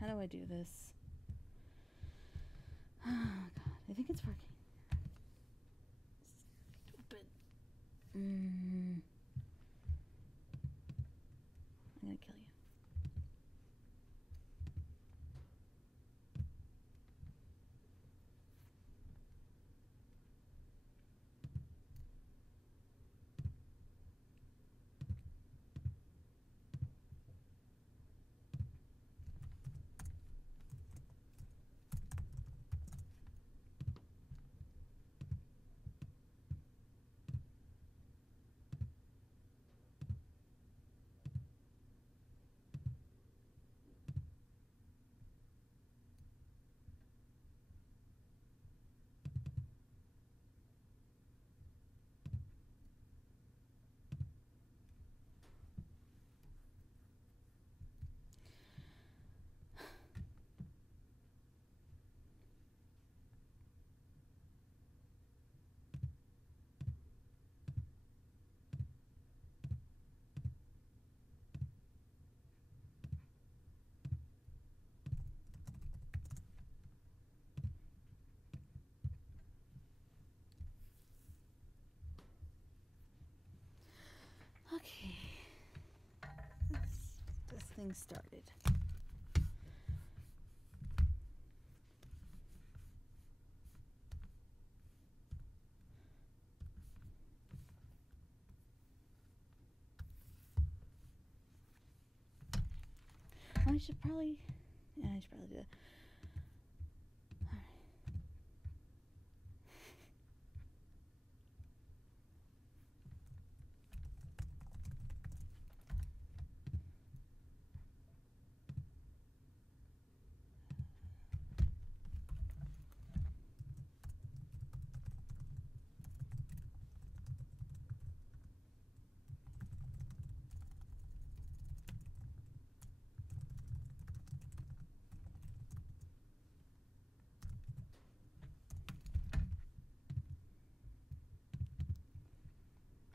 how do I do this? Oh god, I think it's working. Stupid. I'm gonna kill you. Okay. This thing started. I should probably do that.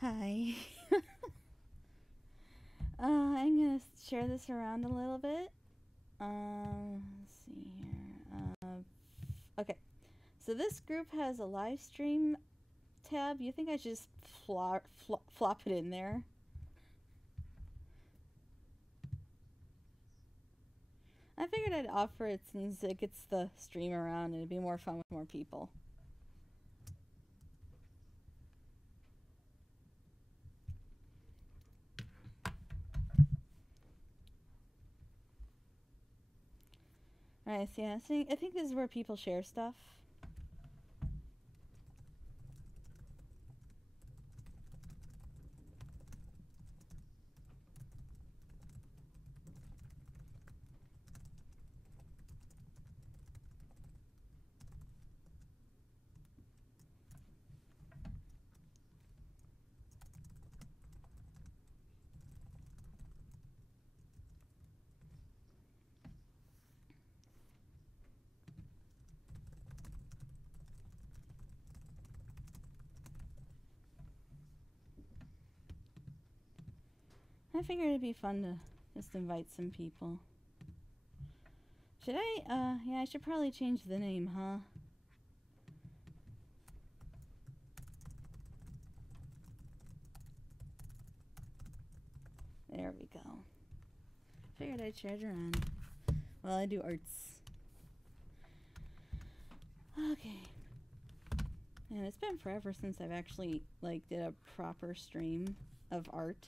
Hi. I'm gonna share this around a little bit. Let's see here. Okay. So this group has a live stream tab. You think I should just flop it in there? I figured I'd offer it since it gets the stream around and it'd be more fun with more people. Alright, so yeah, I think this is where people share stuff. I figured it'd be fun to just invite some people. Should I? Yeah, I should probably change the name, huh? There we go. Figured I'd share it around. Well, I do arts. Okay. And it's been forever since I've actually, like, did a proper stream of art.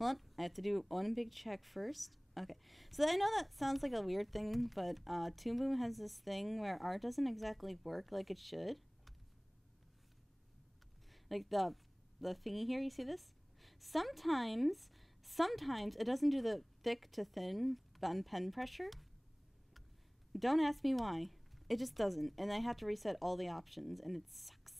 Hold on, I have to do one big check first. Okay, so I know that sounds like a weird thing, but Toon Boom has this thing where art doesn't exactly work like it should. Like the thingy here, you see this? Sometimes it doesn't do the thick to thin on pen pressure. Don't ask me why. It just doesn't, and I have to reset all the options, and it sucks.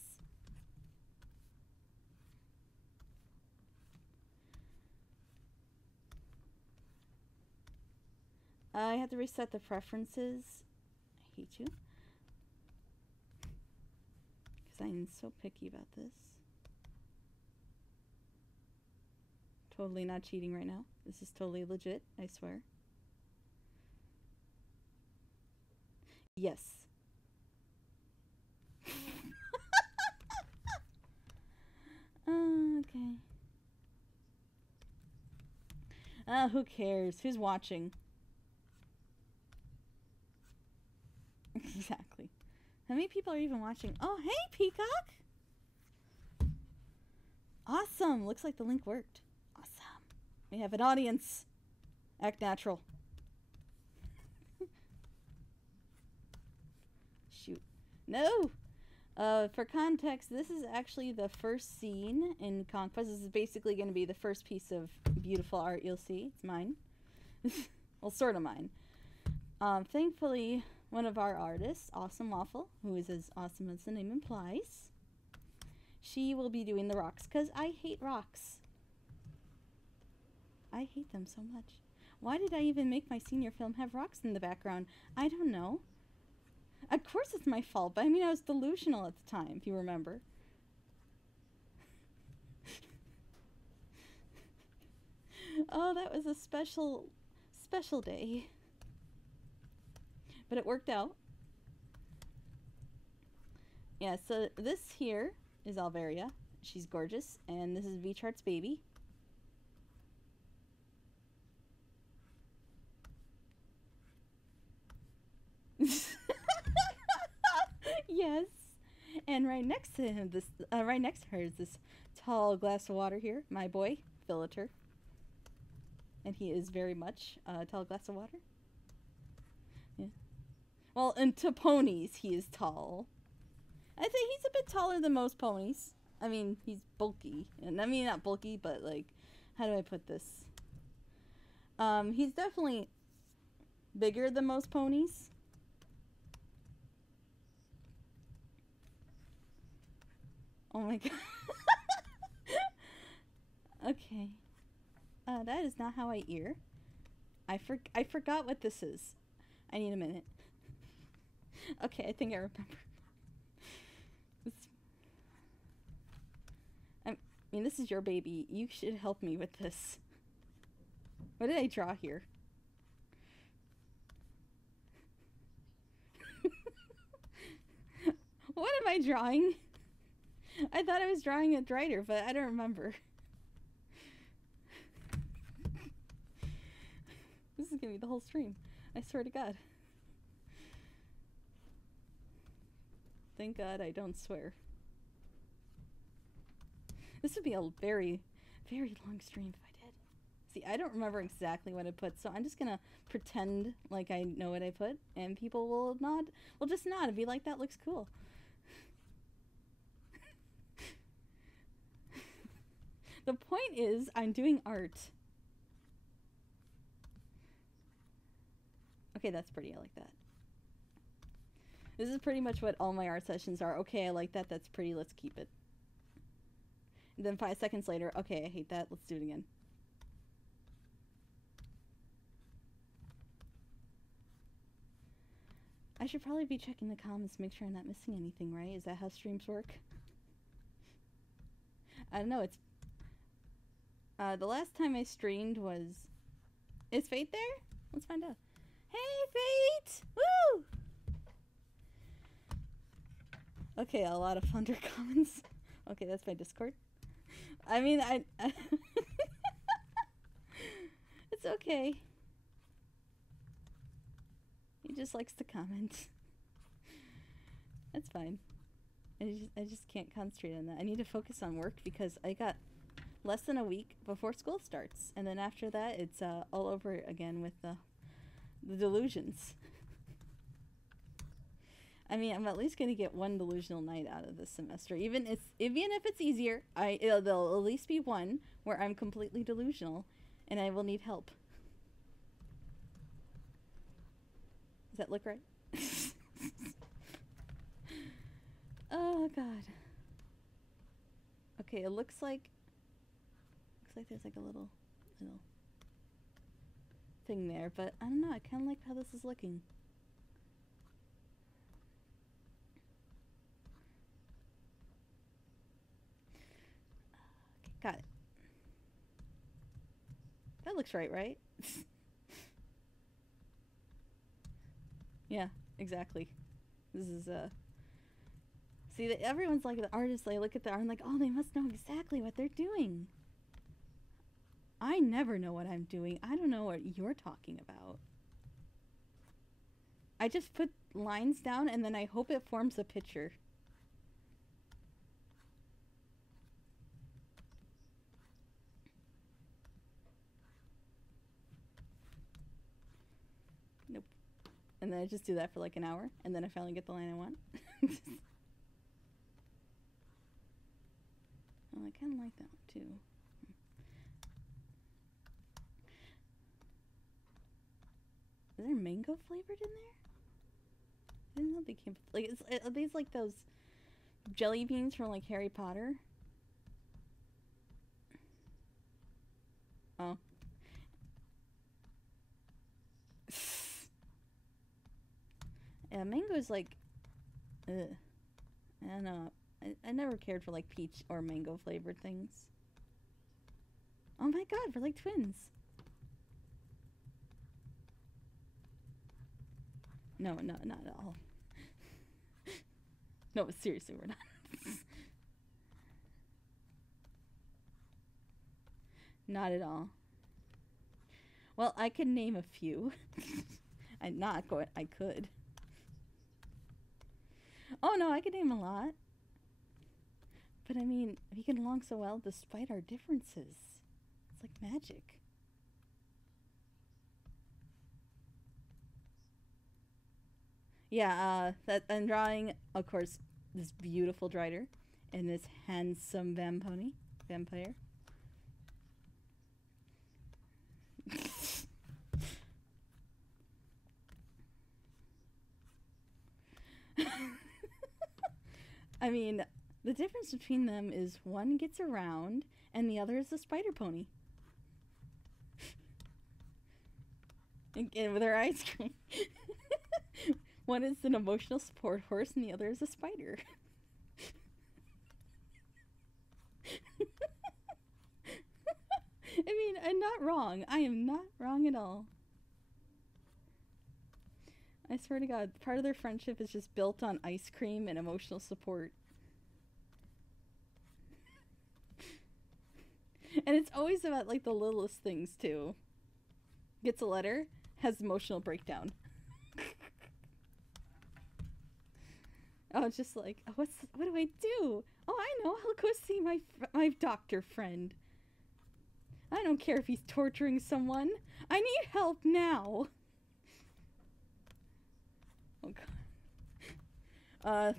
I have to reset the preferences. I hate you. Because I'm so picky about this. Totally not cheating right now. This is totally legit, I swear. Yes. Okay. Who cares? Who's watching? Exactly. How many people are even watching? Oh, hey, Peacock! Awesome! Looks like the link worked. Awesome. We have an audience. Act natural. Shoot. No! For context, this is actually the first scene in Conquest. This is basically going to be the first piece of beautiful art you'll see. It's mine. Well, sort of mine. Thankfully, one of our artists, Awesome Waffle, who is as awesome as the name implies, she will be doing the rocks, because I hate rocks. I hate them so much. Why did I even make my senior film have rocks in the background? I don't know. Of course it's my fault, but I mean, I was delusional at the time, if you remember. Oh, that was a special day. But it worked out. Yeah, so this here is Alvaria. She's gorgeous, and this is V-Chart's baby. Yes. And right next to him, right next to her is this tall glass of water here. My boy, Philiter. And he is very much a tall glass of water. Yeah. Well, and to ponies, he is tall. I think he's a bit taller than most ponies. I mean, he's bulky. And I mean, not bulky, but like, how do I put this? He's definitely bigger than most ponies. Oh my god. Okay. That is not how I ear. I forgot what this is. I need a minute. Okay, I think I remember. I mean, this is your baby. You should help me with this. What did I draw here? What am I drawing? I thought I was drawing a Drider, but I don't remember. This is gonna be the whole stream. I swear to God. Thank God I don't swear. This would be a very, very long stream if I did. See, I don't remember exactly what I put, so I'm just gonna pretend like I know what I put, and people will nod. Will just nod and be like, that looks cool. The point is, I'm doing art. Okay, that's pretty. I like that. This is pretty much what all my art sessions are. Okay, I like that. That's pretty. Let's keep it. And then 5 seconds later, okay, I hate that. Let's do it again. I should probably be checking the comments to make sure I'm not missing anything, right? Is that how streams work? I don't know. It's the last time I streamed was... Is Fate there? Let's find out. Hey, Fate! Woo! Okay, a lot of thunder comments. Okay, that's my Discord. I mean, it's okay. He just likes to comment. That's fine. I just can't concentrate on that. I need to focus on work because I got less than a week before school starts, and then after that, it's all over again with the delusions. I mean, I'm at least gonna get one delusional night out of this semester, even if it's easier. There'll at least be one where I'm completely delusional, and I will need help. Does that look right? Oh God. Okay, it looks like there's like a little thing there, but I don't know. I kind of like how this is looking. Okay, got it. That looks right? Yeah. exactly. This is see, everyone's like the artist. They look at the art and like, oh, they must know exactly what they're doing. I never know what I'm doing. I don't know what you're talking about. I just put lines down and then I hope it forms a picture. Nope. And then I just do that for like an hour and then I finally get the line I want. Oh, I kind of like that one too. Is there mango flavored in there? I didn't know they came. Like, are these like those jelly beans from like Harry Potter? Oh. Yeah, mango's like. Ugh. I don't know. I never cared for like peach or mango flavored things. Oh my god, we're like twins. No, not at all. No, seriously, we're not. Not at all. Well, I could name a few. I could. Oh no, I could name a lot. But I mean, we get along so well despite our differences. It's like magic. Yeah, that I'm drawing, of course, this beautiful Drider and this handsome vampire. I mean, the difference between them is one gets around and the other is a spider pony. And with her ice cream. One is an emotional support horse and the other is a spider. I mean, I'm not wrong. I am not wrong at all. I swear to God, part of their friendship is just built on ice cream and emotional support. And it's always about like the littlest things too. Gets a letter, has emotional breakdown. Oh, it's just like, what do I do? Oh, I know. I'll go see my doctor friend. I don't care if he's torturing someone. I need help now. Oh God.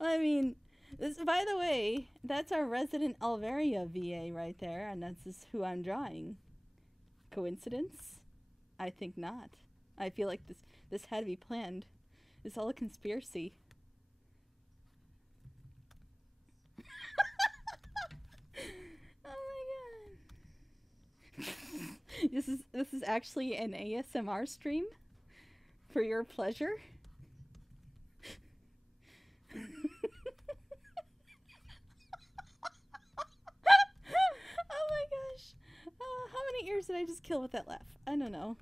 I mean, by the way, that's our resident Alvaria VA right there, and that's just who I'm drawing. Coincidence? I think not. I feel like this had to be planned. It's all a conspiracy. Oh my god. This is actually an ASMR stream for your pleasure. Oh my gosh. How many ears did I just kill with that laugh? I don't know.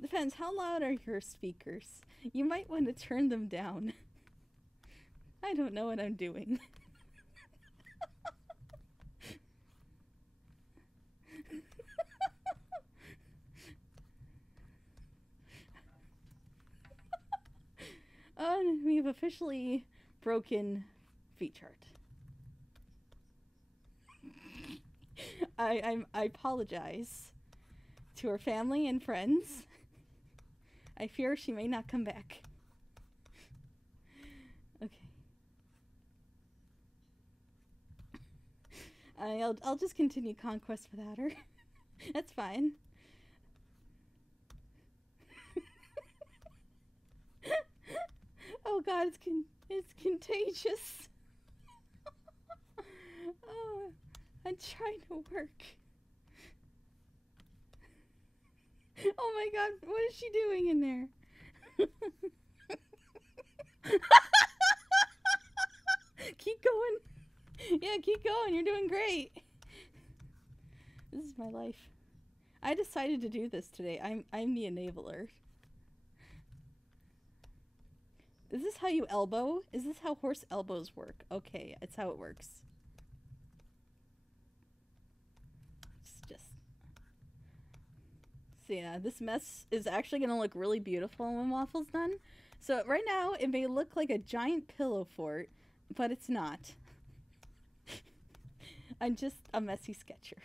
Depends. How loud are your speakers? You might want to turn them down. I don't know what I'm doing. And we've officially broken feet chart. I apologize to her family and friends. I fear she may not come back. Okay. I'll just continue Conquest without her. That's fine. Oh God, it's contagious. Oh, I'm trying to work. Oh my God, what is she doing in there? Keep going. Yeah, keep going. You're doing great. This is my life. I decided to do this today. I'm the enabler. Is this how you elbow? Is this how horse elbows work? Okay, it's how it works. So yeah, this mess is actually going to look really beautiful when Waffle's done. So right now, it may look like a giant pillow fort, but it's not. I'm just a messy sketcher.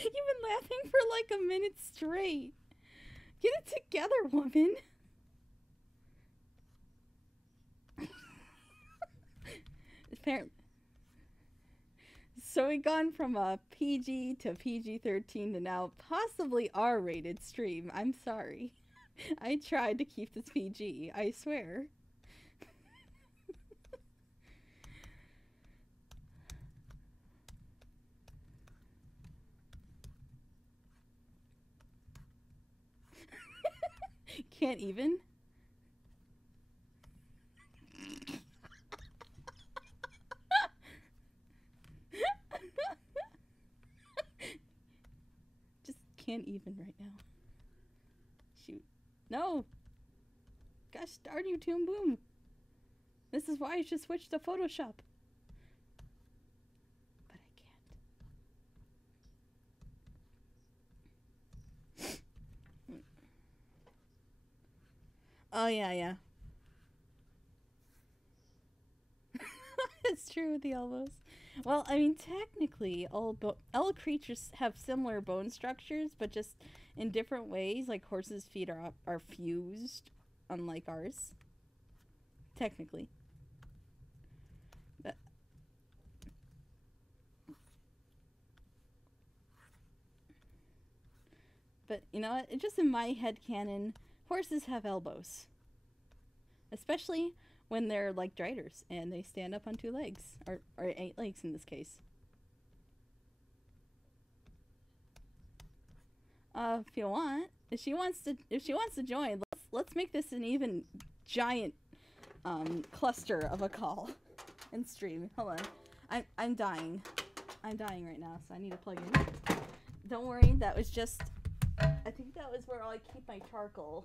You've been laughing for like a minute straight. Get it together, woman. Apparently. So we've gone from a PG to PG-13 to now possibly R-rated stream. I'm sorry. I tried to keep this PG, I swear. Can't even? Just can't even right now. Shoot. No! Gosh darn you, Toon Boom! This is why I should switch to Photoshop. But I can't. Oh, yeah. It's true with the elbows. Well, I mean, technically, all creatures have similar bone structures, but just in different ways. Like horses' feet are fused, unlike ours. Technically. But you know what? Just in my head canon, horses have elbows. Especially when they're like driders and they stand up on 2 legs. Or 8 legs in this case. If you want. If she wants to join, let's make this an even giant cluster of a call and stream. Hold on. I'm dying. I'm dying right now, so I need to plug in. Don't worry, that was just, I think that was where I keep my charcoal.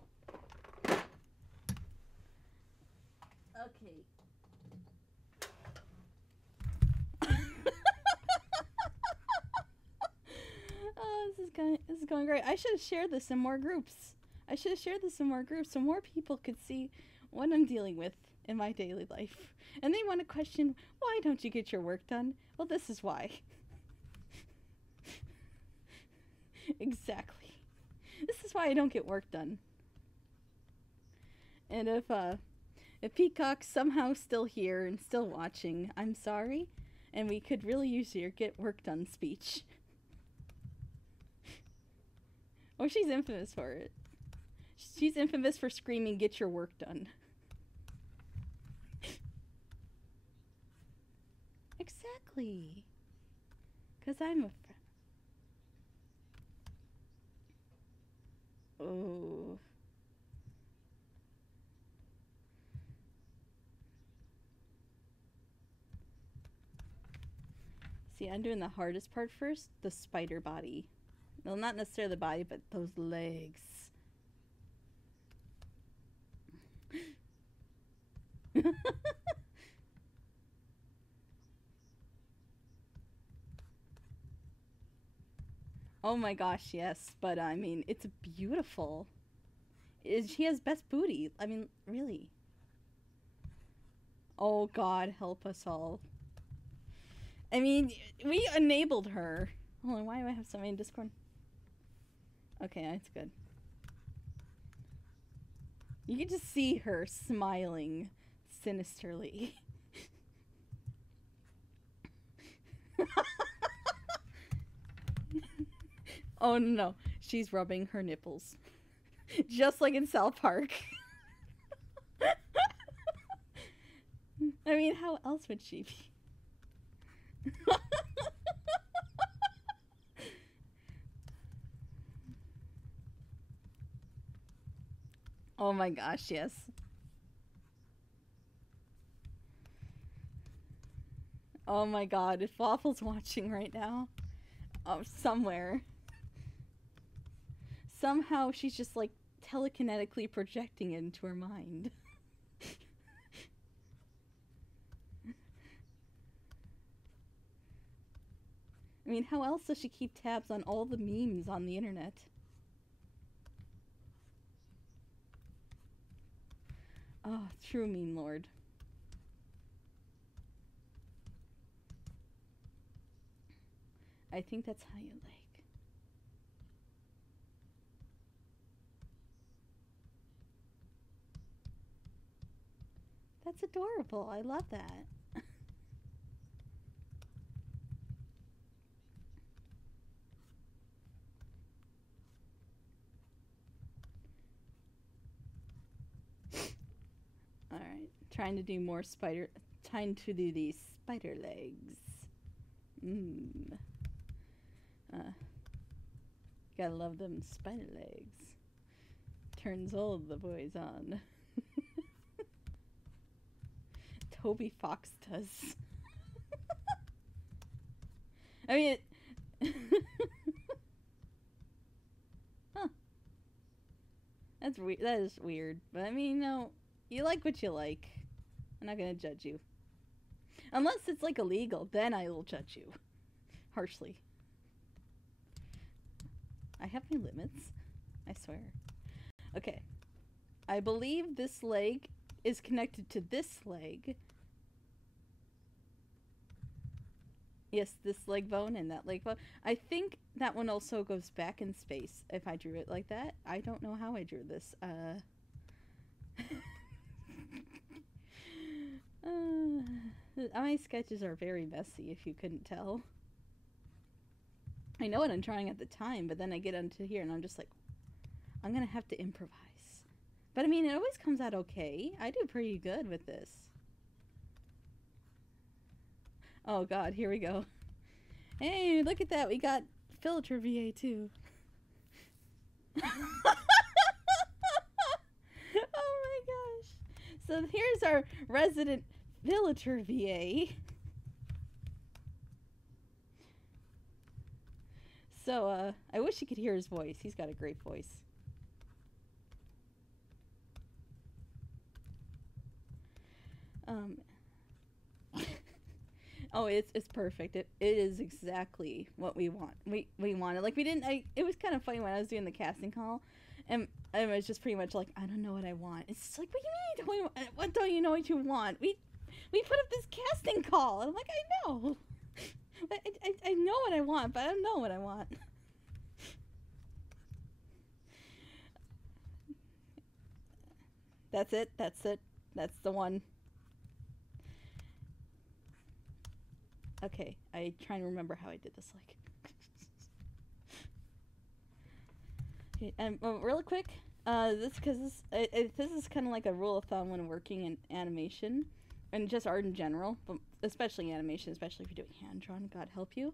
Okay. Oh, this is going great. I should have shared this in more groups. So more people could see what I'm dealing with in my daily life. And they want to question, why don't you get your work done? Well, this is why. Exactly. This is why I don't get work done. And if Peacock's somehow still here and still watching, I'm sorry. And we could really use your get work done speech. Oh, she's infamous for it. She's infamous for screaming, get your work done. Exactly. Because I'm a friend. Oh. See, I'm doing the hardest part first, the spider body. Well, not necessarily the body, but those legs. Oh my gosh, yes. But I mean, it's beautiful. She has best booty. I mean, really. Oh God, help us all. I mean, we enabled her. Hold on, why do I have somebody in Discord? Okay, that's good. You can just see her smiling sinisterly. Oh no, she's rubbing her nipples. Just like in South Park. I mean, how else would she be? Oh my gosh, yes. Oh my god, if Waffle's watching right now, oh, somewhere. Somehow she's just like telekinetically projecting it into her mind. I mean, how else does she keep tabs on all the memes on the internet? Oh, true meme lord. I think that's how you like. That's adorable. I love that. Alright, trying to do more spider... Trying to do these spider legs. Gotta love them spider legs. Turns all the boys on. Toby Fox does. I mean, huh. That's weird. That is weird. But I mean, no, you like what you like. I'm not gonna judge you. Unless it's like illegal, then I will judge you. Harshly. I have my limits. I swear. Okay. I believe this leg is connected to this leg. Yes, this leg bone and that leg bone. I think that one also goes back in space if I drew it like that. I don't know how I drew this. My sketches are very messy, if you couldn't tell. I know what I'm trying at the time, but then I get onto here and I'm just like, I'm gonna have to improvise. But I mean, it always comes out okay. I do pretty good with this. Oh god, here we go. Hey, look at that. We got Filter VA too. Oh my gosh. So here's our resident Villager VA. So, I wish you could hear his voice. He's got a great voice. Oh, it's perfect. It is exactly what we want. We wanted. Like, we didn't, it was kind of funny when I was doing the casting call, and I was just pretty much like, I don't know what I want. It's just like, what do you mean? What don't you know what you want? We put up this casting call, and I'm like, I know. I know what I want, but I don't know what I want. That's it. That's it. That's the one. Okay, I try to remember how I did this. Like, okay, and really quick, this is kind of like a rule of thumb when working in animation, and just art in general, but especially animation, especially if you're doing hand drawn. God help you.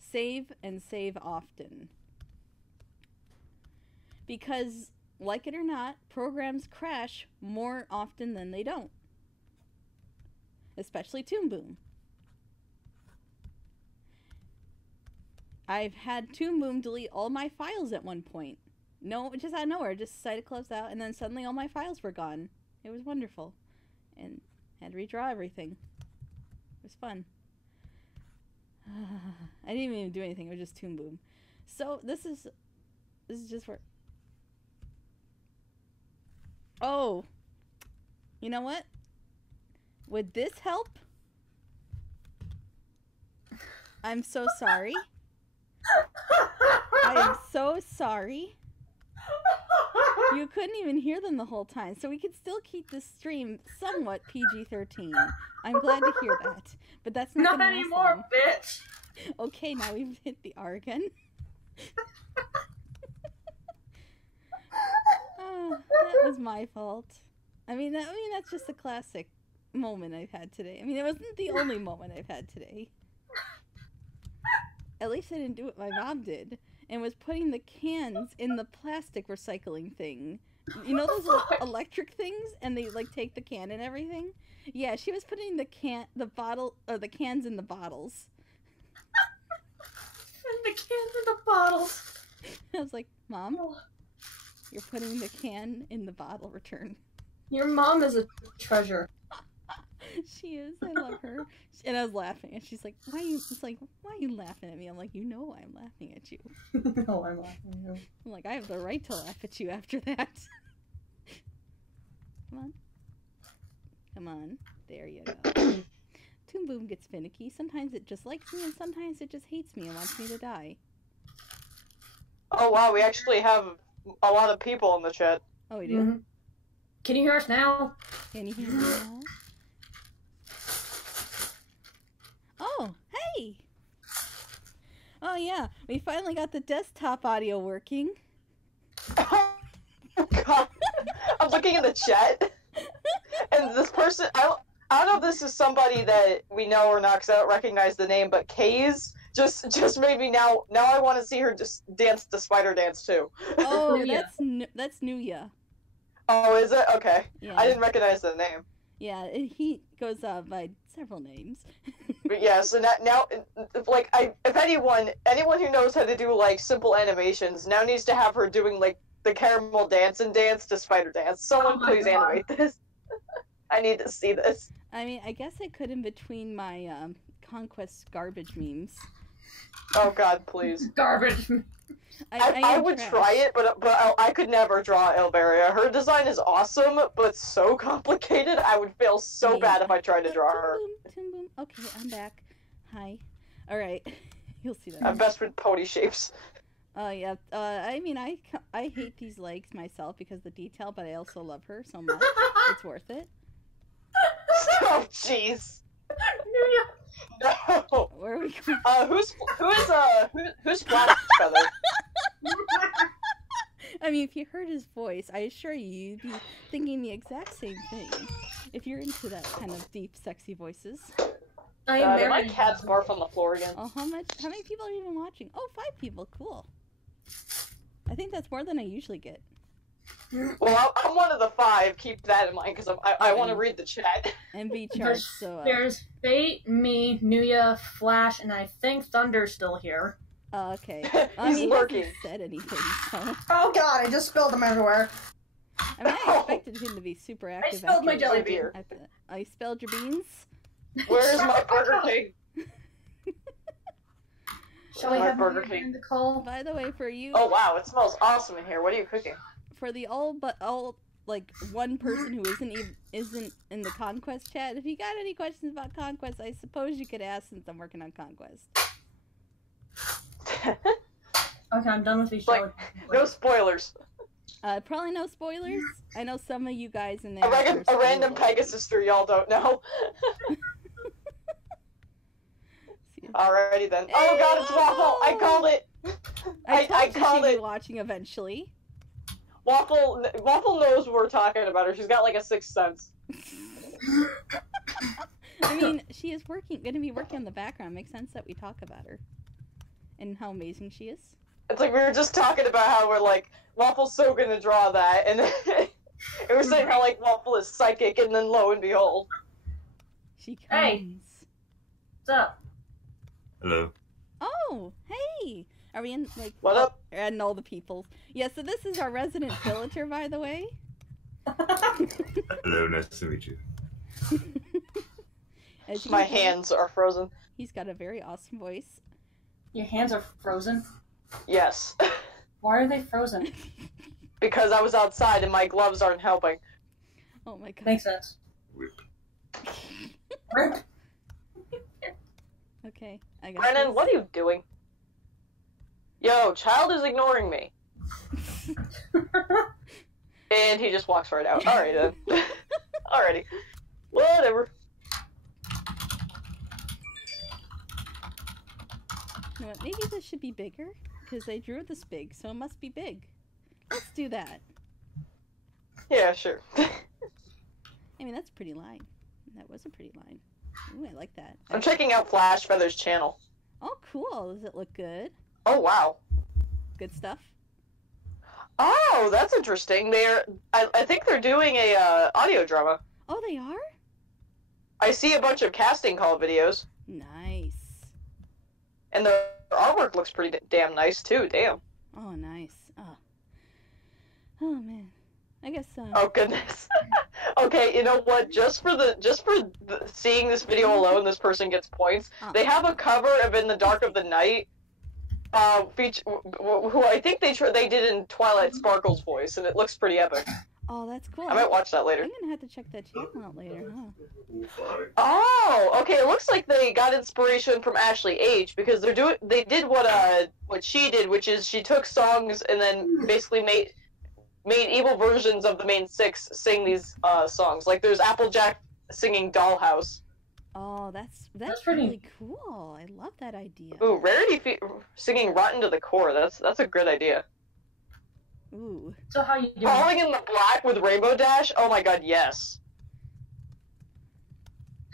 Save and save often, because like it or not, programs crash more often than they don't, especially Toon Boom. I've had Toon Boom delete all my files at one point. No, just out of nowhere. Just decided to close out, and then suddenly all my files were gone. It was wonderful. And had to redraw everything. It was fun. I didn't even do anything. It was just Toon Boom. So this is just for... Oh! You know what? Would this help? I'm so sorry. I am so sorry. You couldn't even hear them the whole time, so we could still keep this stream somewhat PG-13. I'm glad to hear that, but that's not anymore, bitch. Okay, now we've hit the R again. Oh, that was my fault. I mean, that's just a classic moment I've had today. I mean, it wasn't the only moment I've had today. At least I didn't do what my mom did, and was putting the cans in the plastic recycling thing you know those electric things, and they like take the can and everything. Yeah, she was putting the cans in the bottles. The cans in the bottles. I was like, Mom, you're putting the can in the bottle. Return. Your mom is a treasure. She is. I love her. And I was laughing, and she's like, "Why are you?" It's like, "Why are you laughing at me?" I'm like, "You know, I'm laughing at you." No, I'm laughing at you. I'm like, "I have the right to laugh at you after that." Come on, come on. There you go. Toon Boom gets finicky. Sometimes it just likes me, and sometimes it just hates me and wants me to die. Oh wow, we actually have a lot of people in the chat. Oh, we do. Mm-hmm. Can you hear us now? Can you hear me now? Oh, hey! Oh yeah, we finally got the desktop audio working. Oh god. I'm looking in the chat, and this person, I don't know if this is somebody that we know or not, because I don't recognize the name, but Kay's just made me now I want to see her just dance the spider dance too. Oh, that's Nuya. Oh, is it? Okay. Yeah. I didn't recognize the name. Yeah, he goes by several names. But yeah, so now like, if anyone who knows how to do, like, simple animations now needs to have her doing, like, the caramel dance to spider dance. Someone please animate this. I need to see this. I mean, I guess I could in between my Conquest garbage memes. Oh god, please. Garbage. I would try it, but I could never draw Elberia. Her design is awesome, but so complicated. I would feel so bad if I tried to draw her. Toon Boom. Okay, I'm back. Hi. All right. You'll see that. I'm best with pony shapes. Oh yeah. I mean, I hate these legs myself because of the detail, but I also love her so much. It's worth it. Oh jeez. No. Where are we going? Who's Flash Feather? I mean, if you heard his voice, I assure you, you'd be thinking the exact same thing. If you're into that kind of deep, sexy voices. I am my cat's barf on the floor again. Oh, how many people are even watching? Oh, 5 people. Cool. I think that's more than I usually get. Well, I'm one of the 5. Keep that in mind, because I want to read the chat. And be charged, so... There's Fate, me, Nuya, Flash, and I think Thunder's still here. Oh, okay. He's he lurking. hasn't said anything, so... Oh god, I just spilled them everywhere. I mean, I expected him to be super active. I spilled my jelly bean. I spilled your beans? Where's my Burger King? Shall we have Burger Nuya King in the call? By the way, for you... Oh wow, it smells awesome in here. What are you cooking? For the all like one person who isn't in the Conquest chat, if you got any questions about Conquest, I suppose you could ask since I'm working on Conquest. Okay, I'm done with these Like, shows. no spoilers. Probably no spoilers. I know some of you guys in there. A random Pegasus y'all don't know. Alrighty then. Oh god, it's Waffle! I called it! I called it! Watching eventually. Waffle knows what we're talking about her. She's got like a 6th sense. I mean, she is gonna be working in the background. Makes sense that we talk about her. And how amazing she is. It's like we were just talking about how we're like, Waffle's so gonna draw that, and then we were saying how, like, Waffle is psychic, and then lo and behold. She comes. Hey! What's up? Hello. Oh, hey! Are we in, like... What up? And all the people. Yeah, so this is our resident villager, by the way. Hello, nice to meet you. My hands are frozen. He's got a very awesome voice. Your hands are frozen? Yes. Why are they frozen? Because I was outside and my gloves aren't helping. Oh my god. Makes sense. Whip. Rip. Okay, I got Brennan, this. what are you doing? Yo, child is ignoring me. And he just walks right out. Alright then. Alrighty. Whatever. You know what, maybe this should be bigger? Because I drew this big, so it must be big. Let's do that. Yeah, sure. I mean, that's a pretty line. That was a pretty line. Ooh, I like that. I'm checking out Flash Feather's channel. Oh, cool. Does it look good? Oh, wow. Good stuff? Oh, that's interesting. I think they're doing a audio drama. Oh, they are? I see a bunch of casting call videos, Nice. and the artwork looks pretty damn nice too. Damn. Oh, nice. Oh man. I guess. Oh goodness. Okay, you know what? Just for seeing this video alone, this person gets points. They have a cover of "In the Dark of the Night," who I think they did in Twilight Sparkle's voice, and it looks pretty epic. Oh, that's cool. I might watch that later. I'm gonna have to check that channel out later, huh? Oh, okay. It looks like they got inspiration from Ashley H because they did what she did, which is she took songs and then basically made evil versions of the main six sing these songs. Like there's Applejack singing Dollhouse. Oh, that's pretty really cool. I love that idea. Ooh, Rarity singing Rotten to the Core. That's a good idea. Ooh. So how you doing? Falling in the Black with Rainbow Dash? Oh my god, yes.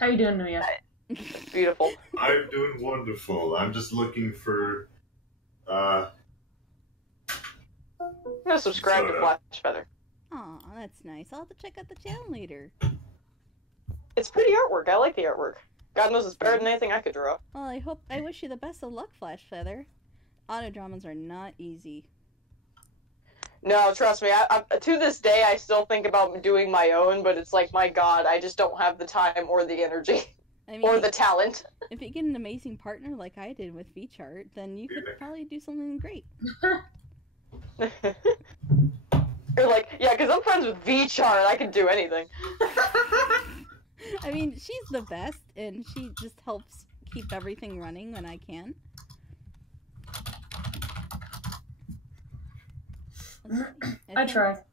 How you doing, Nuya? It's beautiful. I'm doing wonderful. I'm just looking for, I'm gonna subscribe to Flash Feather. Aw, that's nice. I'll have to check out the channel later. It's pretty artwork. I like the artwork. God knows it's better than anything I could draw. Well, I wish you the best of luck, Flash Feather. Auto dramas are not easy. No, trust me. I to this day, I still think about doing my own, but it's like, my god, I just don't have the time or the energy. I mean, Or the talent. if you get an amazing partner like I did with VChart, then you could probably do something great. You're like, yeah, because I'm friends with VChart, I can do anything. I mean, she's the best, and she just helps keep everything running when I can. I tried.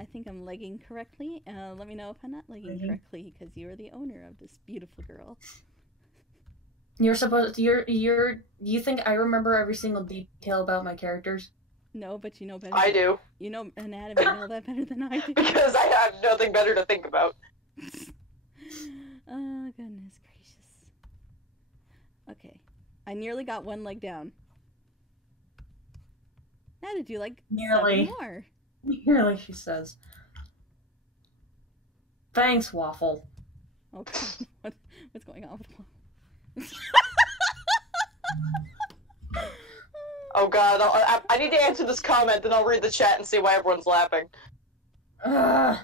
I think I'm legging correctly. Let me know if I'm not legging correctly, because you are the owner of this beautiful girl. You think I remember every single detail about my characters? No, but you know better. I do. You know anatomy and all that better than I do. Because I have nothing better to think about. Oh, goodness gracious. Okay. I nearly got one leg down. Now to do like Nearly. 7 more. Nearly, she says. Thanks, Waffle. Okay. What's going on with Waffle? Oh god, I need to answer this comment, then I'll read the chat and see why everyone's laughing. Ugh.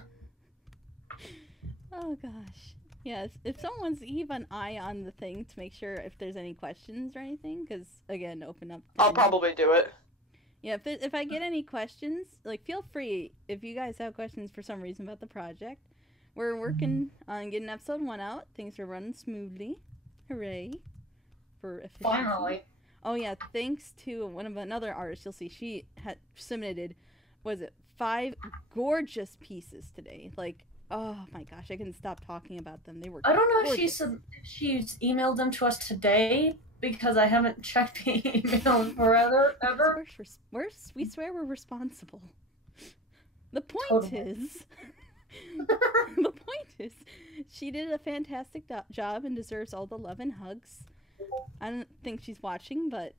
Oh gosh. Yes, if someone's keep an eye on the thing to make sure if there's any questions or anything, because again, open up. I'll probably do it. Yeah, if I get any questions, like feel free if you guys have questions for some reason about the project. We're working on getting episode 1 out. Things are running smoothly. Hooray for efficiency. Finally. Oh yeah, thanks to another artist. You'll see she had submitted, was it 5 gorgeous pieces today? Like, oh my gosh, I couldn't stop talking about them. They were. I don't know gorgeous. if she's emailed them to us today because I haven't checked the email forever ever. We swear we're responsible. The point Totally. is, the point is, she did a fantastic job and deserves all the love and hugs. I don't think she's watching, but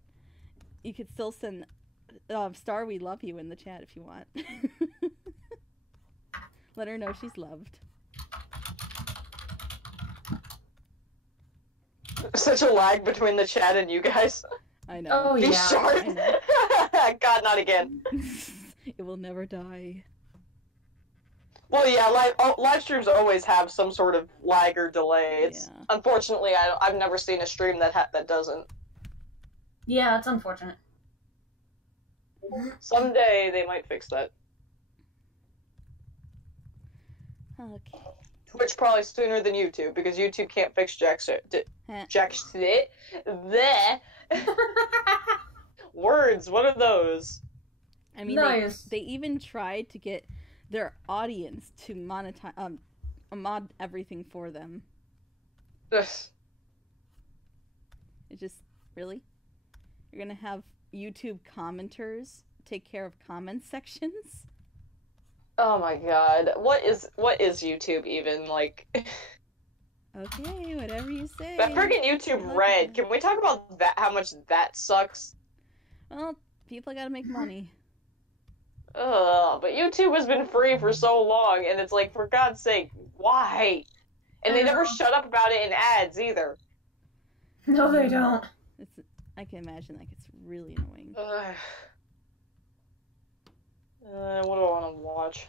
you could still send Star we love you in the chat if you want. Let her know she's loved. Such a lag between the chat and you guys. I know. Oh, Be yeah. short. I know. God, not again. It will never die. Well, yeah, live streams always have some sort of lag or delay. It's Yeah. unfortunately I've never seen a stream that doesn't. Yeah, it's unfortunate. Someday they might fix that. Okay. Twitch probably sooner than YouTube because YouTube can't fix jack shit. Jack shit. Bleh. Words. What are those? I mean, Nice. they even tried to get their audience to monetize, mod everything for them. Ugh. It just, really? You're gonna have YouTube commenters take care of comment sections? Oh my god. What is YouTube even like? Okay, whatever you say. That friggin' YouTube Red. Can we talk about that? How much that sucks? Well, people gotta make money. ugh, but YouTube has been free for so long, and it's like, for God's sake, why? And they never shut up about it in ads either. No, they don't. I can imagine that gets really annoying. What do I want to watch?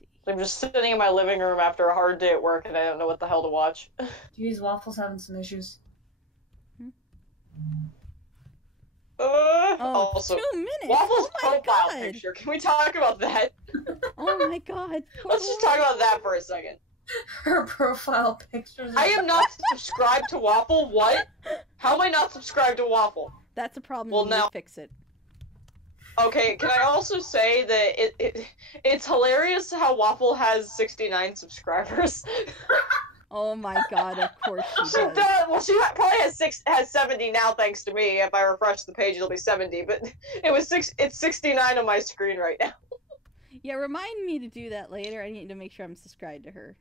Let's see. I'm just sitting in my living room after a hard day at work, and I don't know what the hell to watch. Jeez, Waffle's having some issues. Also, 2 minutes. Waffle's Oh my profile God. picture. Can we talk about that? Oh my God. Let's just talk about that for a second. Her profile pictures. I am not subscribed to Waffle. What? How am I not subscribed to Waffle? That's a problem. Well, You need now- to fix it. Okay, can I also say that it's hilarious how Waffle has 69 subscribers. Oh my God. Of course she She does. does. Well, she probably has 70 now, thanks to me. If I refresh the page, it'll be 70. But it's 69 on my screen right now. Yeah, remind me to do that later. I need to make sure I'm subscribed to her.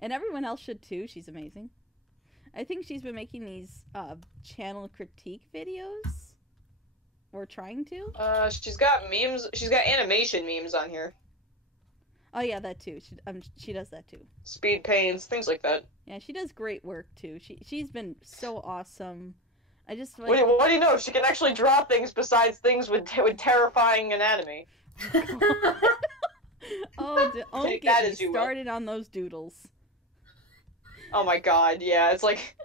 And everyone else should too. She's amazing. I think she's been making these channel critique videos. Or trying to. She's got memes. She's got animation memes on here. Oh yeah, that too. She does that too. Speed pains, things like that. Yeah, she does great work too. She's been so awesome. I just like. What do you know? She can actually draw things besides things with terrifying anatomy. Oh, don't Take get that me as you will. started on those doodles. Oh my god, yeah, it's like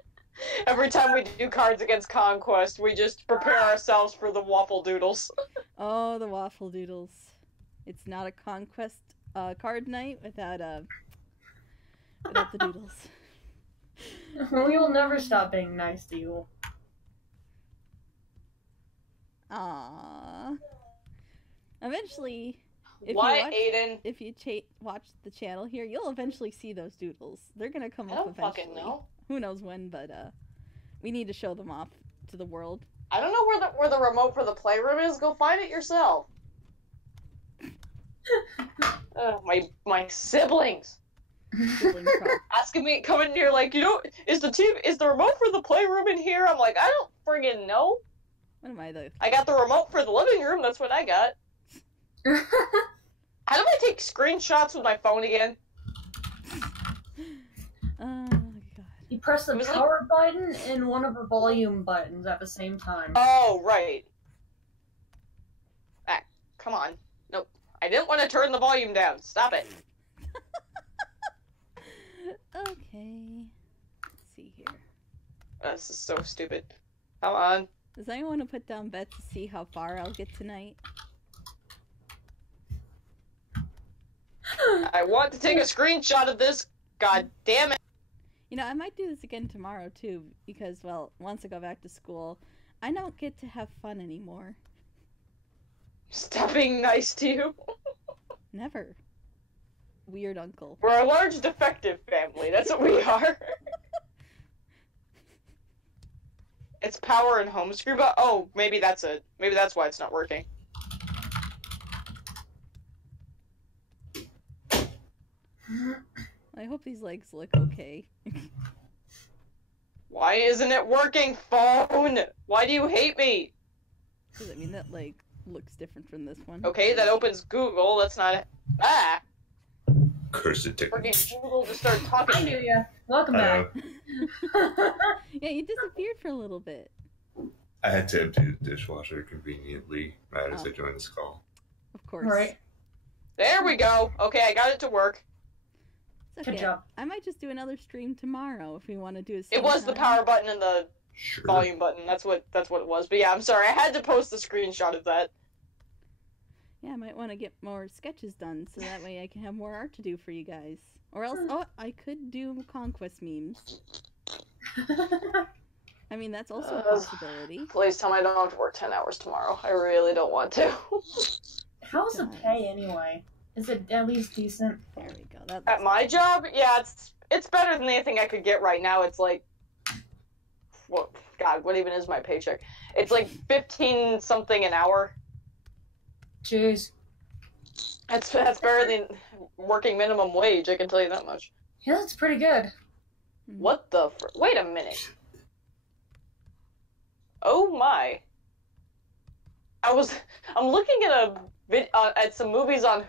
every time we do Cards Against Conquest, we just prepare ourselves for the waffle doodles. Oh, the waffle doodles. It's not a conquest card night without the doodles. We will never stop being nice to you. Aww. Eventually, if What, you watch, Aiden? if you watch the channel here, you'll eventually see those doodles. They're gonna come I up don't eventually. fucking know. Who knows when, but we need to show them off to the world. I don't know where the remote for the playroom is. Go find it yourself. My siblings Sibling pro- asking me, coming here like, is the remote for the playroom in here? I'm like, I don't friggin' know. What am I the? I got the remote for the living room. That's what I got. How do I take screenshots with my phone again? Oh god. You press the Was it- power button and one of the volume buttons at the same time. Oh, right. Ah, come on. Nope. I didn't want to turn the volume down. Stop it. Okay. Let's see here. This is so stupid. Come on. Does anyone want to put down bets to see how far I'll get tonight? I want to take a screenshot of this. God damn it. You know, I might do this again tomorrow too, because, well, once I go back to school, I don't get to have fun anymore. Stop being nice to you. Never. Weird uncle. We're a large defective family. That's what we are. It's power and home screen, but oh, maybe that's it. Maybe that's why it's not working. I hope these legs look okay. Why isn't it working, phone? Why do you hate me? Because, I mean, that leg looks different from this one. Okay, that opens Google. That's not. Ah! Cursed technology. Freaking Google just started talking I to knew me. ya. Welcome back. Yeah, you disappeared for a little bit. I had to empty the dishwasher conveniently right as Oh. I joined this call. Of course. Right. There we go. Okay, I got it to work. It's Good okay. job. I might just do another stream tomorrow if we want to do a It was the power button and the Sure. volume button. That's what it was. But yeah, I'm sorry. I had to post the screenshot of that. Yeah, I might want to get more sketches done so that way I can have more art to do for you guys. Or else, oh, I could do Conquest memes. I mean, that's also a possibility. Please tell me I don't have to work 10 hours tomorrow. I really don't want to. How's the pay anyway? Is it at least decent? There we go. That At my job, yeah, it's better than anything I could get right now. It's like, God, what even is my paycheck? It's like 15 something an hour. Jeez. That's better than working minimum wage. I can tell you that much. Yeah, that's pretty good. What the? Wait a minute. Oh my. I'm looking at some movies on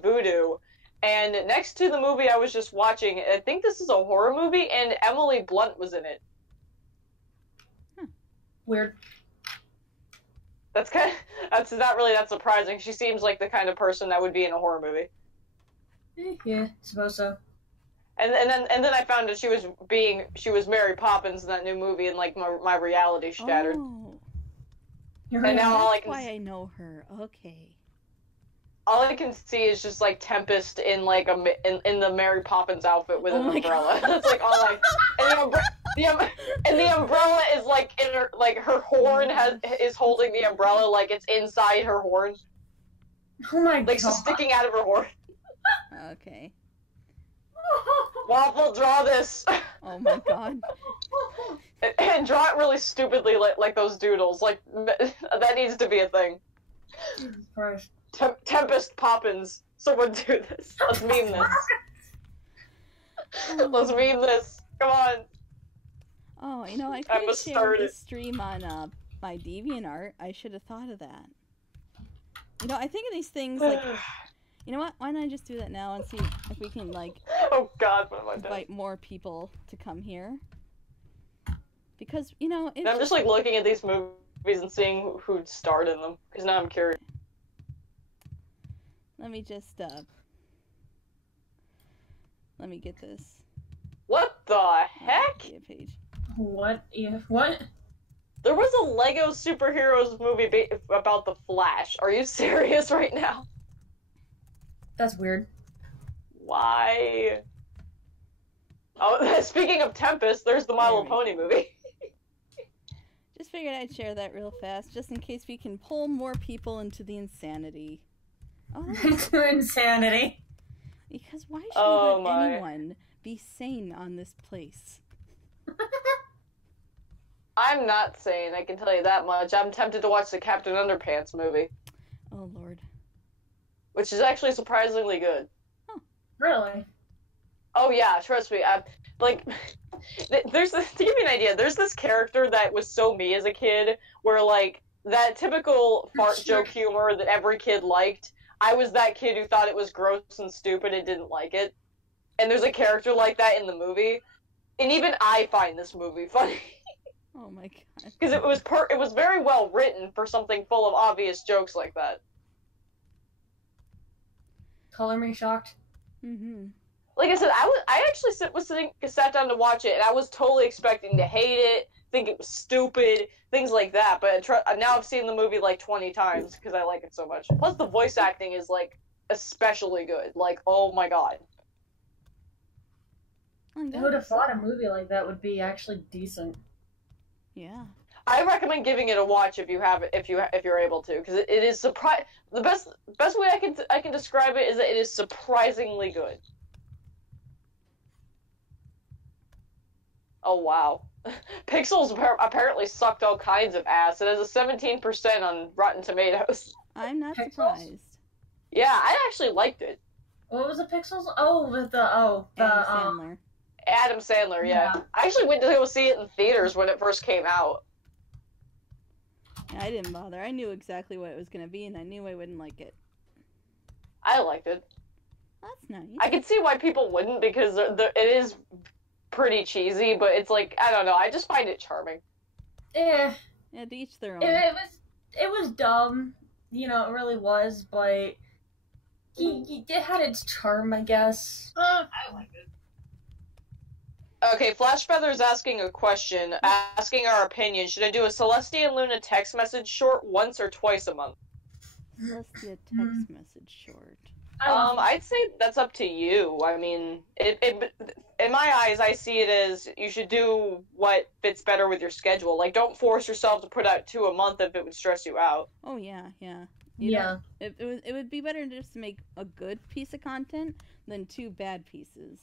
Vudu, and next to the movie I was just watching, I think this is a horror movie, and Emily Blunt was in it. Weird. That's not really that surprising. She seems like the kind of person that would be in a horror movie. Yeah, suppose so. And then I found that she was Mary Poppins in that new movie, and like my reality shattered. Oh, You're And right. now that's why I know her. Okay. all I can see is just like Tempest in like in the Mary Poppins outfit with an Oh my umbrella. God. That's like all I. And the umbrella is like in her her horn is holding the umbrella like it's inside her horn, Oh my like god. so sticking out of her horn. Okay. Waffle, draw this. Oh my god. And draw it really stupidly like those doodles. Like that needs to be a thing. Jesus Christ. Tempest Poppins. Someone do this. Let's meme this. Let's meme this. Come on. Oh, you know, I I could have must shared start the it. stream on my DeviantArt. I should have thought of that. You know, I think of these things like, you know what? Why don't I just do that now and see if we can like Oh God, what am I doing? invite more people to come here? Because you know, it's I'm just like looking at these movies and seeing who starred in them because now I'm curious. let me just let me get this What the heck? Wikipedia page. What? Yeah, what? There was a Lego superheroes movie about the Flash. Are you serious right now? That's weird. Why? Oh, speaking of Tempest, there's the My Little There Pony movie. Just figured I'd share that real fast, just in case we can pull more people into the insanity. Oh, that's Insanity. because why should Oh, we let my. anyone be sane on this place? I'm not sane, I can tell you that much. I'm tempted to watch the Captain Underpants movie, Oh lord. which is actually surprisingly good. Really? Oh yeah, trust me. Like, there's this, to give you an idea, there's this character that was so me as a kid, where like that typical fart Sure. joke humor that every kid liked. I was that kid who thought it was gross and stupid and didn't like it. And there's a character like that in the movie, and even I find this movie funny Oh my god. because it was very well written for something full of obvious jokes like that. Color me shocked. Mm-hmm. Like I said, I actually sat down to watch it, and I was totally expecting to hate it, think it was stupid, things like that. But now I've seen the movie like 20 times because I like it so much. Plus, the voice acting is like especially good. Like, oh my god. Oh, I would have thought a movie like that would be actually decent. Yeah. I recommend giving it a watch if you're able to, because it is the best way I can describe it is that it is surprisingly good. Oh wow. Pixels apparently sucked all kinds of ass. It has a 17% on Rotten Tomatoes. I'm not Pixels? surprised. Yeah, I actually liked it. What was the Pixels? Oh, with the Adam um. Sandler. Adam Sandler, yeah. Yeah. I actually went to go see it in theaters when it first came out. Yeah, I didn't bother. I knew exactly what it was gonna be, and I knew I wouldn't like it. I liked it. That's nice. I can see why people wouldn't, because it is pretty cheesy, but it's like, I don't know, I just find it charming. Yeah, Yeah, to each their own. it was dumb. You know, it really was, but it had its charm, I guess. I liked it. Okay, Flash Feather's asking a question, asking our opinion. Should I do a Celestia and Luna text message short once or twice a month? Let's do a text message short. I'd say that's up to you. I mean, it in my eyes, I see it as you should do what fits better with your schedule. Like, don't force yourself to put out 2 a month if it would stress you out. Oh yeah. Yeah. It would be better just to make a good piece of content than 2 bad pieces.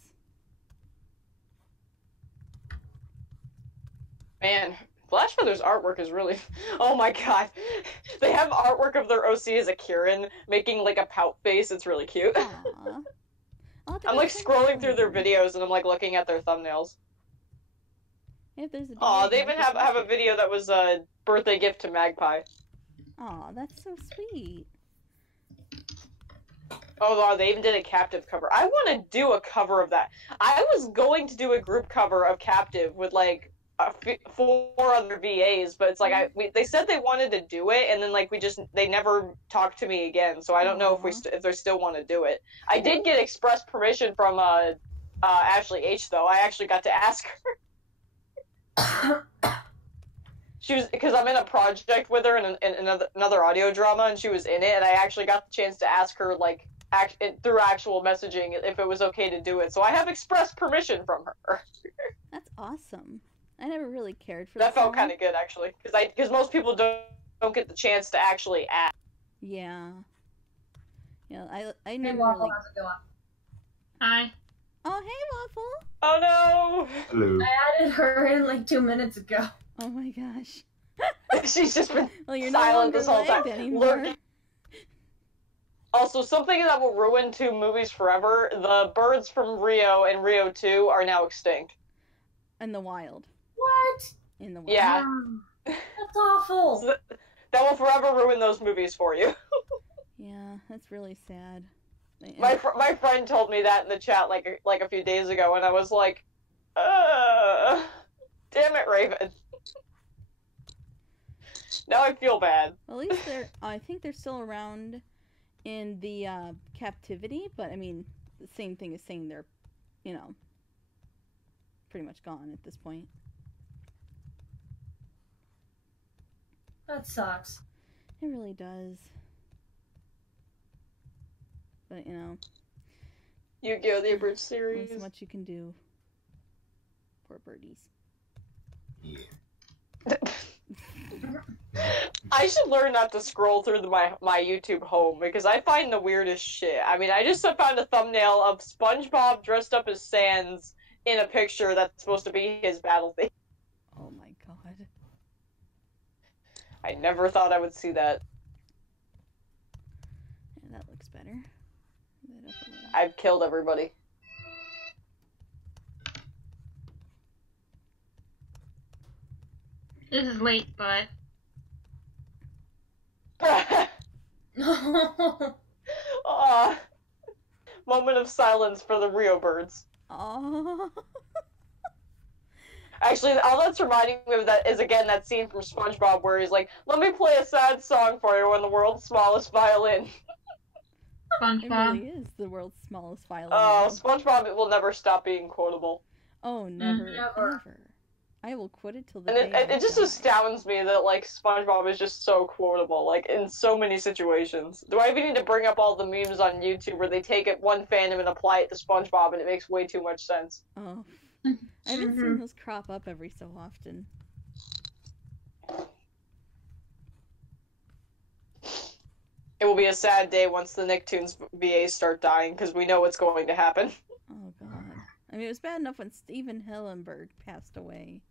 Man, Flash Feather's artwork is really... Oh my god. They have artwork of their OC as a Kieran, making like a pout face. It's really cute. Aw. I'll have to I'm go like check scrolling that through their out. videos and I'm like looking at their thumbnails. If there's a Aw, video, they I'll even just have watch a it. video that was a birthday gift to Magpie. Aw, that's so sweet. Oh, wow, they even did a Captive cover. I want to do a cover of that. I was going to do a group cover of Captive with, like, 4 other VAs, but it's like, they said they wanted to do it, and then, like, they never talked to me again, so I don't know if they still want to do it. I did get express permission from, Ashley H, though. I actually got to ask her. She was, because I'm in a project with her in another audio drama, and she was in it, and I actually got the chance to ask her, like, through actual messaging if it was okay to do it. So I have express permission from her. That's awesome. I never really cared for that. Felt song. kind of good, actually, because most people don't get the chance to actually ask. Yeah. Yeah, I Hey, never Waffle, really. how's it going? Hi. Oh, hey, Waffle. Oh no! Hello. I added her in like 2 minutes ago. Oh my gosh. She's just been Well, you're no silent longer this whole time. lagged anymore. Lurking. Also, something that will ruin 2 movies forever, the birds from Rio and Rio 2 are now extinct. In the wild. What? In the wild. Yeah. That's awful. So that will forever ruin those movies for you. Yeah, that's really sad. My friend told me that in the chat like a few days ago, and I was like, damn it, Raven. Now I feel bad. Well, at least I think they're still around in the captivity, but I mean, the same thing as saying they're, pretty much gone at this point. That sucks. It really does. But, Yu-Gi-Oh! The Abridged only series. so much you can do. Poor birdies. Yeah. I should learn not to scroll through my YouTube home, because I find the weirdest shit. I mean, I just found a thumbnail of SpongeBob dressed up as Sans in a picture that's supposed to be his battle theme. Oh my god. I never thought I would see that. Yeah, that looks better. I've killed everybody. This is late, but Aw. Moment of silence for the Rio birds. Oh. Actually, all that's reminding me of that is, again, that scene from SpongeBob where he's like, let me play a sad song for you on the world's smallest violin. It SpongeBob. really is the world's smallest violin. Oh, SpongeBob will never stop being quotable. Oh, never, Never. ever. I will quote it till the And day it just die. astounds me that, like, SpongeBob is just so quotable, like, in so many situations. Do I even need to bring up all the memes on YouTube where they take it one fandom and apply it to SpongeBob, and it makes way too much sense? Oh. I haven't seen those crop up every so often. It will be a sad day once the Nicktoons VAs start dying, because we know what's going to happen. Oh god. I mean, it was bad enough when Steven Hillenburg passed away.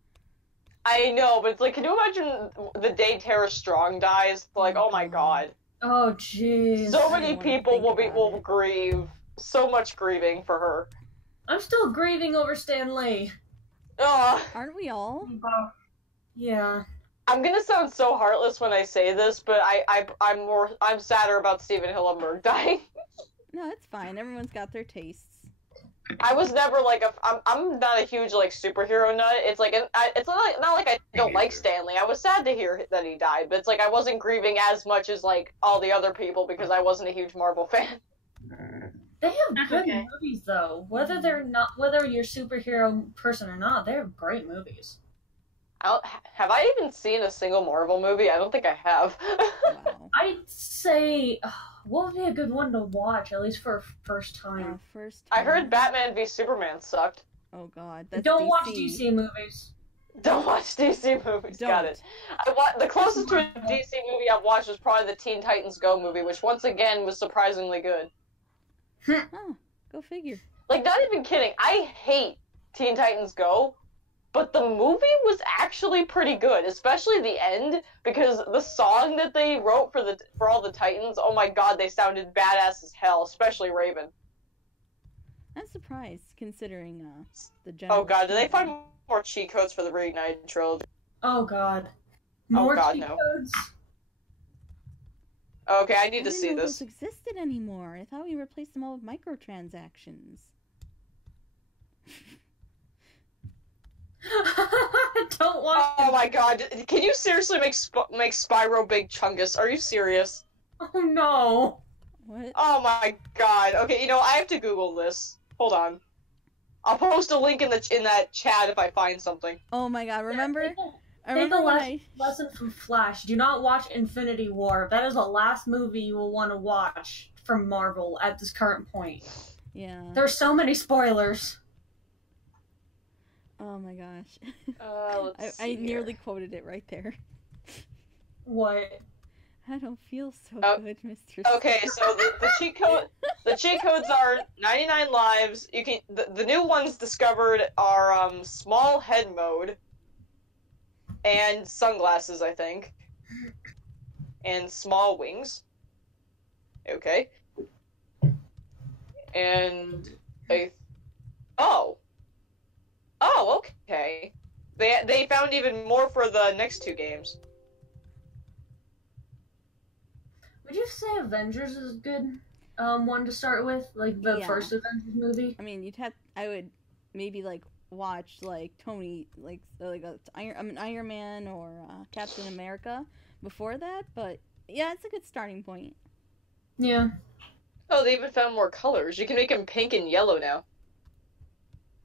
I know, but it's like, can you imagine the day Tara Strong dies? Like, oh my god. Oh, jeez. So I many don't wanna people think will about it. grieve. So much grieving for her. I'm still grieving over Stan Lee. Ugh. Aren't we all? Yeah. I'm gonna sound so heartless when I say this, but I'm sadder about Steven Hillenburg dying. No, it's fine. Everyone's got their tastes. I was never like I'm not a huge like superhero nut. It's like it's not like I don't like Stanley. I was sad to hear that he died, but it's like I wasn't grieving as much as like all the other people because I wasn't a huge Marvel fan. They have That's good okay. movies though. Whether you're a superhero person or not, they have great movies. Have I even seen a single Marvel movie? I don't think I have. Wow. I'd say, what would be a good one to watch, at least for a first time? First I heard time- Batman v Superman sucked. Oh god, that's Don't DC. watch DC movies. Don't watch DC movies. Don't. Got it. The closest to a DC movie I've watched was probably the Teen Titans Go movie, which once again was surprisingly good. Oh, go figure. Like, not even kidding. I hate Teen Titans Go, but the movie was actually pretty good, especially the end, because the song that they wrote for all the Titans, oh my god, they sounded badass as hell, especially Raven. I'm surprised, considering the general. Oh god, did they find more cheat codes for the Reignited trilogy? Oh god. Oh, More God, cheat no. codes? Okay, I I need to didn't see know this. those existed anymore. I thought we replaced them all with microtransactions. Don't watch. Oh my god, can you seriously make Spyro Big Chungus? Are you serious? Oh no. What? Oh my god. Okay, you know, I have to Google this. Hold on. I'll post a link in that chat if I find something. Oh my god, remember? I Take remember a when I... lesson from Flash. Do not watch Infinity War. That is the last movie you will want to watch from Marvel at this current point. Yeah. There's so many spoilers. Oh my gosh. Let's I see nearly here. quoted it right there. What? I don't feel so Oh, good, Mr. Okay, so the cheat codes are 99 lives. You can the new ones discovered are small head mode and sunglasses, I think, and small wings. Okay, and oh, okay. They found even more for the next two games. Would you say Avengers is a good one to start with? Like the Yeah. first Avengers movie? I mean, I would maybe like watch like Tony, like Iron Man or Captain America before that, but yeah, it's a good starting point. Yeah. Oh, they even found more colors. You can make them pink and yellow now.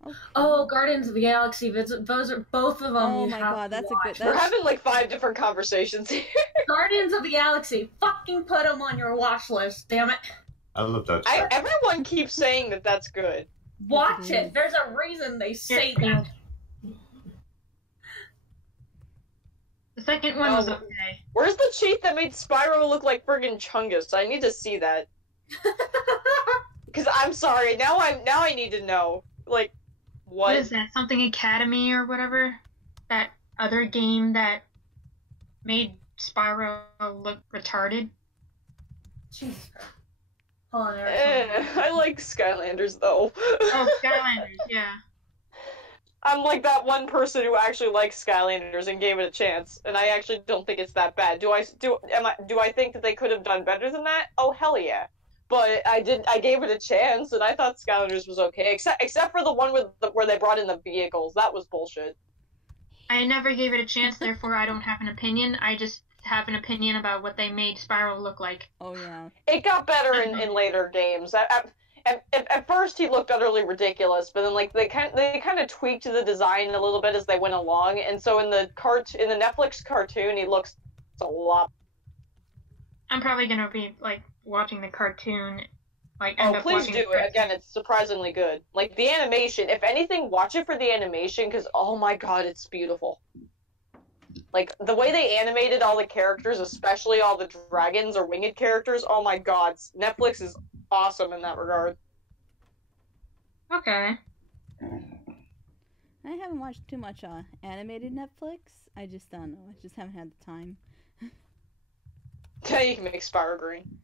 Okay. Oh, Guardians of the Galaxy. Those are both of them. Oh you my have god, to that's a watch. good. We're That's, having like 5 different conversations here. Guardians of the Galaxy. Fucking put them on your watch list. Damn it. I love that. Everyone keeps saying that that's good. Watch it. There's a reason they say that. The second one was Oh. okay. Where's the cheat that made Spyro look like friggin' Chungus? I need to see that. Because I'm sorry, now I need to know. Like, What what? is that? Something Academy or whatever? That other game that made Spyro look retarded? Jesus. Hold on, Eric. I like Skylanders though. Oh, Skylanders, yeah. I'm like that one person who actually likes Skylanders and gave it a chance, and I actually don't think it's that bad. Do I think that they could have done better than that? Oh hell yeah. But I gave it a chance, and I thought Skylanders was okay, except for the one where they brought in the vehicles. That was bullshit. I never gave it a chance, therefore I don't have an opinion. I just have an opinion about what they made Spyro look like. oh yeah. It got better in later games. At first, he looked utterly ridiculous, but then like they kind of tweaked the design a little bit as they went along, and so in the Netflix cartoon, he looks a lot. I'm probably gonna be like watching the cartoon. Like Oh, end up please watching do the it cartoon. again. It's surprisingly good. Like the animation. If anything, watch it for the animation because oh my god, it's beautiful. Like the way they animated all the characters, especially all the dragons or winged characters. Oh my god, Netflix is awesome in that regard. Okay. I haven't watched too much animated Netflix. I just don't know. I just haven't had the time. Yeah, you can make Spyro green.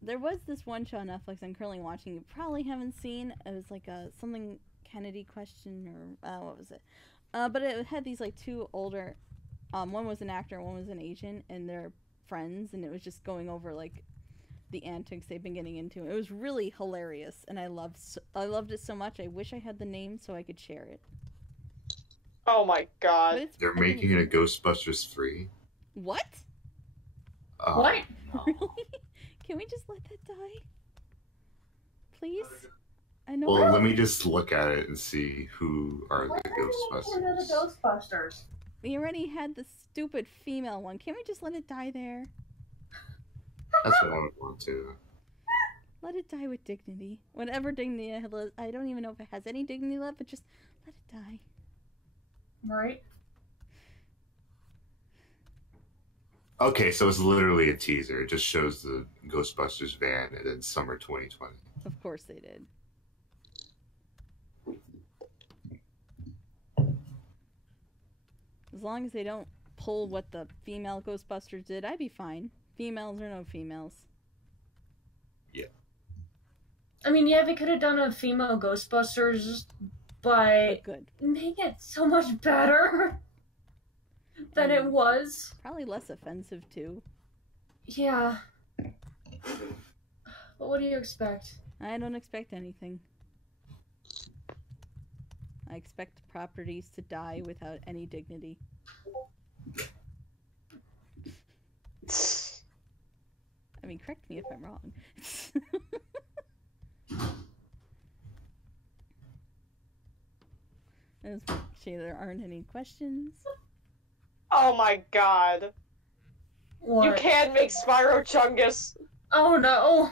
There was this one show on Netflix I'm currently watching. You probably haven't seen. It was like a something Kennedy question or what was it? But it had these like two older. One was an actor, one was an agent, and they're friends, and it was just going over like the antics they've been getting into. It was really hilarious, and I loved it so much. I wish I had the name so I could share it. Oh my But god. it's They're pretty- making it a Ghostbusters 3. What? What? Really? Can we just let that die? Please? I know. Well, let me just look at it and see who are the The Ghostbusters. Ghostbusters. We already had the stupid female one. Can't we just let it die there? That's what I would want to. Let it die with dignity. Whatever dignity it has, I don't even know if it has any dignity left, but just let it die. Right? Okay, so it's literally a teaser. It just shows the Ghostbusters van and then summer 2020. Of course they did. As long as they don't pull what the female Ghostbusters did, I'd be fine. Females or no females. I mean, yeah, they could have done a female Ghostbusters, but But good. make it so much better than it was. Probably less offensive too. Yeah. But what do you expect? I don't expect anything. I expect properties to die without any dignity. I mean, correct me if I'm wrong. Let's make sure there aren't any questions. Oh my god. What? You can make Spyro Chungus. Oh no!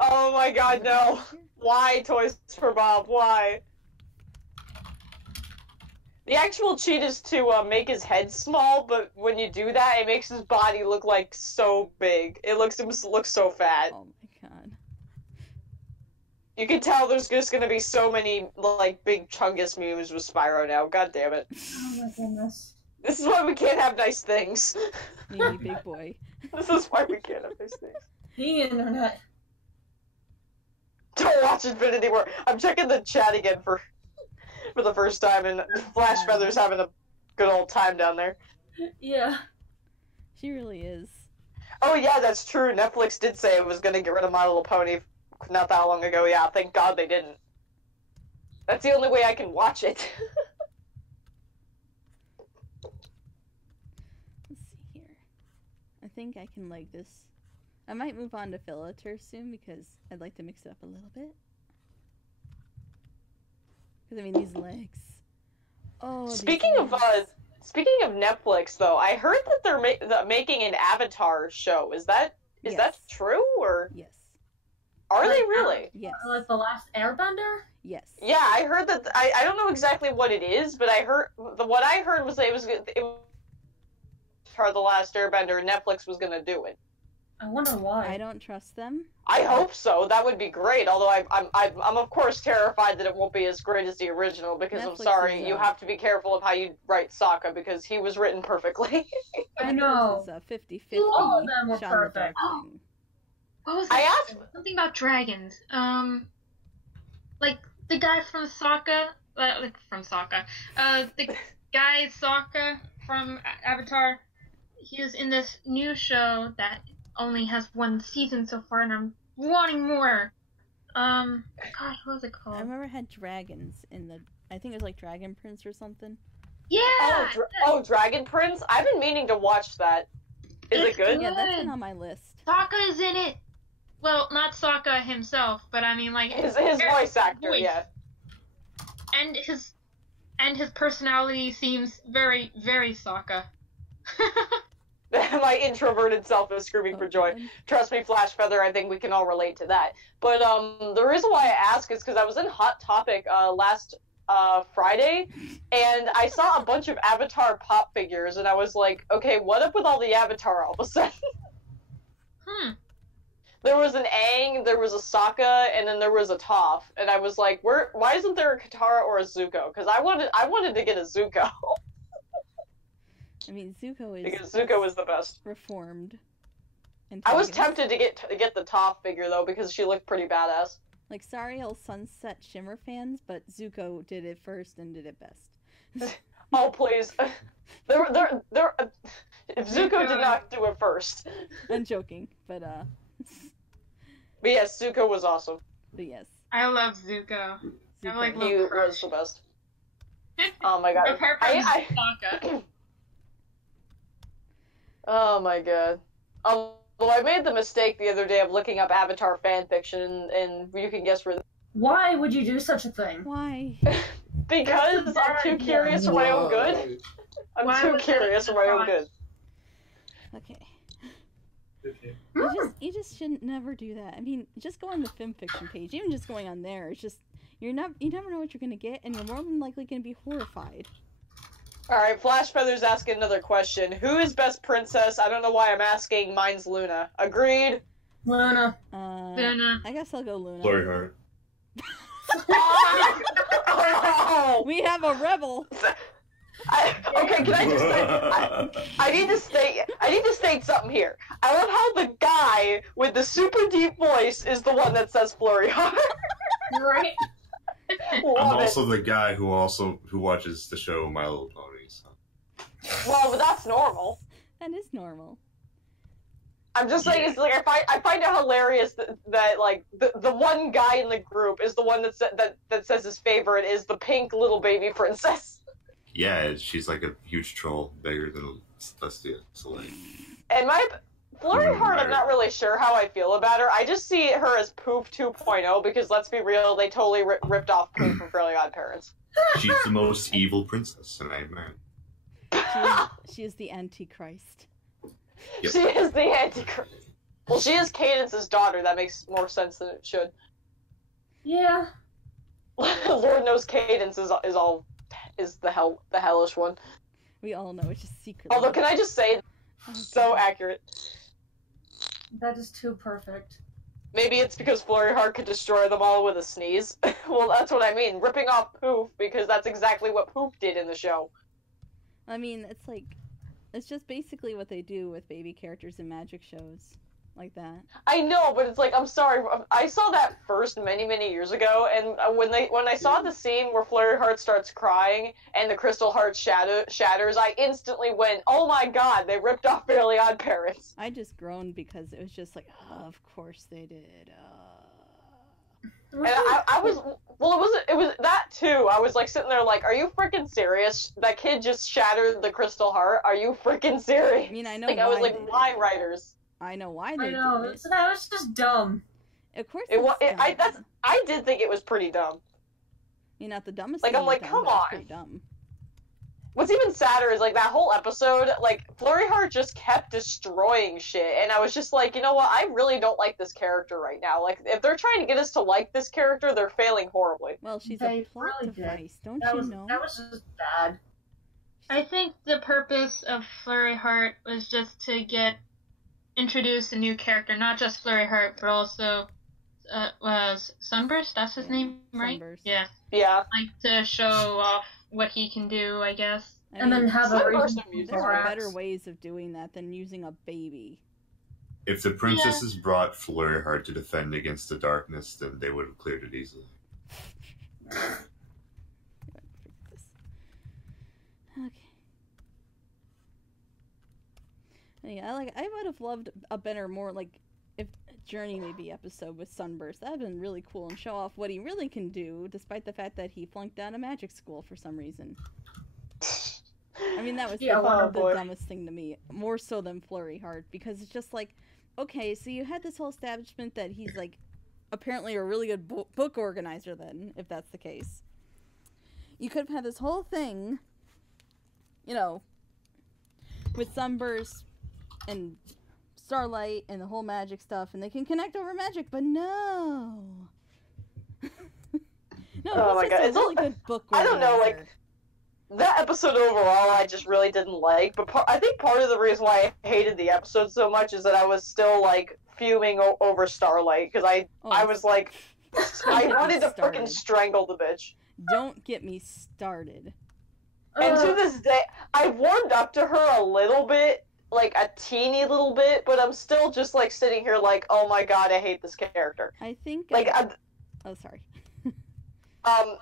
Oh my god, no. Why, Toys for Bob? Why? The actual cheat is to make his head small, but when you do that, it makes his body look like so big. It looks so fat. Oh my god. You can tell there's just gonna be so many like big Chungus memes with Spyro now. God damn it. Oh my goodness. This is why we can't have nice things. Maybe big boy. This is why we can't have nice things. The internet. Don't watch Infinity War. I'm checking the chat again for the first time, and Flash Feather's having a good old time down there. Yeah. She really is. Oh yeah, that's true. Netflix did say it was gonna get rid of My Little Pony not that long ago. Yeah, thank God they didn't. That's the only way I can watch it. Let's see here. I think I can like this. I might move on to Filator soon because I'd like to mix it up a little bit. Because I mean these legs. Oh. Speaking of Netflix, though, I heard that they're making an Avatar show. Is that Yes. true, or Yes. are they really? Yes. Like the last Airbender? Yes. Yeah, I heard that. I don't know exactly what it is, but what I heard was that it was The Last Airbender, and Netflix was gonna do it. I wonder why. I don't trust them. I hope so. That would be great. Although I'm of course terrified that it won't be as great as the original, because I'm Netflix sorry, is, you have to be careful of how you write Sokka, because he was written perfectly. I know. This is a 50-50 All of them were shot in the perfect. dark thing. What was I that? asked. Something about dragons. Like the guy from Sokka, the guy Sokka from Avatar. He was in this new show that only has one season so far, and I'm wanting more. God, what was it I called? remember it had dragons in the. I think it was like Dragon Prince or something. Yeah. Dragon Prince. I've been meaning to watch that. Is it It's good? Yeah, that's Good. been on my list. Sokka is in it. Well, not Sokka himself, but I mean like His voice actor, voice. yeah. And his personality seems very, very Sokka. My introverted self is screaming for joy. God. Trust me, Flash Feather, I think we can all relate to that. But the reason why I ask is because I was in Hot Topic last Friday, and I saw a bunch of Avatar pop figures, and I was like, okay, what up with all the Avatar all of a sudden? There was an Aang, there was a Sokka, and then there was a Toph, and I was like, why isn't there a Katara or a Zuko? Because I wanted to get a Zuko. I mean, Zuko is Because Zuko is the best. reformed. I was antagonist. tempted to get the Toph figure, though, because she looked pretty badass. Like, sorry, all Sunset Shimmer fans, but Zuko did it first and did it best. Oh, please. If Zuko did not do it first. I'm joking, but But yes, Zuko was awesome. yes. I love Zuko. Zuko. I'm like, He was the best. Oh my god. Apart from Sokka. Oh my god. Well, I made the mistake the other day of looking up Avatar fanfiction, and you can guess where. Why would you do such a thing? Why? Because I'm too curious for my own good. I'm Why too was curious that for my own thought? good. Okay. Okay. You just shouldn't never do that. I mean, just go on the fanfiction page. Even just going on there, it's just you never know what you're gonna get, and you're more than likely gonna be horrified. Alright, Flash Feather's asking another question. Who is best princess? I don't know why I'm asking. Mine's Luna. Agreed? Luna. Luna. I guess I'll go Luna. Glory Heart. Oh! We have a rebel. Okay, can I just say, I need to state something here. I love how the guy with the super deep voice is the one that says Flurry Heart. Right? I'm Love it. also the guy who watches the show My Little Pony. So. Well, but that's normal. That is normal. I'm just saying, it's like I find it hilarious that like the one guy in the group is the one that says his favorite is the pink little baby princess. Yeah, she's like a huge troll, bigger than Celestia. So like, And my Flurry Heart, I'm Right. not really sure how I feel about her. I just see her as Poop 2.0 because let's be real, they totally ripped off Poop from Fairly Odd Parents. she's the most evil princess, and I admire it. She is the Antichrist. Yep. She is the Antichrist. Well, she is Cadence's daughter. That makes more sense than it should. Yeah. Lord knows Cadence is the hellish one. We all know it's just secretly. Although, can I just say, so accurate. That is too perfect. Maybe it's because Flurry Heart could destroy them all with a sneeze. Well, that's what I mean. Ripping off Poof, because that's exactly what Poof did in the show. I mean, it's just basically what they do with baby characters in magic shows like that. I know, but it's like, I'm sorry. I saw that first many, many years ago, and when I saw the scene where Flurry Heart starts crying and the crystal heart shatters, I instantly went, oh my god, they ripped off Fairly Odd Parents. I just groaned because it was just like, oh, of course they did. And I was, well, it was that too. I was like sitting there like, are you freaking serious? That kid just shattered the crystal heart. Are you freaking serious? I mean, I know Like, why I was like, they why did it. writers? I know why they I know, did it. that was just dumb. Of course, I did think it was pretty dumb. You're not the dumbest. Like, thing I'm like, they've come done, but it's on. pretty dumb. What's even sadder is like that whole episode, like Flurry Heart just kept destroying shit, and I was just like, you know what? I really don't like this character right now. Like, if they're trying to get us to like this character, they're failing horribly. Well, she's They a plot really did. device, don't That you was know? that was just bad. I think the purpose of Flurry Heart was just to introduce a new character, not just Flurry Heart, but also was Sunburst. That's his name, right? Sunburst. Yeah, Yeah. like to show off what he can do, I guess. I And then mean, have a Sunburst reason and music. there for are it. better ways of doing that than using a baby. If the princesses brought Flurry Heart to defend against the darkness, then they would have cleared it easily. Okay. Yeah, I would have loved a better, more like, if Journey maybe episode with Sunburst. That'd been really cool and show off what he really can do, despite the fact that he flunked out of magic school for some reason. I mean, that was Yeah, oh, the boy. dumbest thing to me, more so than Flurry Heart, because it's just like, okay, so you had this whole establishment that he's like apparently a really good book organizer. Then, if that's the case, you could have had this whole thing, you know, with Sunburst and Starlight and the whole magic stuff, and they can connect over magic, but no. No, Oh my he's God, just a it's really all- good book I don't know, like, organizer. that episode overall, I just really didn't like. But I think part of the reason why I hated the episode so much is that I was still like fuming over Starlight because I was like, I wanted to freaking strangle the bitch. Don't get me started. And to this day, I warmed up to her a little bit, like a teeny little bit, but I'm still just like sitting here like, oh my god, I hate this character. I think. Like, oh, sorry.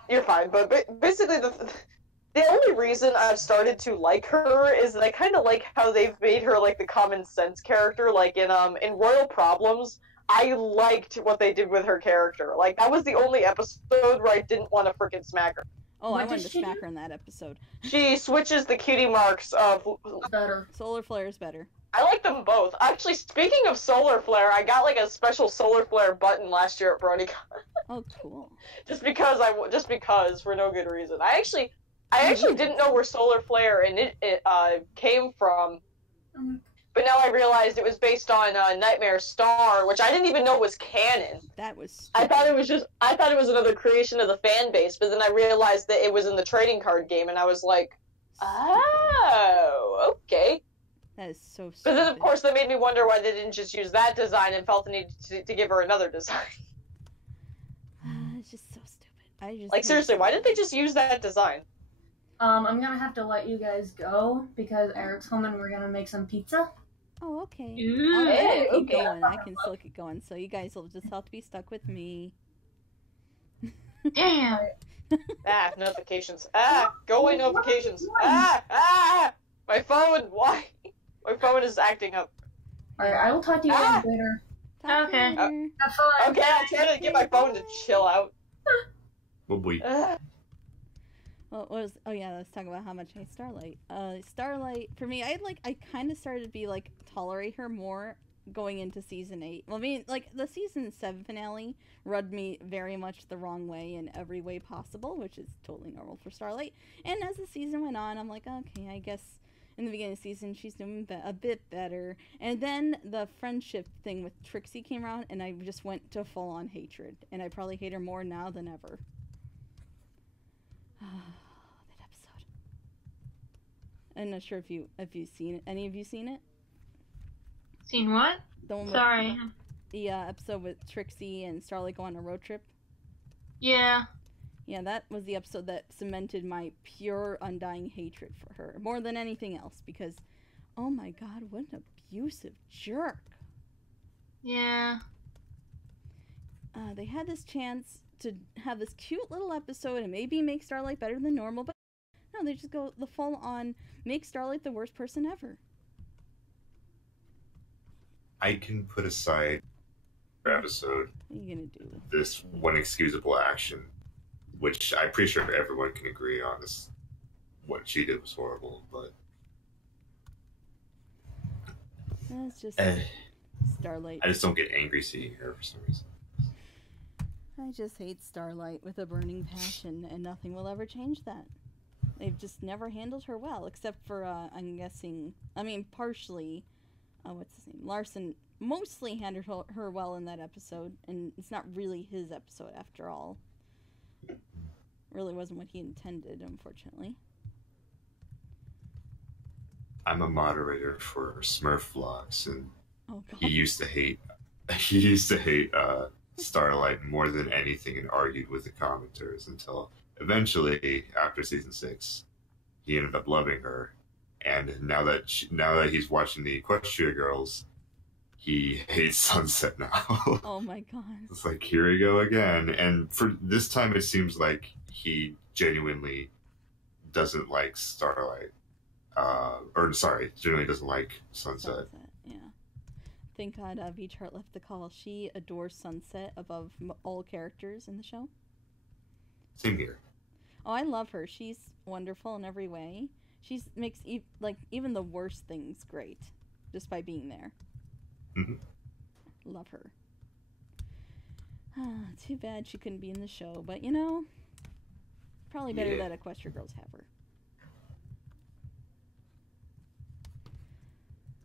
you're fine, but basically the only reason I've started to like her is that I kind of like how they've made her like the common sense character. Like in Royal Problems, I liked what they did with her character. Like that was the only episode where I didn't want to freaking smack her. Oh, What I wanted did to she smack do? her in that episode. She switches the cutie marks of. Better. Solar Flare is better. I like them both. Actually, speaking of Solar Flare, I got like a special Solar Flare button last year at BronyCon. Oh, cool. just because for no good reason. I actually didn't know where Solar Flare and it came from, but now I realized it was based on Nightmare Star, which I didn't even know was canon. That was. I Stupid. thought it was another creation of the fan base, but then I realized that it was in the trading card game, and I was like, oh, okay. That is so stupid. But then of course that made me wonder why they didn't just use that design and felt the need to give her another design. It's just so stupid. I just Like hate seriously, why stupid. didn't they just use that design? I'm gonna have to let you guys go because Eric's home and we're gonna make some pizza. Oh, okay. Ooh. I'll Hey, keep okay. going. I can still keep going. So you guys will just have to be stuck with me. Damn. Notifications. Go away notifications. My phone, why? My phone is acting up. Alright, I will talk to you guys later. Talk to you Okay. later. Have fun. Okay, I'll try to get my phone to chill out. Well, we Well, let's talk about how much I hate Starlight. Starlight, for me, I kind of started to be, like, tolerate her more going into season 8. Well, I mean, like, the season 7 finale rubbed me very much the wrong way in every way possible, which is totally normal for Starlight. And as the season went on, I'm like, okay, I guess in the beginning of the season, she's doing a bit better. And then the friendship thing with Trixie came around, and I just went to full-on hatred. And I probably hate her more now than ever. That episode. I'm not sure if you've seen it. Any of you seen it? Seen what? The one with Sorry. the episode with Trixie and Starlight go on a road trip. Yeah. Yeah, that was the episode that cemented my pure, undying hatred for her more than anything else. Because, oh my God, what an abusive jerk! Yeah. They had this chance to have this cute little episode and maybe make Starlight better than normal, but no, they just go the full on make Starlight the worst person ever. I can put aside the episode What are you gonna do? this one excusable action, which I'm pretty sure everyone can agree on is what she did was horrible, but That's just Starlight. I just don't get angry seeing her for some reason. I just hate Starlight with a burning passion, and nothing will ever change that. They've just never handled her well, except for, I'm guessing, I mean, partially, what's his name? Larson mostly handled her well in that episode, and it's not really his episode after all. Really wasn't what he intended, unfortunately. I'm a moderator for Smurf vlogs, and Oh, God. he used to hate Starlight more than anything and argued with the commenters until eventually, after season 6, he ended up loving her. And now that he's watching the Equestria Girls, he hates Sunset now. Oh my God. It's like, here we go again. And for this time, it seems like he genuinely doesn't like Starlight. Genuinely doesn't like Sunset. Yeah. Thank God V-Chart left the call. She adores Sunset above all characters in the show. Same here. Oh, I love her. She's wonderful in every way. She makes even the worst things great, just by being there. Mm-hmm. Love her. Too bad she couldn't be in the show, but probably better that Equestria Girls have her.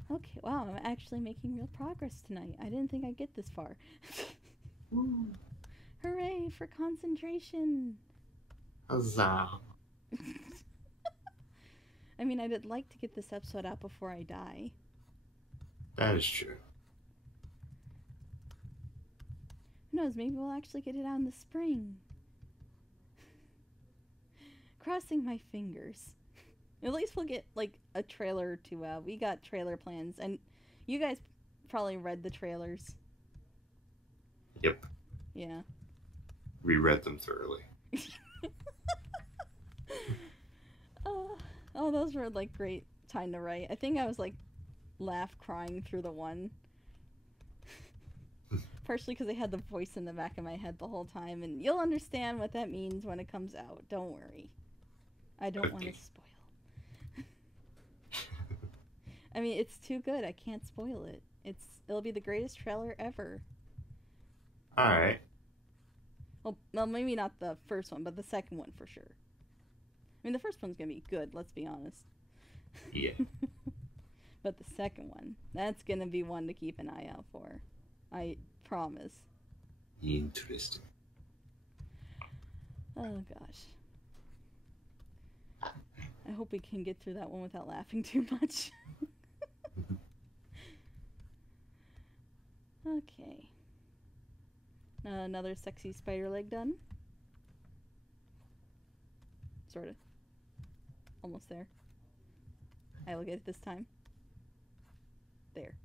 Okay, wow, I'm actually making real progress tonight. I didn't think I'd get this far. Hooray for concentration! Huzzah. I mean, I'd like to get this episode out before I die. That is true. Who knows, maybe we'll actually get it out in the spring. Crossing my fingers. At least we'll get, a trailer to, we got trailer plans, and you guys probably read the trailers. Yep. Yeah. We read them thoroughly. Oh, those were, great time to write. I think I was, crying through the one. Partially because I had the voice in the back of my head the whole time, and you'll understand what that means when it comes out. Don't worry. I don't want to spoil. I mean, it's too good. I can't spoil it. It'll be the greatest trailer ever. Alright. Well, maybe not the first one, but the second one for sure. I mean, the first one's gonna be good, let's be honest. Yeah. But the second one, that's gonna be one to keep an eye out for. I promise. Interesting. Oh, gosh. I hope we can get through that one without laughing too much. Okay. Another sexy spider leg done. Sort of. Almost there. I will get it this time. There.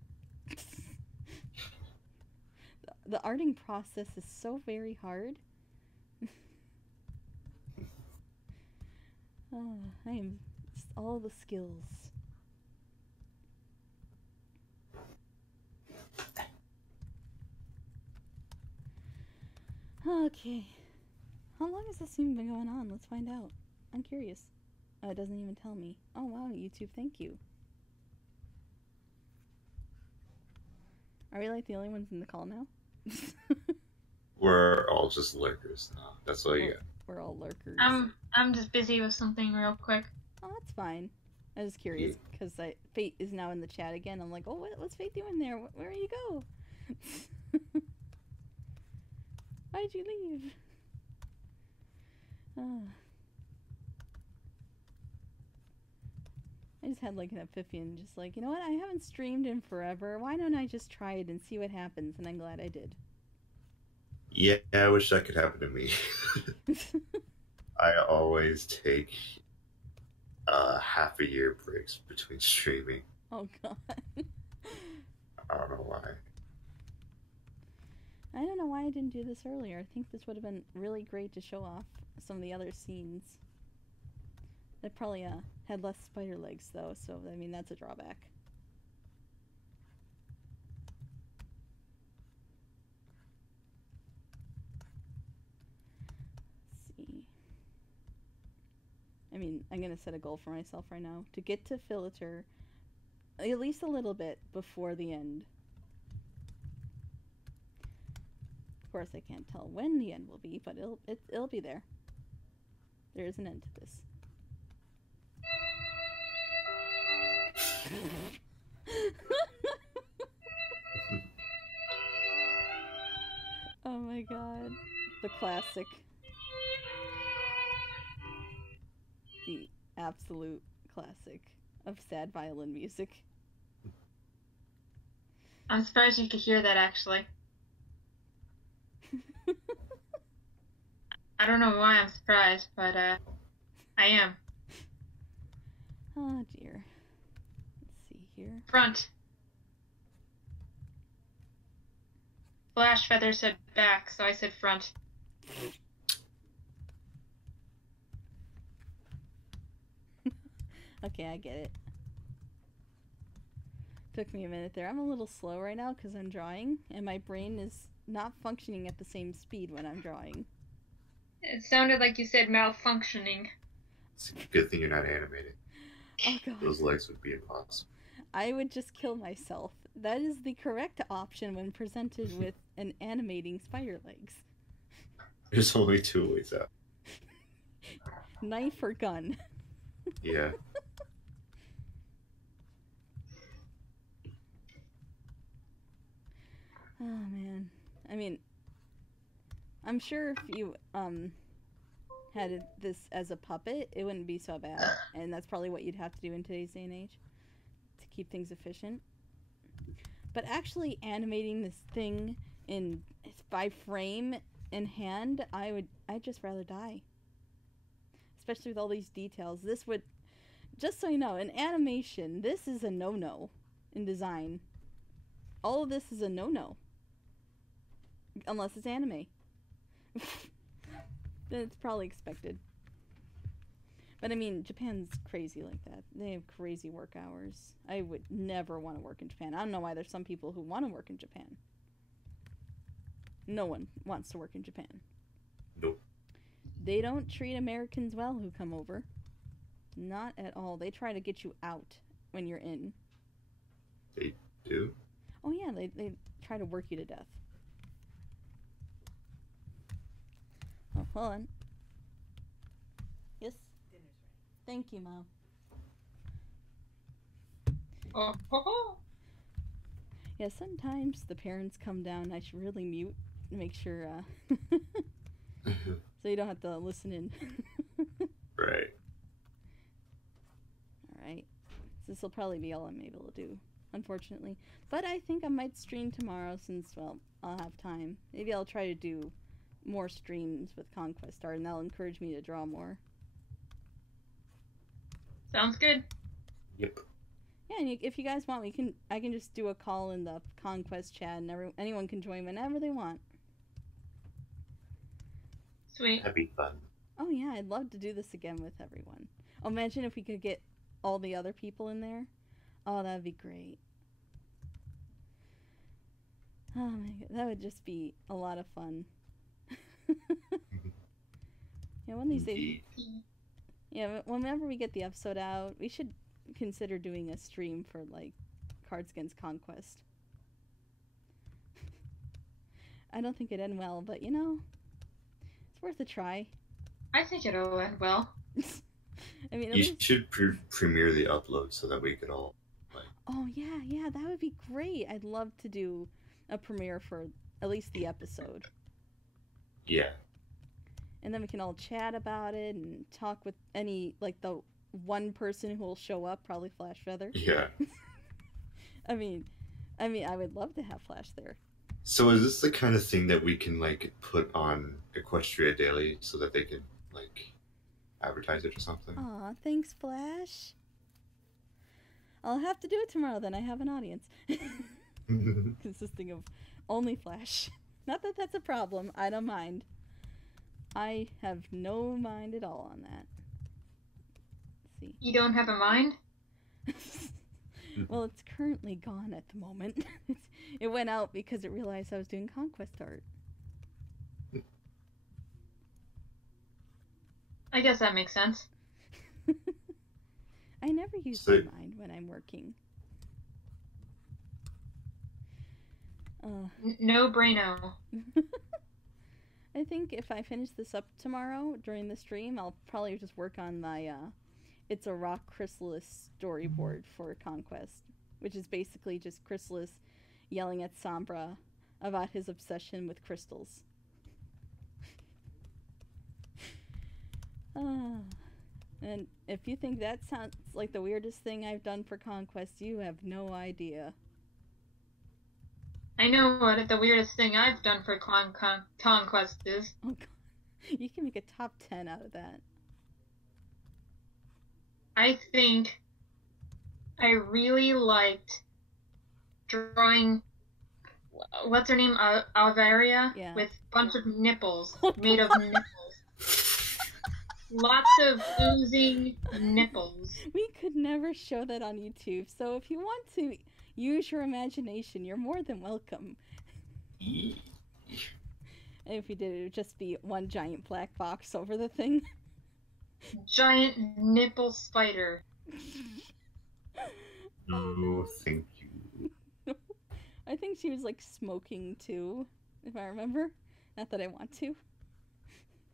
The arting process is so very hard. I am all the skills. Okay. How long has this even been going on? Let's find out. I'm curious. Oh, it doesn't even tell me. Oh, wow, YouTube, thank you. Are we like the only ones in the call now? We're all just lurkers now. That's all you got. We're all lurkers. I'm just busy with something real quick. Oh, that's fine. I was curious because Fate is now in the chat again. I'm like, oh, what's Fate doing there? Where do you go? Why'd you leave? I just had like an epiphany, just like, you know what? I haven't streamed in forever. Why don't I just try it and see what happens? And I'm glad I did. Yeah, I wish that could happen to me. I always take half a year breaks between streaming. Oh god. I don't know why. I don't know why I didn't do this earlier. I think this would have been really great to show off some of the other scenes. They probably had less spider legs though, so I mean that's a drawback. Let's see. I mean, I'm gonna set a goal for myself right now to get to Filater at least a little bit before the end. Of course, I can't tell when the end will be, but it'll be there. There is an end to this. Oh my god, the classic, the absolute classic of sad violin music. I'm surprised you could hear that, actually. I don't know why I'm surprised, but I am. Oh dear. Let's see here. Front. Flash Feather said back, so I said front. Okay, I get it. Took me a minute there. I'm a little slow right now because I'm drawing, and my brain is not functioning at the same speed when I'm drawing. It sounded like you said malfunctioning. It's a good thing you're not animated. Oh god. Those legs would be impossible. I would just kill myself. That is the correct option when presented with an animating spider legs. There's only two ways out. Knife or gun. Yeah. Oh man. I mean, I'm sure if you had this as a puppet, it wouldn't be so bad. And that's probably what you'd have to do in today's day and age to keep things efficient. But actually animating this thing by frame in hand, I'd just rather die. Especially with all these details. This would, just so you know, in animation, this is a no-no in design. All of this is a no-no. Unless it's anime. Then it's probably expected. But I mean, Japan's crazy like that. They have crazy work hours. I would never want to work in Japan. I don't know why there's some people who want to work in Japan. No one wants to work in Japan. Nope. They don't treat Americans well who come over. Not at all. They try to get you out when you're in. They do? Oh yeah, they try to work you to death. Oh, hold on. Yes? Thank you, Mom. Oh. Yeah, sometimes the parents come down. I should really mute and make sure, so you don't have to listen in. Right. Alright. So this will probably be all I'm able to do, unfortunately. But I think I might stream tomorrow since, well, I'll have time. Maybe I'll try to do more streams with Conquest art, and that'll encourage me to draw more. Sounds good. Yep. Yeah, and if you guys want, I can just do a call in the Conquest chat, and anyone can join whenever they want. Sweet. That'd be fun. Oh yeah, I'd love to do this again with everyone. Oh, imagine if we could get all the other people in there. Oh, that'd be great. Oh my god, that would just be a lot of fun. Yeah, one of these days. Indeed. Yeah, whenever we get the episode out, we should consider doing a stream for like Cards Against Conquest. I don't think it'd end well, but it's worth a try. I think it'll end well. I mean, at You least... should premiere the upload so that we could all like. Oh yeah, that would be great. I'd love to do a premiere for at least the episode. Yeah. And then we can all chat about it and talk with any, like, the one person who will show up, probably Flash Feather. Yeah. I mean, I would love to have Flash there. So is this the kind of thing that we can like put on Equestria Daily so that they can like advertise it or something? Aw, thanks, Flash. I'll have to do it tomorrow then. I have an audience. Consisting of only Flash. Not that that's a problem. I don't mind. I have no mind at all on that. Let's see. You don't have a mind? Well, it's currently gone at the moment. It went out because it realized I was doing Conquest art. I guess that makes sense. I never use So- my mind when I'm working. No braino. I think if I finish this up tomorrow during the stream, I'll probably just work on my It's a Rock Chrysalis storyboard for Conquest, which is basically just Chrysalis yelling at Sombra about his obsession with crystals. And if you think that sounds like the weirdest thing I've done for Conquest, you have no idea. I know what the weirdest thing I've done for Conquest is. Oh God. You can make a top 10 out of that. I think I really liked drawing, what's her name, Alvaria, Yeah. with a bunch of nipples, made of nipples. Lots of oozing nipples. We could never show that on YouTube, so if you want to use your imagination, you're more than welcome. And if we did, it would just be one giant black box over the thing. Giant nipple spider. No, thank you. I think she was like smoking too, if I remember. Not that I want to.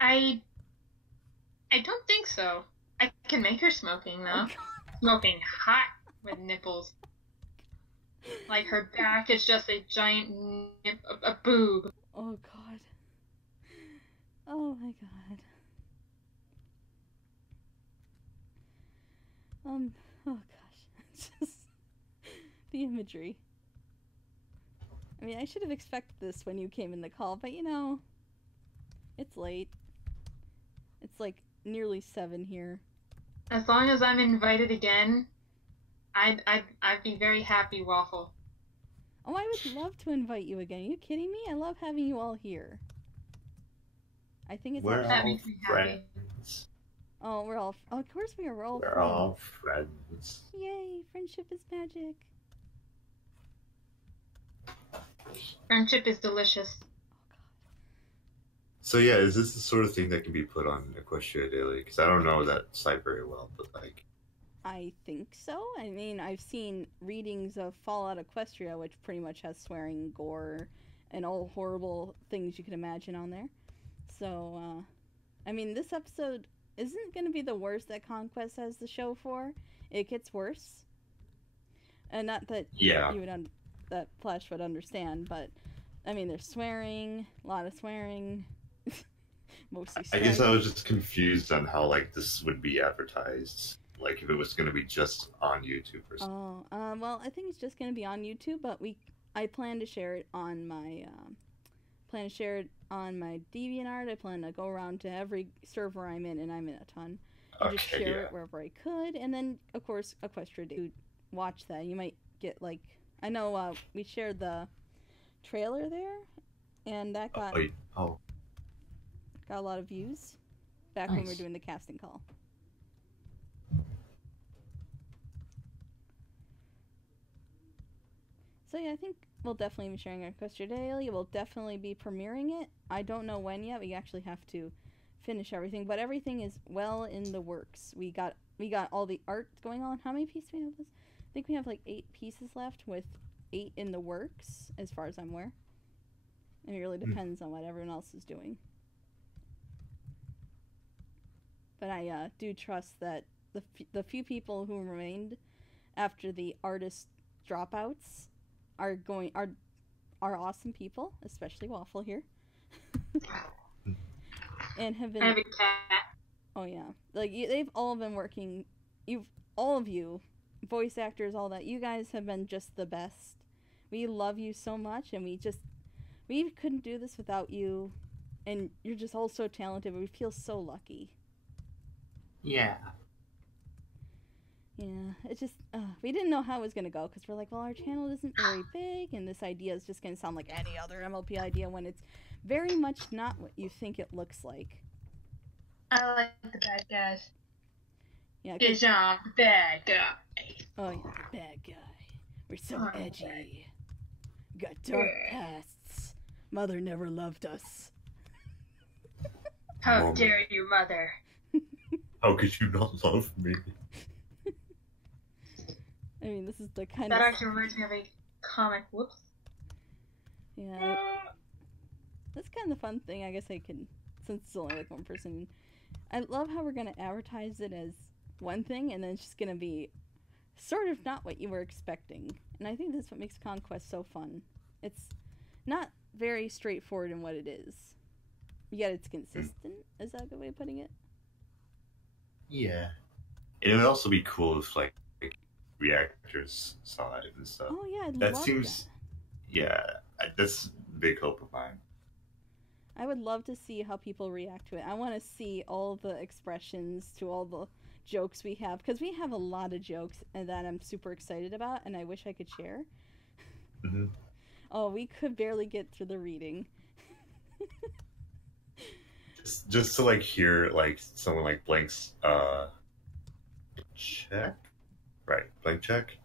I don't think so. I can make her smoking though. Smoking hot with nipples. Like her back is just a giant a boob. Oh God. Oh my God. Oh gosh. Just the imagery. I mean, I should have expected this when you came in the call, but it's late. It's like nearly 7 here. As long as I'm invited again, I'd be very happy, Waffle. Oh, I would love to invite you again. Are you kidding me? I love having you all here. I think it's We're That all makes me happy. friends. Oh, we're all. Oh, of course we are. We're all We're friends. all friends. Yay! Friendship is magic. Friendship is delicious. So yeah, is this the sort of thing that can be put on Equestria Daily? Because I don't know that site very well, but like. I think so. I mean, I've seen readings of Fallout Equestria, which pretty much has swearing, gore, and all horrible things you can imagine on there. So, I mean, this episode isn't going to be the worst that Conquest has the show for. It gets worse. And not that Yeah. you would that Flash would understand, but I mean, there's swearing, a lot of swearing, mostly I guess I swearing. was just confused on how like this would be advertised. Like if it was going to be just on YouTube or something. Oh, well, I think it's just gonna be on YouTube, but I plan to share it on my, DeviantArt. I plan to go around to every server I'm in, and I'm in a ton, and just Okay, share yeah. it wherever I could, and then, of course, Equestria to watch that. You might get, like, I know, we shared the trailer there, and that got Oh, a lot of views back when we were Nice. doing the casting call. So yeah, I think we'll definitely be sharing our Quest Daily. We'll definitely be premiering it. I don't know when yet. We actually have to finish everything, but everything is well in the works. We got all the art going on. How many pieces do we have? I think we have like 8 pieces left, with 8 in the works, as far as I'm aware. And it really depends on what everyone else is doing. But I do trust that the few people who remained after the artist dropouts are awesome people, especially Waffle here. And have been. I have a cat. Oh yeah, like they've all been working. All of you, voice actors, all that. You guys have been just the best. We love you so much, and we couldn't do this without you. And you're just all so talented. We feel so lucky. Yeah. Yeah, it's just, we didn't know how it was going to go, because we're like, well, our channel isn't very big, and this idea is just going to sound like any other MLP idea, when it's very much not what you think it looks like. I like the bad guys. Yeah, Good job, the bad guy. oh yeah, the bad guy. We're so edgy. Got dark pasts. Mother never loved us. How Mom. dare you, mother? How could you not love me? I mean, this is the kind That of... actually reminds me of a comic. Whoops. Yeah, that's kind of the fun thing. I guess I can, since it's only like one person. I love how we're going to advertise it as one thing, and then it's just going to be sort of not what you were expecting. And I think that's what makes Conquest so fun. It's not very straightforward in what it is, yet it's consistent. Is that a good way of putting it? Yeah. It would also be cool if, like, reactors saw it and stuff. Oh yeah, I'd That love seems... that. Yeah, that's a big hope of mine. I would love to see how people react to it. I want to see all the expressions to all the jokes we have, because we have a lot of jokes and that I'm super excited about, and I wish I could share. Mm-hmm. Oh, we could barely get through the reading. Just to, like, hear, like, someone, like, blanks, check? Right, blank check.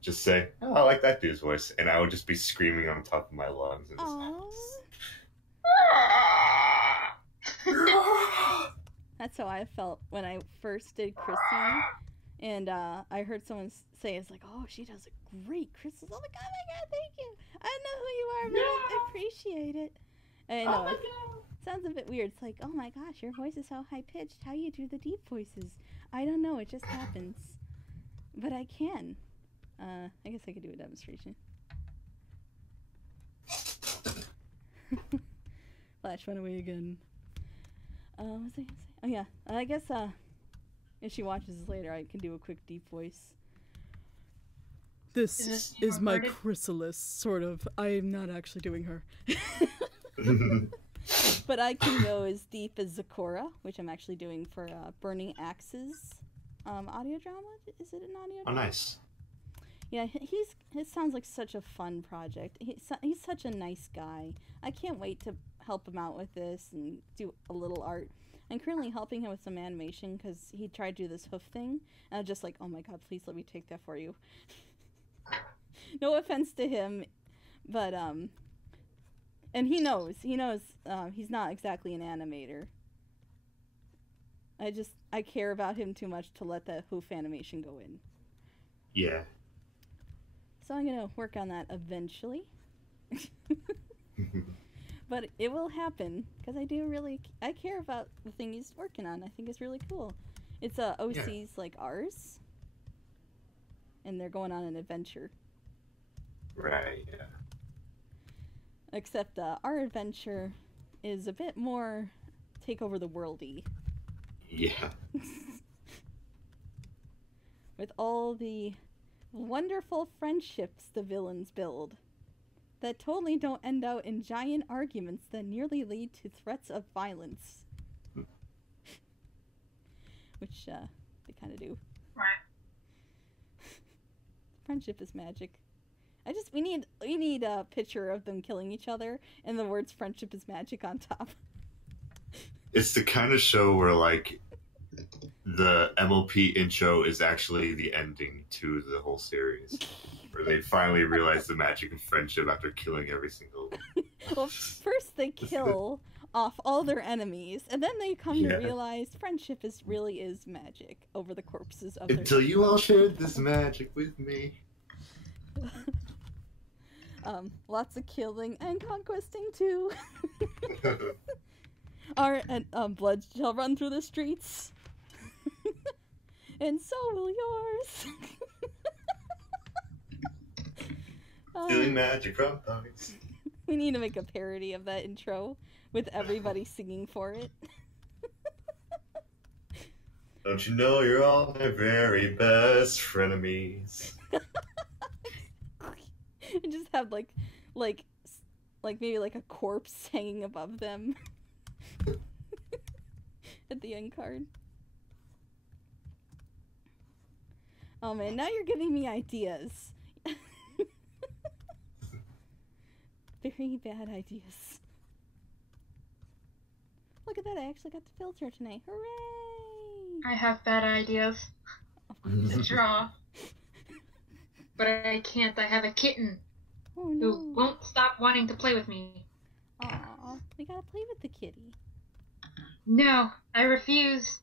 Just say, oh, I like that dude's voice, and I would just be screaming on top of my lungs. And That's how I felt when I first did Chrissy, and I heard someone say, it's like, oh, she does a great Chrissy. I'm like, oh my god, thank you. I don't know who you are, but I appreciate it. And I know, it sounds a bit weird. It's like, oh my gosh, your voice is so high-pitched. How you do the deep voices? I don't know, it just happens. But I can. I guess I could do a demonstration. Flash went away again. What was I gonna say? Oh yeah, I guess if she watches this later, I can do a quick deep voice. This is my chrysalis, sort of. I'm not actually doing her. But I can go as deep as Zakora, which I'm actually doing for Burning Axe's audio drama. Is it an audio drama? Oh, nice. Yeah, it sounds like such a fun project. He's such a nice guy. I can't wait to help him out with this and do a little art. I'm currently helping him with some animation because he tried to do this hoof thing, and I was just like, oh my god, please let me take that for you. No offense to him, but and he knows he's not exactly an animator. I care about him too much to let the hoof animation go in. Yeah. So I'm gonna work on that eventually. But it will happen, because I care about the thing he's working on. I think it's really cool. It's OC's like ours, and they're going on an adventure. Right, yeah. Except our adventure is a bit more take over the worldy. Yeah. With all the wonderful friendships the villains build that totally don't end out in giant arguments that nearly lead to threats of violence. Which they kind of do. Right. Friendship is magic. We need a picture of them killing each other and the words "friendship is magic" on top. It's the kind of show where, like, the MLP intro is actually the ending to the whole series. where they finally realize the magic of friendship after killing every single one. Well, first they kill off all their enemies, and then they come to realize friendship really is magic over the corpses of their... Until you all shared this magic with me. Lots of killing and conquesting too. Blood shall run through the streets. And so will yours. Stealing magic from thugs. We need to make a parody of that intro with everybody singing for it. Don't you know you're all my very best frenemies? And just have like maybe like a corpse hanging above them at the end card. Oh man, now you're giving me ideas. Very bad ideas. Look at that, I actually got the filter tonight. Hooray! I have bad ideas to draw. But I can't. I have a kitten who won't stop wanting to play with me. Aw, we gotta play with the kitty. No, I refuse.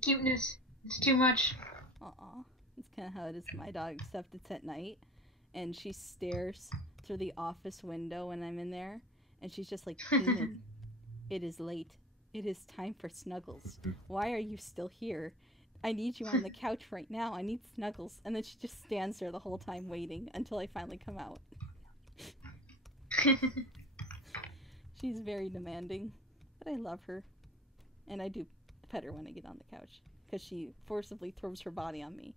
Cuteness. It's too much. Aw, that's kind of how it is with my dog, except it's at night, and she stares through the office window when I'm in there, and she's just like, Enid, it is late. It is time for snuggles. Why are you still here? I need you on the couch right now. I need snuggles. And then she just stands there the whole time waiting until I finally come out. She's very demanding, but I love her. And I do pet her when I get on the couch, because she forcibly throws her body on me.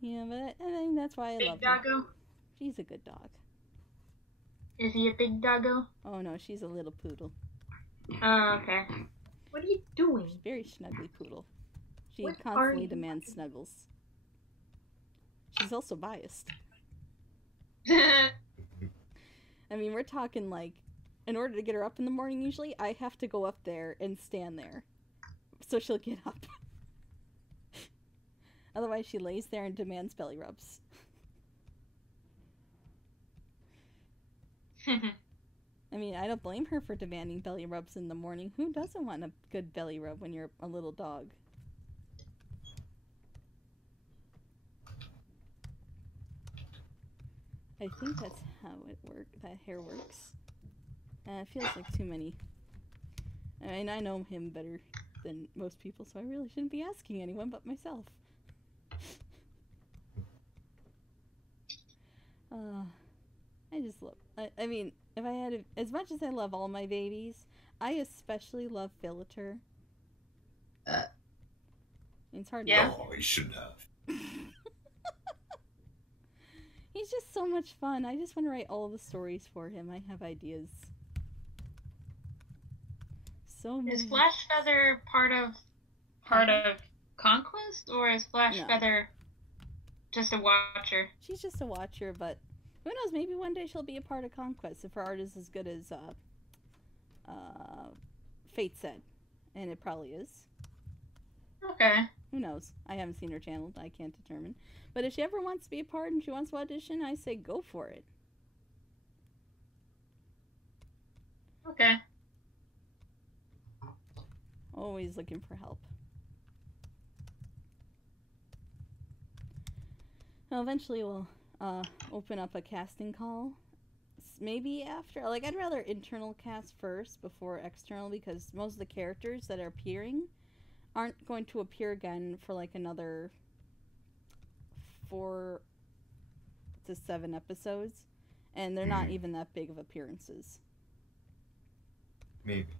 Yeah, but I think that's why I love her. Big doggo? She's a good dog. Is he a big doggo? Oh no, she's a little poodle. Oh, okay. What are you doing? She's a very snuggly poodle. She What constantly are you demands snuggles. She's also biased. Oh, I mean, we're talking like, in order to get her up in the morning, usually, I have to go up there and stand there. So she'll get up. Otherwise, she lays there and demands belly rubs. I mean, I don't blame her for demanding belly rubs in the morning. Who doesn't want a good belly rub when you're a little dog? I think that's how that hair works. It feels like too many. I mean, I know him better than most people, so I really shouldn't be asking anyone but myself. I just love... I mean, if I had... as much as I love all my babies, I especially love Filater. It's hard Yeah. to... Oh, you shouldn't have. He's just so much fun. I just want to write all the stories for him. I have ideas. So many. Is Flash Feather part of Conquest, or is Flash No. Feather just a watcher? She's just a watcher, but who knows? Maybe one day she'll be a part of Conquest if her art is as good as Fate said, and it probably is. Okay. Who knows? I haven't seen her channel. I can't determine. But if she ever wants to be a part and she wants to audition, I say go for it. Okay. Always looking for help. Well, eventually we'll open up a casting call. Maybe after, like, I'd rather internal cast first before external, because most of the characters that are appearing aren't going to appear again for like another 4 to 7 episodes, and they're not even that big of appearances. Maybe.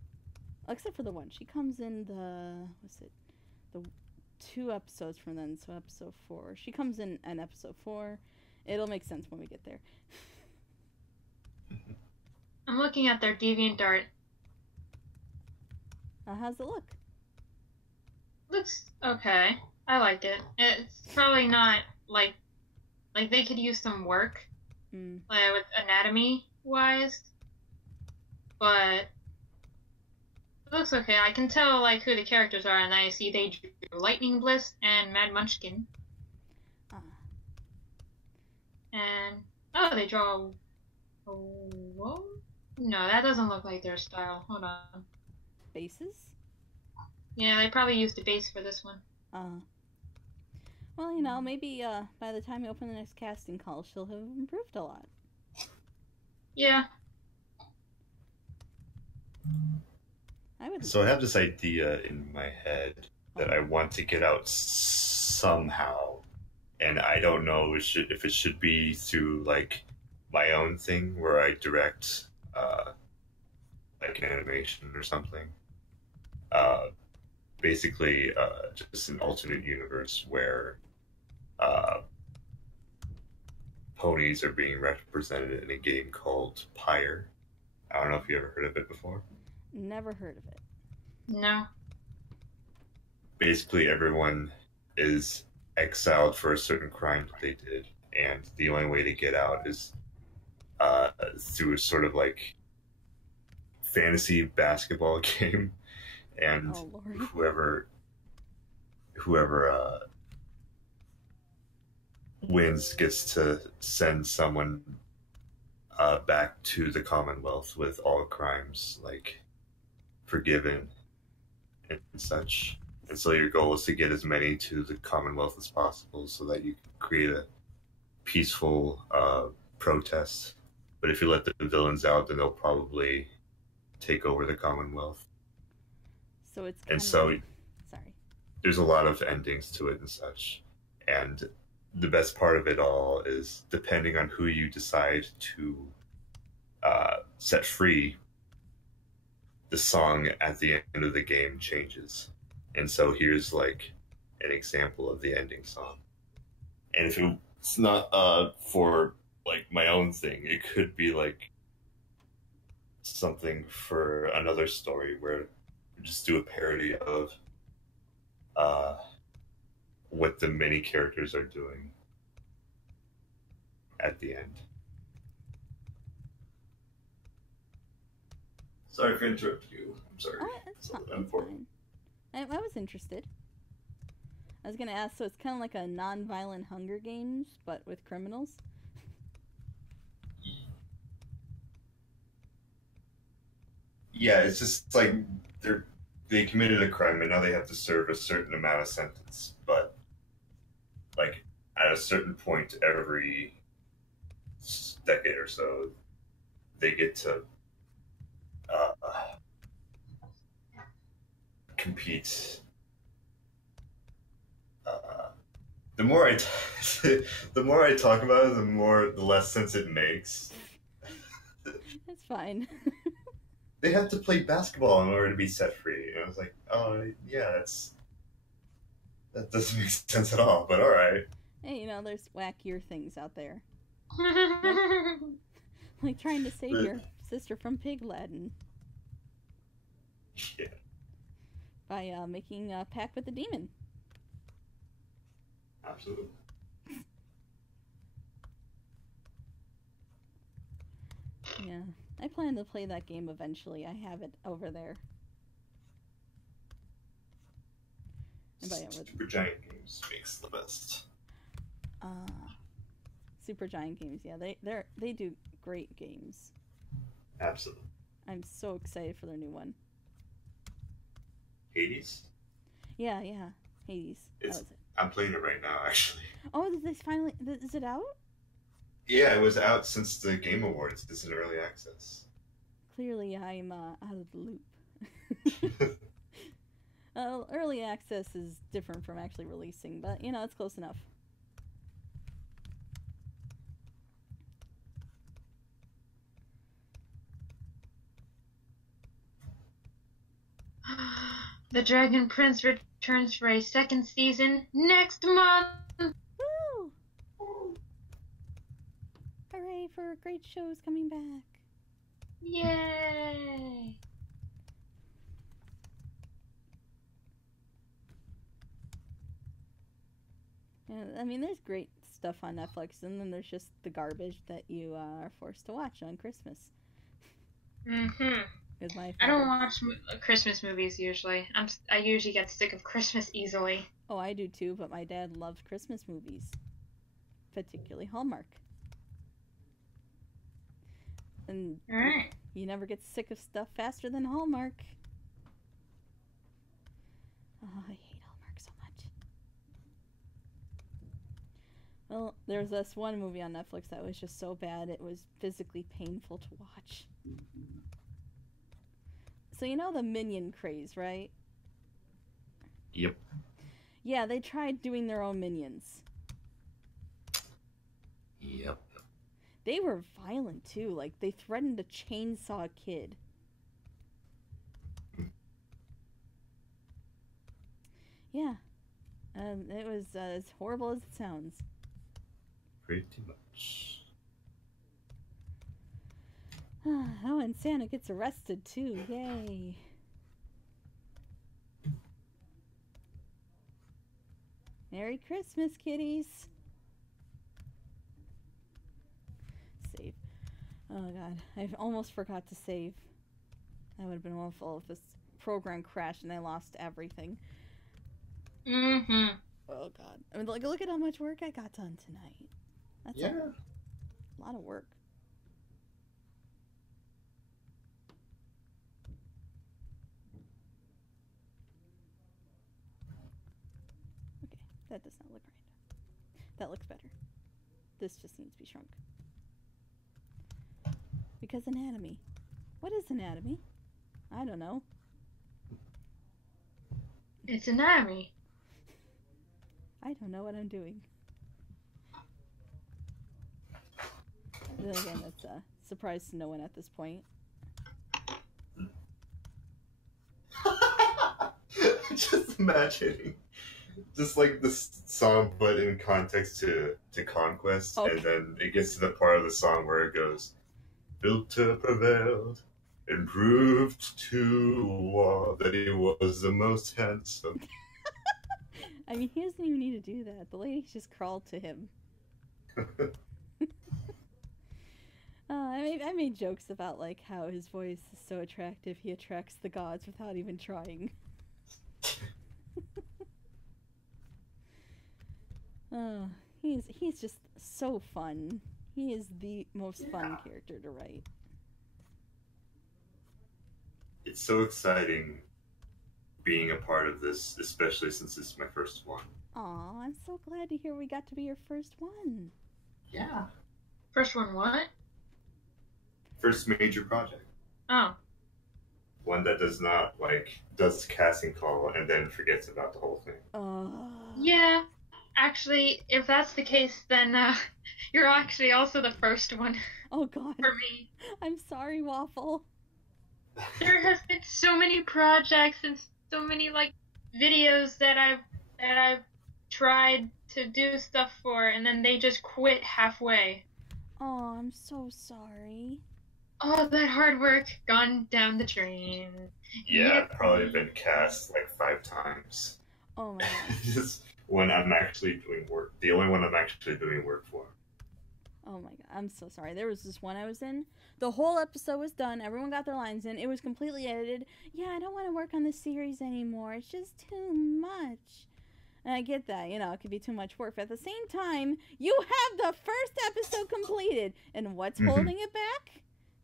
Except for the one. She comes in the 2 episodes from then, so episode 4. She comes in episode 4. It'll make sense when we get there. I'm looking at their DeviantArt. How's it look? Looks okay. I like it. It's probably not like they could use some work, like with anatomy wise, but it looks okay. I can tell like who the characters are, and I see they drew Lightning Bliss and Mad Munchkin. Ah, And oh, they draw. Oh, whoa. No, that doesn't look like their style. Hold on. bases? Yeah, they probably used a base for this one. Well, maybe by the time we open the next casting call, she'll have improved a lot. Yeah. So I have this idea in my head that I want to get out somehow, and I don't know if it should be through like my own thing where I direct like an animation or something. Basically, just an alternate universe where ponies are being represented in a game called Pyre. I don't know if you ever heard of it before. Never heard of it. No. Basically, everyone is exiled for a certain crime that they did, and the only way to get out is through a sort of like fantasy basketball game, and Oh, Lord. whoever wins gets to send someone back to the Commonwealth with all crimes like forgiven and such. And so your goal is to get as many to the Commonwealth as possible so that you can create a peaceful protest. But if you let the villains out, then they'll probably take over the Commonwealth. So it's And kind so of... Sorry. there's a lot of endings to it and such. And the best part of it all is depending on who you decide to set free, the song at the end of the game changes. And so here's like an example of the ending song. And if it's not for like my own thing, it could be like something for another story where we just do a parody of what the many characters are doing at the end. Sorry for interrupting you. I'm sorry. It's fine. I was interested. I was gonna ask, so it's kind of like a non-violent Hunger Games, but with criminals? Yeah, it's just like they committed a crime and now they have to serve a certain amount of sentence, but like at a certain point every decade or so, they get to compete. The more the more I talk about it, the less sense it makes. It's fine. They have to play basketball in order to be set free. And I was like, oh yeah, that doesn't make sense at all. But all right. Hey, there's wackier things out there, like trying to save your sister from pig Latin. Yeah. By making a pact with the demon. Absolutely. Yeah, I plan to play that game eventually. I have it over there. And by Super Giant Games makes the best. Super Giant Games, yeah, they do great games. Absolutely. I'm so excited for their new one. Hades? Yeah, Hades. That was it. I'm playing it right now, actually. Oh, is it out? Yeah, it was out since the Game Awards. It's in early access. Clearly, I'm out of the loop. Early access is different from actually releasing, but it's close enough. The Dragon Prince returns for a second season next month! Woo! Hooray for great shows coming back. Yay! Yeah, I mean, there's great stuff on Netflix, and then there's just the garbage that you are forced to watch on Christmas. Mm-hmm. with my I don't father. watch Christmas movies usually. I usually get sick of Christmas easily. Oh, I do too, but my dad loved Christmas movies, particularly Hallmark. And All right. you never get sick of stuff faster than Hallmark. Oh, I hate Hallmark so much. Well, there's this one movie on Netflix that was just so bad it was physically painful to watch. So you know the Minion craze, right? Yep. Yeah, they tried doing their own Minions. Yep. They were violent too. Like they threatened to chainsaw a kid. Yeah. It was as horrible as it sounds. Pretty much. Oh, and Santa gets arrested too. Yay. Merry Christmas, kitties. Save. Oh god, I almost forgot to save. That would have been awful if this program crashed and I lost everything. Mm-hmm. Oh god. I mean, look at how much work I got done tonight. That's a lot of work. Okay, that does not look right. That looks better. This just needs to be shrunk. Because anatomy. What is anatomy? I don't know. It's anatomy. I don't know what I'm doing. Then again, that's a surprise to no one at this point. Just imagining, just like this song, but in context to Conquest, Okay. and then it gets to the part of the song where it goes, "Filter prevailed, and proved to all that he was the most handsome." I mean, he doesn't even need to do that. The lady just crawled to him. I made jokes about like how his voice is so attractive he attracts the gods without even trying. He's just so fun. He is the most fun character to write. It's so exciting being a part of this, especially since it's my first one. Aw, I'm so glad to hear we got to be your first one. Yeah. First one, what? First major project. Oh. One that does not, does casting call and then forgets about the whole thing. Yeah. Actually, if that's the case, then you're actually also the first one Oh god. for me. I'm sorry, Waffle. There has been so many projects and so many videos that I've tried to do stuff for, and then they just quit halfway. Oh, I'm so sorry. All that hard work gone down the drain. Yeah, I've probably been cast 5 times. Oh my god. Just when I'm actually doing work. The only one I'm actually doing work for. Oh my god, I'm so sorry. There was this one I was in. The whole episode was done. Everyone got their lines in. It was completely edited. Yeah, I don't want to work on this series anymore. It's just too much. And I get that, it could be too much work. But at the same time, you have the first episode completed. And what's holding it back?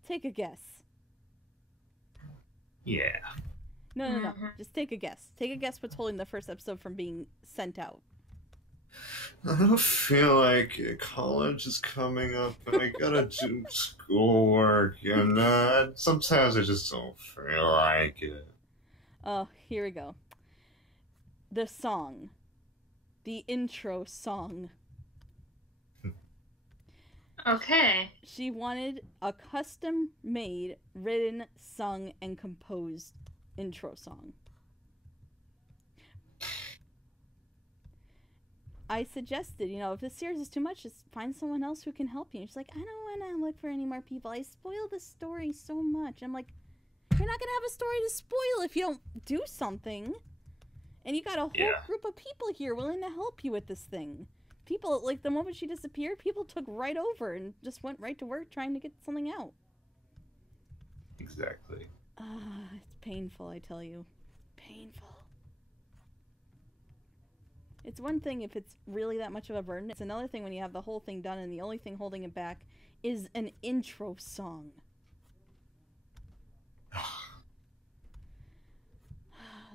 Take a guess. Yeah. No. Just take a guess. Take a guess what's holding the first episode from being sent out. I don't feel like it. College is coming up and I gotta do schoolwork and sometimes I just don't feel like it. Oh, here we go. The song. The intro song. Okay. She wanted a custom-made, written, sung, and composed intro song. I suggested, if this series is too much, just find someone else who can help you. And she's like, I don't want to look for any more people. I spoil the story so much. I'm like, you're not going to have a story to spoil if you don't do something. And you got a whole group of people here willing to help you with this thing. People, the moment she disappeared, people took right over and just went right to work trying to get something out. Exactly. It's painful, I tell you. Painful. It's one thing if it's really that much of a burden. It's another thing when you have the whole thing done and the only thing holding it back is an intro song.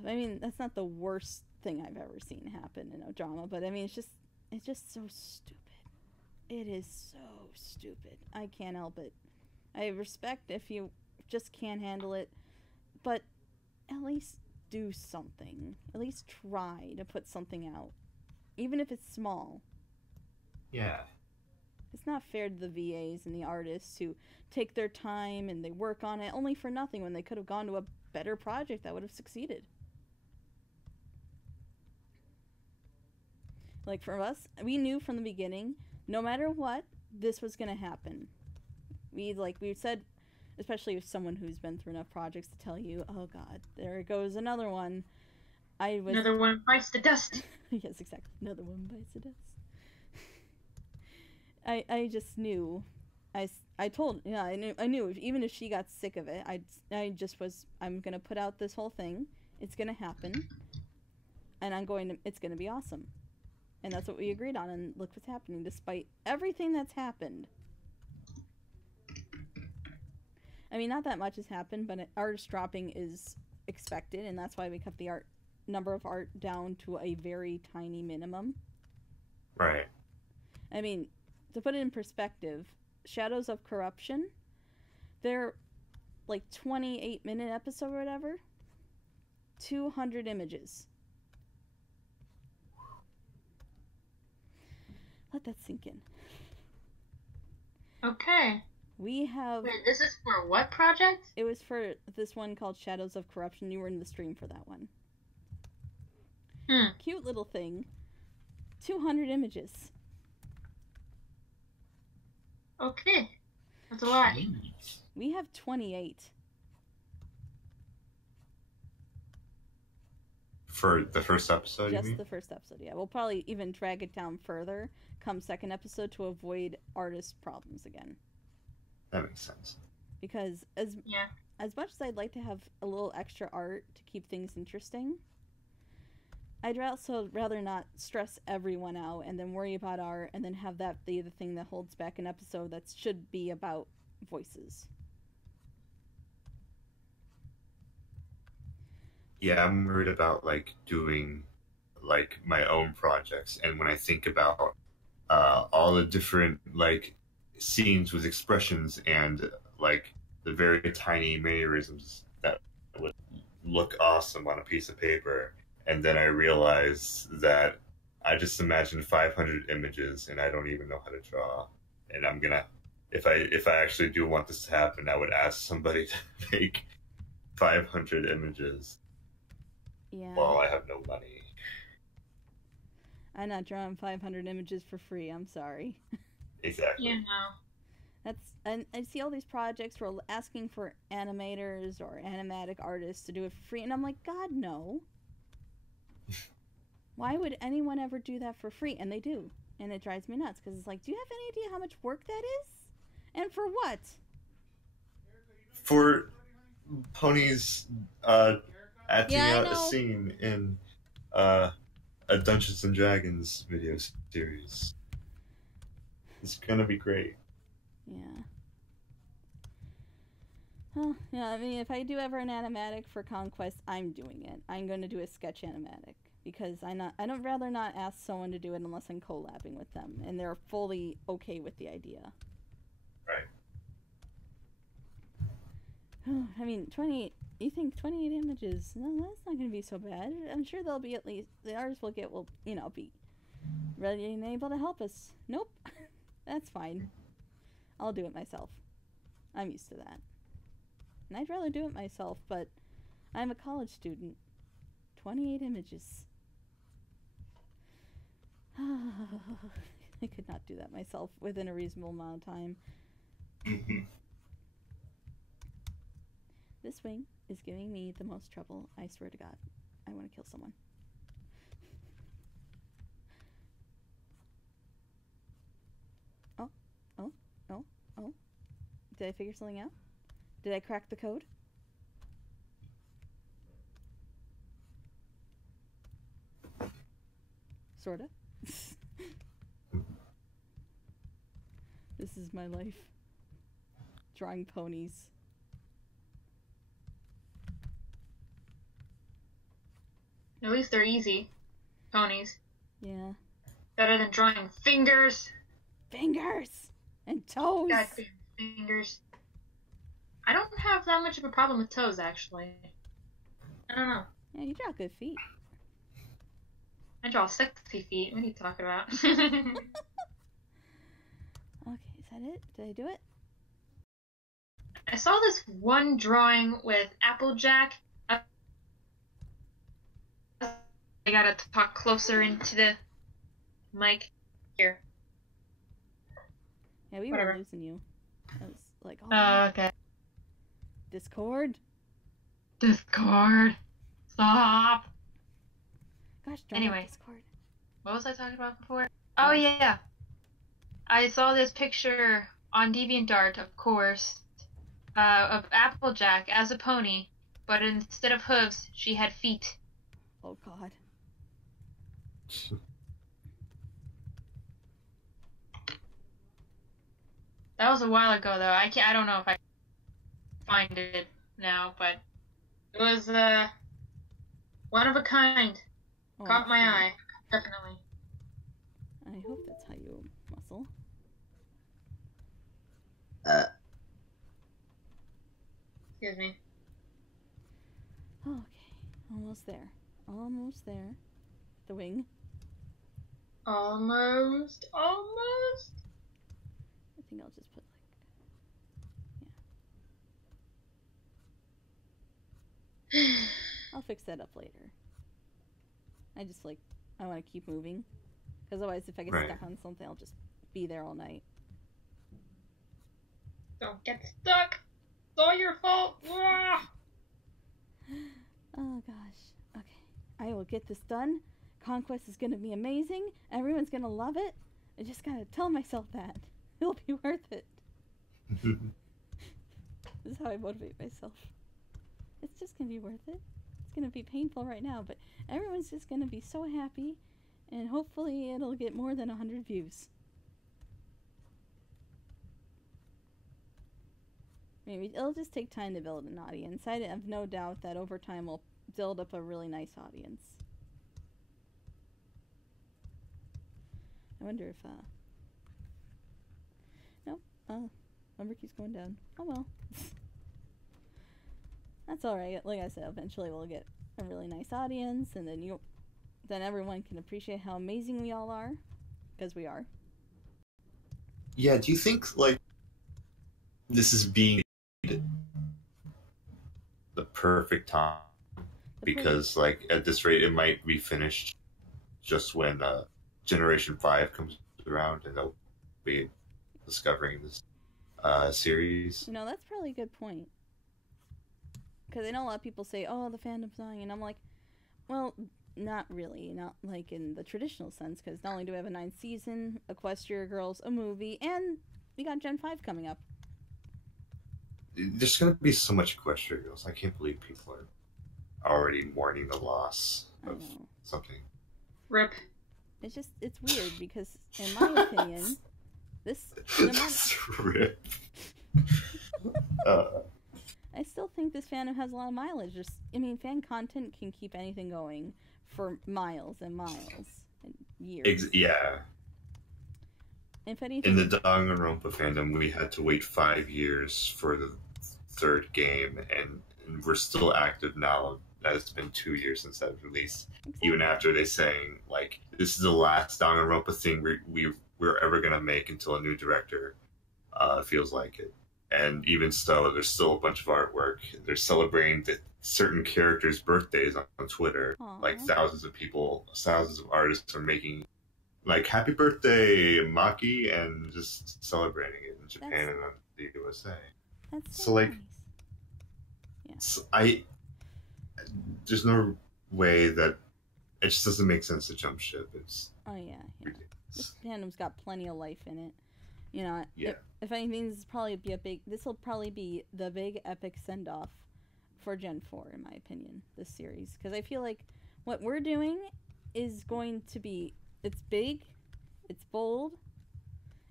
I mean, that's not the worst thing I've ever seen happen in a drama, but I mean, it's just so stupid. It is so stupid. I can't help it. I respect if you just can't handle it, but at least do something. At least try to put something out. Even if it's small. Yeah. It's not fair to the VAs and the artists who take their time and they work on it only for nothing when they could have gone to a better project that would have succeeded. Like for us, we knew from the beginning, no matter what, this was going to happen. We said, especially with someone who's been through enough projects to tell you, oh God, there goes another one. Another one bites the dust. Yes, exactly. Another one bites the dust. I just knew. I told, yeah, I knew even if she got sick of it, I'm going to put out this whole thing. It's going to happen. And it's going to be awesome. And that's what we agreed on, and look what's happening despite everything that's happened. I mean, not that much has happened, but artist dropping is expected, and that's why we kept the number of art down to a very tiny minimum. Right. I mean, to put it in perspective, Shadows of Corruption, they're like 28-minute episode or whatever, 200 images. Let that sink in. Okay. We have... Wait, this is for what project? It was for this one called Shadows of Corruption. You were in the stream for that one. Cute little thing. 200 images. Okay. That's a lot. We have 28. For the first episode, you Just mean? the first episode, yeah. We'll probably even drag it down further come second episode to avoid artist problems again. That makes sense. Because as much as I'd like to have a little extra art to keep things interesting, I'd also rather not stress everyone out and then worry about art and then have that be the thing that holds back an episode that should be about voices. Yeah, I'm worried about doing my own projects, and when I think about all the different scenes with expressions and the very tiny mannerisms that would look awesome on a piece of paper, and then I realize that I just imagined 500 images and I don't even know how to draw, and I'm gonna, if I actually do want this to happen, I would ask somebody to make 500 images. Yeah. Well, I have no money. I'm not drawing 500 images for free. I'm sorry. Exactly. Yeah, no. And I see all these projects where asking for animators or animatic artists to do it for free, and I'm like, God, no. Why would anyone ever do that for free? And they do, and it drives me nuts because it's like, do you have any idea how much work that is, and for what? For Pony's acting out a know. scene in a Dungeons and Dragons video series. It's gonna be great. Yeah. Well, yeah, I mean, if I do ever an animatic for Conquest, I'm doing it. I'm going to do a sketch animatic because I don't rather not ask someone to do it unless I'm collabing with them and they're fully okay with the idea. Right. I mean, 28. You think 28 images? No, that's not going to be so bad. I'm sure they'll be at least the artists will be ready and able to help us. Nope, that's fine. I'll do it myself. I'm used to that. And I'd rather do it myself, but I'm a college student. 28 images. I could not do that myself within a reasonable amount of time. This wing is giving me the most trouble, I swear to God. I want to kill someone. Oh. Did I figure something out? Did I crack the code? Sorta. This is my life. Drawing ponies. At least they're easy. Ponies. Yeah. Better than drawing fingers. Fingers! And toes! Goddamn fingers. I don't have that much of a problem with toes, actually. I don't know. Yeah, you draw good feet. I draw sexy feet. What are you talking about? Okay, is that it? Did I do it? I saw this one drawing with Applejack. I gotta talk closer into the mic. Here. Yeah, we Whatever. were losing you. I was like, oh, Okay. Discord. Discord. Stop. Gosh darn Anyway. it, Discord. What was I talking about before? Oh, yeah. I saw this picture on DeviantArt, of course, of Applejack as a pony, but instead of hooves, she had feet. Oh god. That was a while ago, though. I don't know if I find it now, but it was one of a kind. Oh, Caught my okay. eye, definitely. I hope that's how you muscle. Excuse me. Okay, almost there. Almost there. The wing. Almost. I think I'll just put yeah. I'll fix that up later. I want to keep moving. Because otherwise, if I get Right. stuck on something, I'll just be there all night. Don't get stuck. It's all your fault. Ah! Oh gosh. Okay. I will get this done. Conquest is going to be amazing. Everyone's going to love it. I just got to tell myself that. It'll be worth it. This is how I motivate myself. It's just going to be worth it. It's going to be painful right now, but everyone's just going to be so happy, and hopefully it'll get more than 100 views. Maybe it'll just take time to build an audience. I have no doubt that over time we'll build up a really nice audience. I wonder if, nope, number keeps going down. Oh well. That's alright. Like I said, eventually we'll get a really nice audience, and then everyone can appreciate how amazing we all are, because we are. Yeah, do you think, like, this is being the perfect time? Because, like, at this rate, it might be finished just when Generation 5 comes around, and they'll be discovering this series. You know, that's probably a good point. Because I know a lot of people say, oh, the fandom's dying, and I'm like, well, not really. Not like in the traditional sense, because not only do we have a 9th season, Equestria Girls, a movie, and we got Gen 5 coming up. There's going to be so much Equestria Girls. I can't believe people are already mourning the loss I of know. something. Rip. It's weird, because in my opinion, this, no matter, Rip. I still think this fandom has a lot of mileage. Fan content can keep anything going for miles and miles and years. Yeah. If anything, In the Danganronpa fandom, we had to wait 5 years for the 3rd game, and we're still active now. It's been 2 years since that was released. exactly. Even after they saying, like, this is the last Danganronpa thing we're ever going to make until a new director feels like it. And even so, there's still a bunch of artwork. They're celebrating certain characters' birthdays on Twitter. Aw. Like, thousands of artists are making, like, happy birthday, Maki, and just celebrating it in Japan and the USA. That's So, like, nice. there's no way that it just doesn't make sense to jump ship. It's Oh yeah. ridiculous. This fandom's got plenty of life in it. You know, Yeah. if anything, this will probably be the big epic send off for Gen 4, in my opinion. This series, because I feel like what we're doing is going to be it's big, it's bold,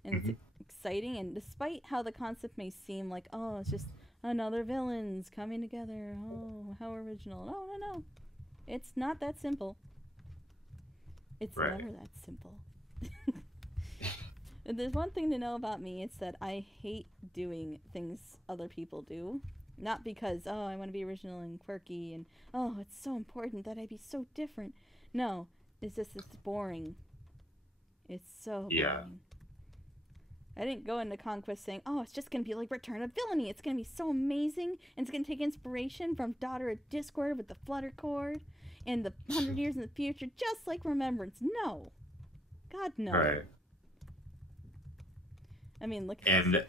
and Mhm. it's exciting. And despite how the concept may seem like, oh, it's just another villains coming together. Oh, how original. No. It's not that simple. It's Right. never that simple. If there's one thing to know about me, it's that I hate doing things other people do. Not because, oh, I want to be original and quirky and, oh, it's so important that I be so different. No, it's just, it's boring. It's so Yeah. boring. I didn't go into Conquest saying, oh, it's just going to be like Return of Villainy. It's going to be so amazing. And it's going to take inspiration from Daughter of Discord with the Flutter Chord and the 100 Years in the Future, just like Remembrance. No. God, no. Right. I mean, look at And this.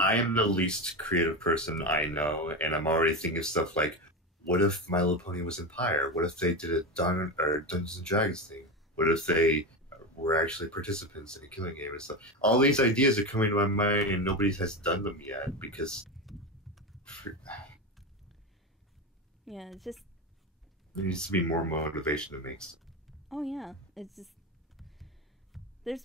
I am the least creative person I know, and I'm already thinking of stuff like, what if My Little Pony was Empire? What if they did a Dungeons and Dragons thing? What if they were actually participants in a killing game and stuff? All these ideas are coming to my mind, and nobody has done them yet because Yeah, it's just, there needs to be more motivation to make stuff. oh yeah, it's just, there's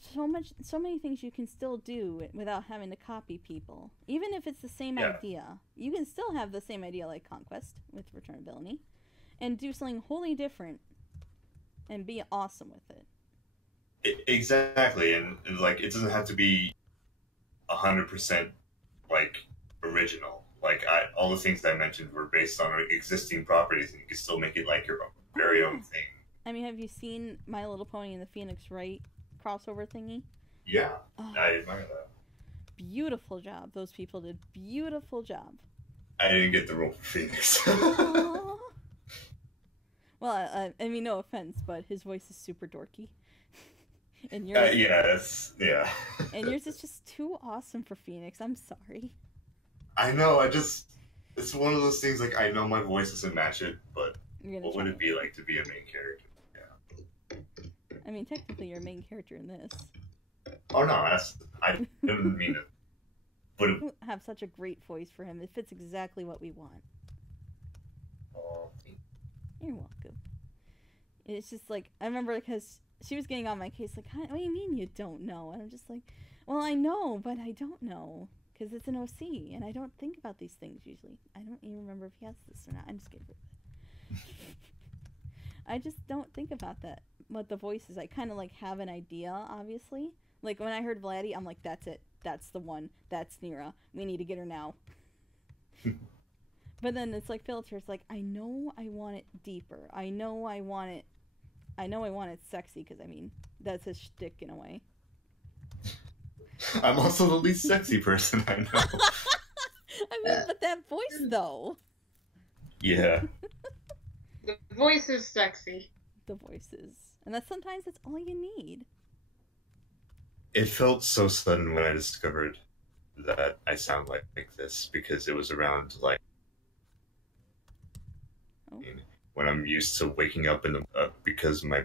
so many things you can still do without having to copy people. Even if it's the same Yeah. idea, you can still have the same idea like Conquest with Return of Villainy, and do something wholly different, and be awesome with it. Exactly, and like it doesn't have to be 100% like original. Like all the things that I mentioned were based on existing properties, and you can still make it like your very own thing. I mean, have you seen My Little Pony and the Phoenix Wright crossover thingy? Yeah, Oh, I admire that. beautiful job. Those people did beautiful job. I didn't get the role for Phoenix. Aw. Well, I mean, no offense, but his voice is super dorky. And yours, yeah. and yours is just too awesome for Phoenix. I'm sorry. I know. It's one of those things. Like I know my voice doesn't match it, but You're gonna what try. would it be like to be a main character? I mean, technically, you're a main character in this. Oh no, I didn't mean it. But You have such a great voice for him. It fits exactly what we want. You're welcome. It's just like, I remember because she was getting on my case, like, what do you mean you don't know? And I'm just like, well, I know, but I don't know. Because it's an OC, and I don't think about these things usually. I don't even remember if he has this or not. I'm just kidding. I just don't think about that. What the voice is. I kind of like have an idea, obviously. Like when I heard Vladdy, I'm like, that's it. That's the one. That's Nira. We need to get her now. But then it's like filter. It's like, I know I want it deeper. I know I want it sexy, because I mean, that's his shtick in a way. I'm also the least sexy person I know. I mean, but that voice though. Yeah. The voice is sexy. The voices. And sometimes that's all you need. It felt so sudden when I discovered that I sound like this, because it was around like Oh. when I'm used to waking up in the because my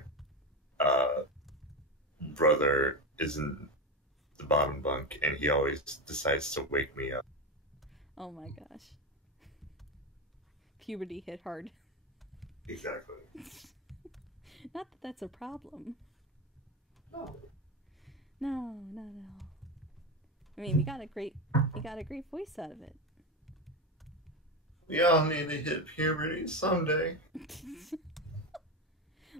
brother is in the bottom bunk and he always decides to wake me up. Oh my gosh. Puberty hit hard. Exactly. Not that that's a problem. Oh. No. I mean, you got a great voice out of it. We all need to hit puberty someday.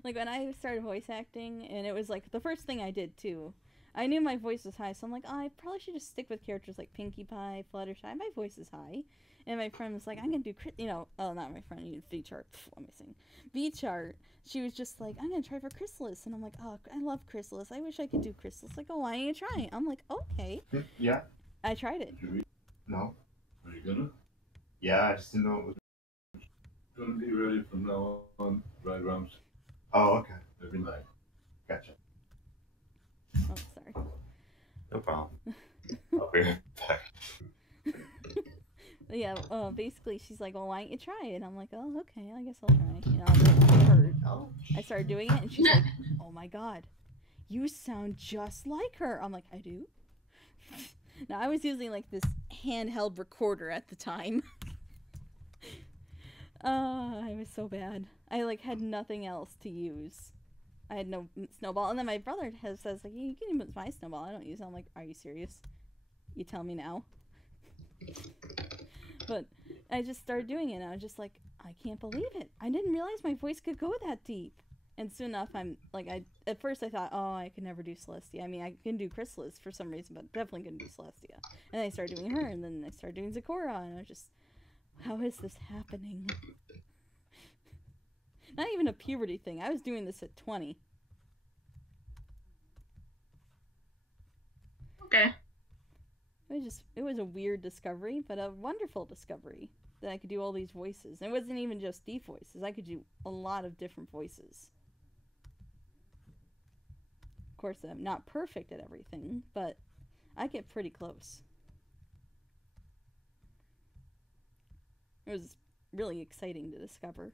Like when I started voice acting, and it was like the first thing I did too. I knew my voice was high, so I'm like, oh, I probably should just stick with characters like Pinkie Pie, Fluttershy. My voice is high. And my friend was like, I'm gonna do, not my friend, you V-Chart. Let me sing. V-Chart. She was just like, I'm gonna try for Chrysalis. And I'm like, oh, I love Chrysalis. I wish I could do Chrysalis. Like, oh, why don't you try it? I'm like, okay. Yeah. I tried it. No. Are you gonna? Yeah, I just didn't know it was... Gonna be ready from now on, right, Rams? Oh, okay. Every night. Gotcha. Oh, sorry. No problem. I'll be right back. Yeah, basically she's like, well, why don't you try it? And I'm like, oh, okay, I guess I'll try. I'll do it for her. I started doing it, and she's like, oh my god, you sound just like her. I'm like, I do? Now, I was using like this handheld recorder at the time. I was so bad. I like had nothing else to use. I had no snowball. And then my brother says, like, you can use my snowball. I don't use it. I'm like, are you serious? You tell me now. But I just started doing it, and I was just like, I can't believe it. I didn't realize my voice could go that deep. And soon enough, I'm like, at first I thought, oh, I could never do Celestia. I mean, I can do Chrysalis for some reason, but definitely couldn't do Celestia. And then I started doing her, and then I started doing Zecora, and I was just, how is this happening? Not even a puberty thing. I was doing this at 20. Okay. It was a weird discovery, but a wonderful discovery that I could do all these voices. And it wasn't even just deep voices. I could do a lot of different voices. Of course, I'm not perfect at everything, but I get pretty close. It was really exciting to discover.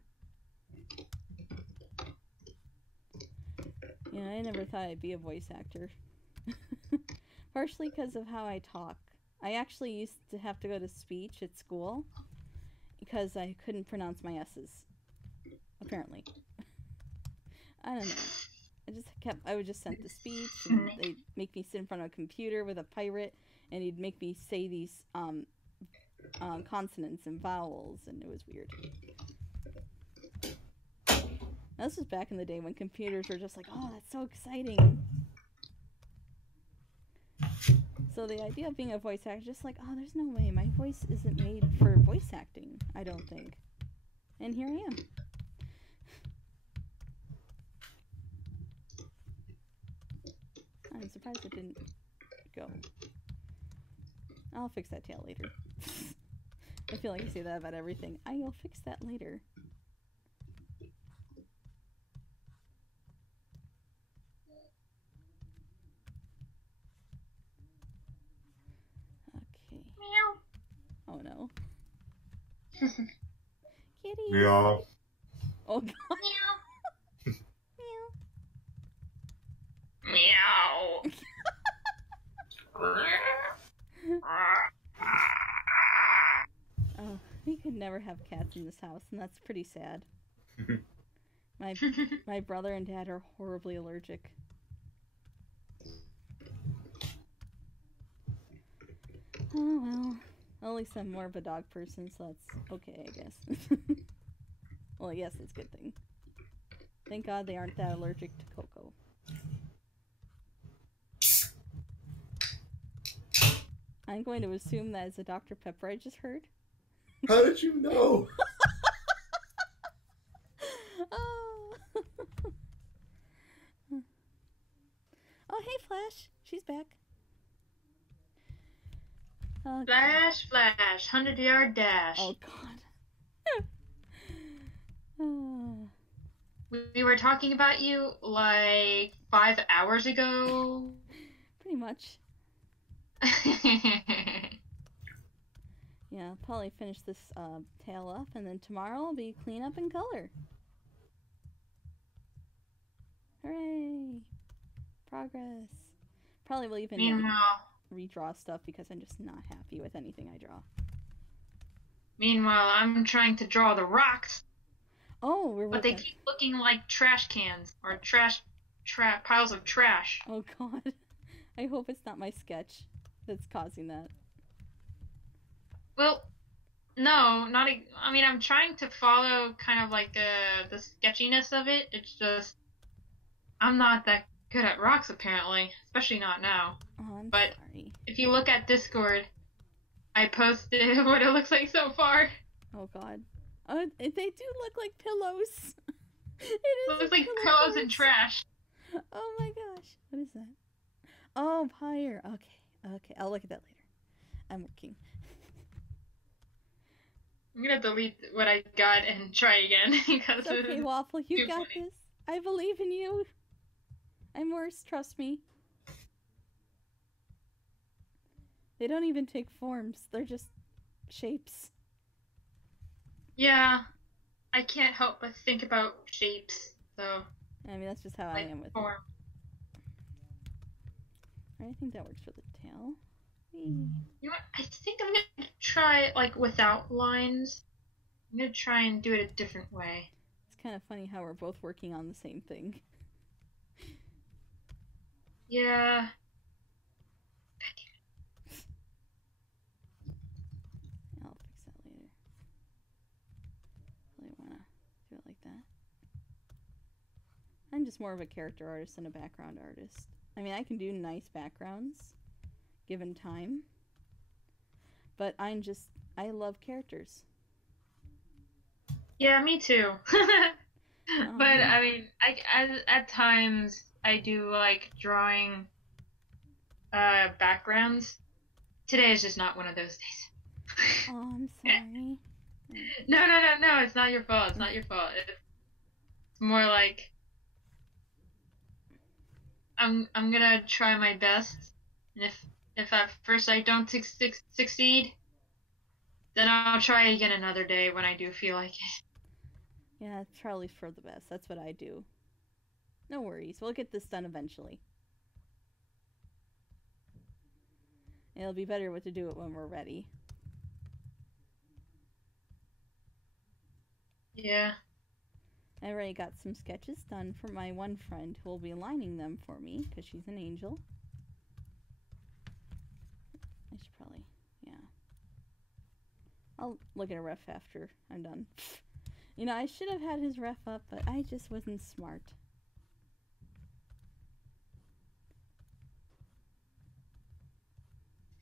You know, I never thought I'd be a voice actor. Partially because of how I talk. I actually used to have to go to speech at school because I couldn't pronounce my S's. Apparently. I don't know. I was just sent to speech, and they'd make me sit in front of a computer with a pirate, and he'd make me say these consonants and vowels, and it was weird. This was back in the day when computers were just like, oh, that's so exciting. So the idea of being a voice actor, just like, oh, there's no way. My voice isn't made for voice acting, I don't think. And here I am. I'm surprised it didn't go. I'll fix that tail later. I feel like I say that about everything. I'll fix that later. Okay. Meow. Oh no. Kitty. Meow. Oh god. Meow. Meow. Meow. Oh, we could never have cats in this house, and that's pretty sad. My brother and dad are horribly allergic. Oh well. At least I'm more of a dog person, so that's okay, I guess. Well, yes, that's a good thing. Thank God they aren't that allergic to Coco. I'm going to assume that is a Dr. Pepper I just heard. How did you know? Oh. Oh, hey, Flash. She's back. Okay. Flash, flash, 100-yard dash. Oh, God. Oh. We were talking about you like 5 hours ago. Pretty much. Yeah, I'll probably finish this tail up, and then tomorrow will be clean up and color. Hooray! Progress. Probably will even redraw stuff because I'm just not happy with anything I draw. Meanwhile, I'm trying to draw the rocks, Oh, but they keep looking like trash cans or piles of trash. Oh God. I hope it's not my sketch that's causing that. Well, no, not. I mean, I'm trying to follow kind of like the sketchiness of it. It's just I'm not that good at rocks apparently, especially not now. Oh, I'm But sorry. if you look at Discord, I posted what it looks like so far. Oh God. Oh, they do look like pillows. It Looks like pillows and trash. Oh my gosh. What is that? Oh, Pyre. Okay. Okay. I'll look at that later. I'm working. I'm gonna delete what I got and try again because It's okay, Waffle. You too got funny. this. I believe in you. I'm worse. Trust me. They don't even take forms. They're just shapes. Yeah, I can't help but think about shapes. So I mean, that's just how I like am with form. it. I think that works for the tail. Whee. You know what? I think I'm gonna try it like without lines. I'm gonna try and do it a different way. It's kind of funny how we're both working on the same thing. Yeah. I'll fix that later. Really wanna do it like that. I'm just more of a character artist than a background artist. I mean, I can do nice backgrounds, given time. But I love characters. Yeah, me too. But I mean, at times I do like drawing backgrounds. Today is just not one of those days. Oh, I'm sorry. No, it's not your fault. It's not your fault. It's more like I'm gonna try my best, and if at first I don't succeed, then I'll try again another day when I do feel like it. Yeah, it's probably for the best. That's what I do. No worries. We'll get this done eventually. It'll be better to do it when we're ready. Yeah. I already got some sketches done for my one friend who will be lining them for me because she's an angel. I should probably, yeah. I'll look at a ref after I'm done. You know, I should have had his ref up, but I just wasn't smart.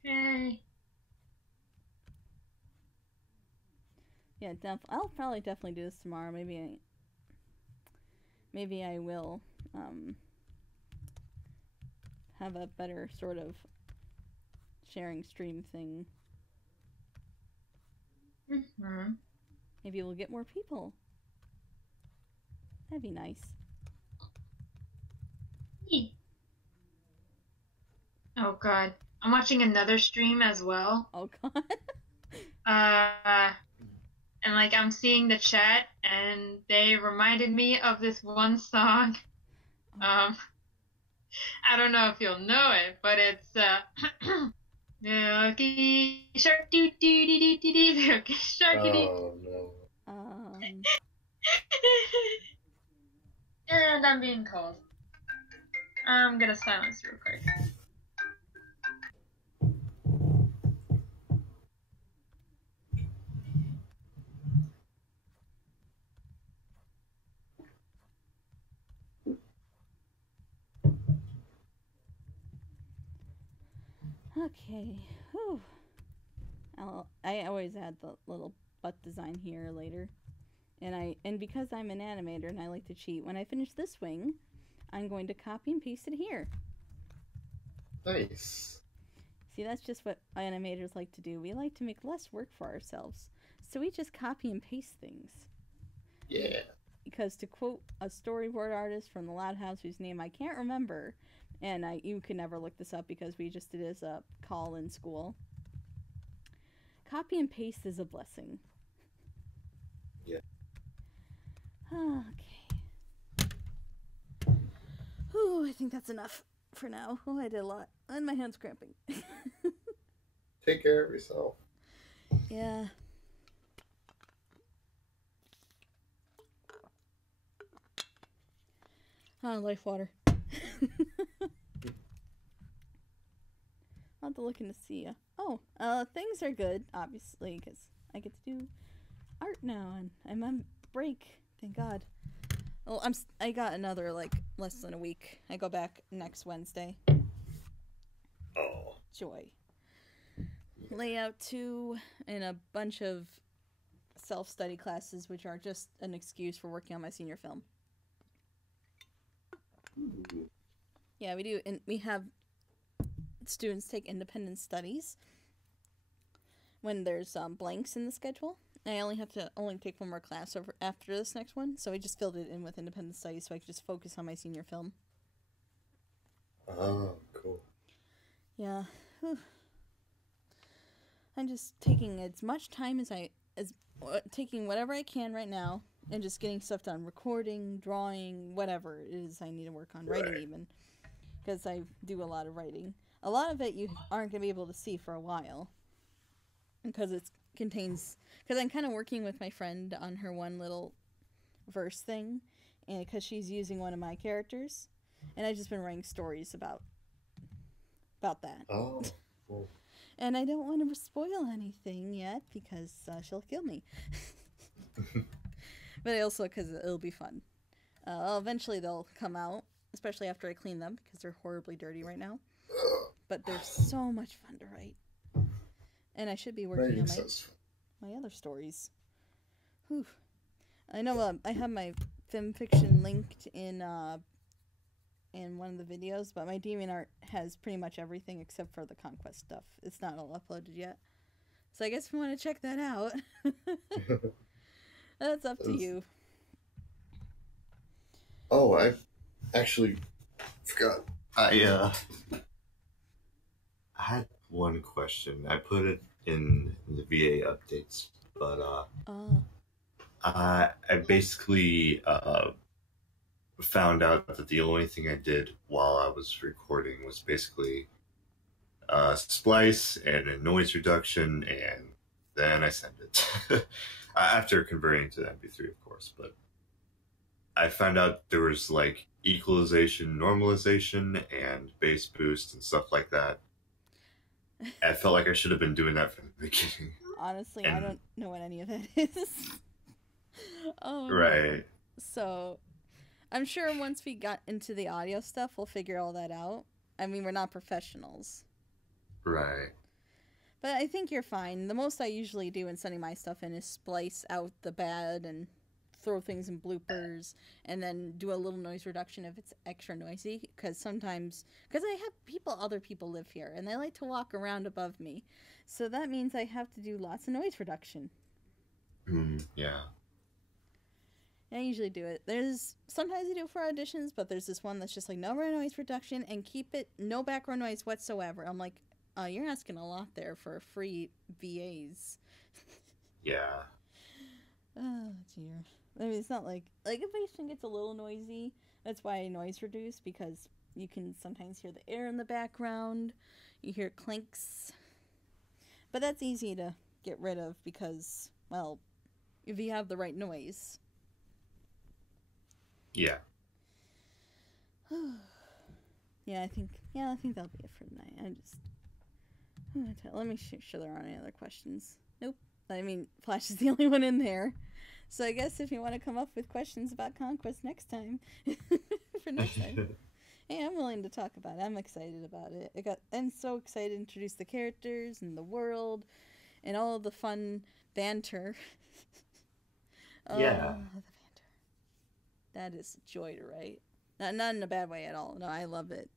Hey. Yeah, I'll probably definitely do this tomorrow. Maybe I will have a better sort of sharing stream thing. Mm-hmm. Maybe we'll get more people. That'd be nice. Oh god. I'm watching another stream as well. Oh god. And like I'm seeing the chat and they reminded me of this one song. I don't know if you'll know it, but it's Milky Shark doo doo doo doo doo doo Milky Shark doo doo. Oh no. And I'm being called. I'm gonna silence real quick. Okay. Whew. I always add the little butt design here later. And because I'm an animator and I like to cheat, when I finish this wing, I'm going to copy and paste it here. Nice. See, that's just what animators like to do. We like to make less work for ourselves. So we just copy and paste things. Yeah. Because to quote a storyboard artist from the Loud House whose name I can't remember, and you can never look this up because we just did it as a call in school, copy and paste is a blessing. Yeah. Okay. Whew, I think that's enough for now. Oh, I did a lot. And my hand's cramping. Take care of yourself. Yeah. Life water. I'll have to look in to see ya. Oh, things are good, obviously, because I get to do art now, and I'm on break. Thank God. Well, I got another, less than a week. I go back next Wednesday. Oh. Joy. Layout 2 and a bunch of self-study classes, which are just an excuse for working on my senior film. Ooh. Yeah, we do, and we have students take independent studies when there's blanks in the schedule. I only have to take one more class after this next one, so I just filled it in with independent studies so I could just focus on my senior film. Oh, cool. Yeah. Whew. I'm just taking as much time as taking whatever I can right now and just getting stuff done. Recording, drawing, whatever it is I need to work on. Writing even. Because I do a lot of writing. A lot of it you aren't going to be able to see for a while. Because because I'm kind of working with my friend on her one little verse thing. And because she's using one of my characters. And I've just been writing stories about about that. Oh, cool. And I don't want to spoil anything yet because she'll kill me. But also because it'll be fun. Eventually they'll come out, especially after I clean them because they're horribly dirty right now. But they're so much fun to write. And I should be working on my other stories. Whew. I know I have my film fiction linked in one of the videos, but my DeviantArt has pretty much everything except for the Conquest stuff. It's not all uploaded yet. So I guess if you want to check that out, that's up to you. Oh, I actually forgot. I had one question. I put it in the VA updates, but I basically found out that the only thing I did while I was recording was basically splice and a noise reduction, and then I sent it after converting to MP3, of course. But I found out there was like equalization, normalization, and bass boost and stuff like that. I felt like I should have been doing that from the beginning. Honestly, I don't know what any of that is. Oh, right. So, I'm sure once we got into the audio stuff, we'll figure all that out. I mean, we're not professionals. Right. But I think you're fine. The most I usually do in sending my stuff in is splice out the bad and throw things in bloopers and then do a little noise reduction if it's extra noisy. Because I have other people live here and they like to walk around above me. So that means I have to do lots of noise reduction. Yeah. I usually do it. Sometimes I do it for auditions, but there's this one that's just like no noise reduction and keep it no background noise whatsoever. I'm like, you're asking a lot there for free VAs. Yeah. Oh dear. I mean, it's not like if patient gets a little noisy. That's why I noise reduce, because you can sometimes hear the air in the background. You hear clinks. But that's easy to get rid of because, well, if you have the right noise. Yeah. I think that'll be it for tonight. Let me sure there aren't any other questions. Nope. I mean, Flash is the only one in there. So I guess if you want to come up with questions about Conquest next time, for next time, hey, I'm willing to talk about it. I'm excited about it. I'm so excited to introduce the characters and the world and all of the fun banter. Yeah. The banter. That is a joy to write. Not in a bad way at all. No, I love it.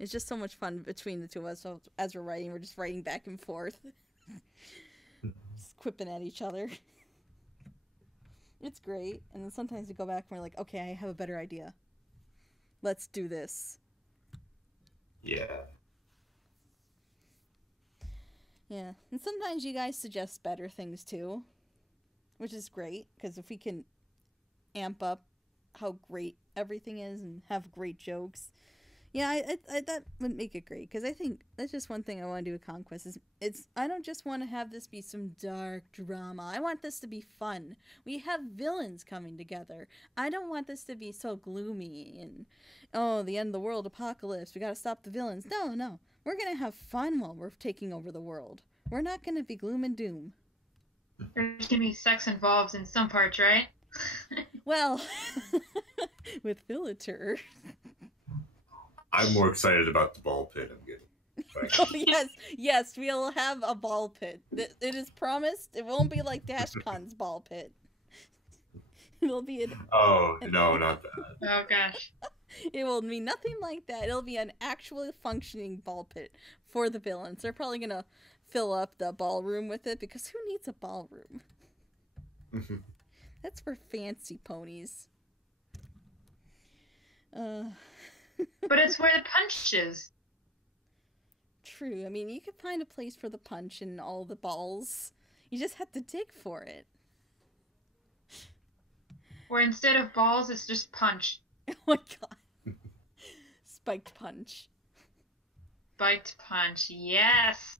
It's just so much fun between the two of us. So as we're writing, we're just writing back and forth. Just quipping at each other. It's great. And then sometimes we go back and we're like, okay, I have a better idea. Let's do this. Yeah. Yeah. And sometimes you guys suggest better things too, which is great, because if we can amp up how great everything is and have great jokes, I that would make it great. Because I think that's just one thing I want to do with Conquest is I don't just want to have this be some dark drama. I want this to be fun. We have villains coming together. I don't want this to be so gloomy and the end of the world, apocalypse, we gotta stop the villains. No, we're gonna have fun while we're taking over the world. We're not gonna be gloom and doom. There's gonna be sex involved in some parts, right? Well, with Villager. I'm more excited about the ball pit I'm getting. Oh, yes, we'll have a ball pit. It is promised. It won't be like Dashcon's ball pit. It'll be Oh, no, not that. Oh, gosh. It will be nothing like that. It'll be an actually functioning ball pit for the villains. They're probably going to fill up the ballroom with it, because who needs a ballroom? That's for fancy ponies. But it's where the punch is. True. I mean, you could find a place for the punch and all the balls. You just have to dig for it. Where instead of balls, it's just punch. Oh my god. Spiked punch. Spiked punch, yes.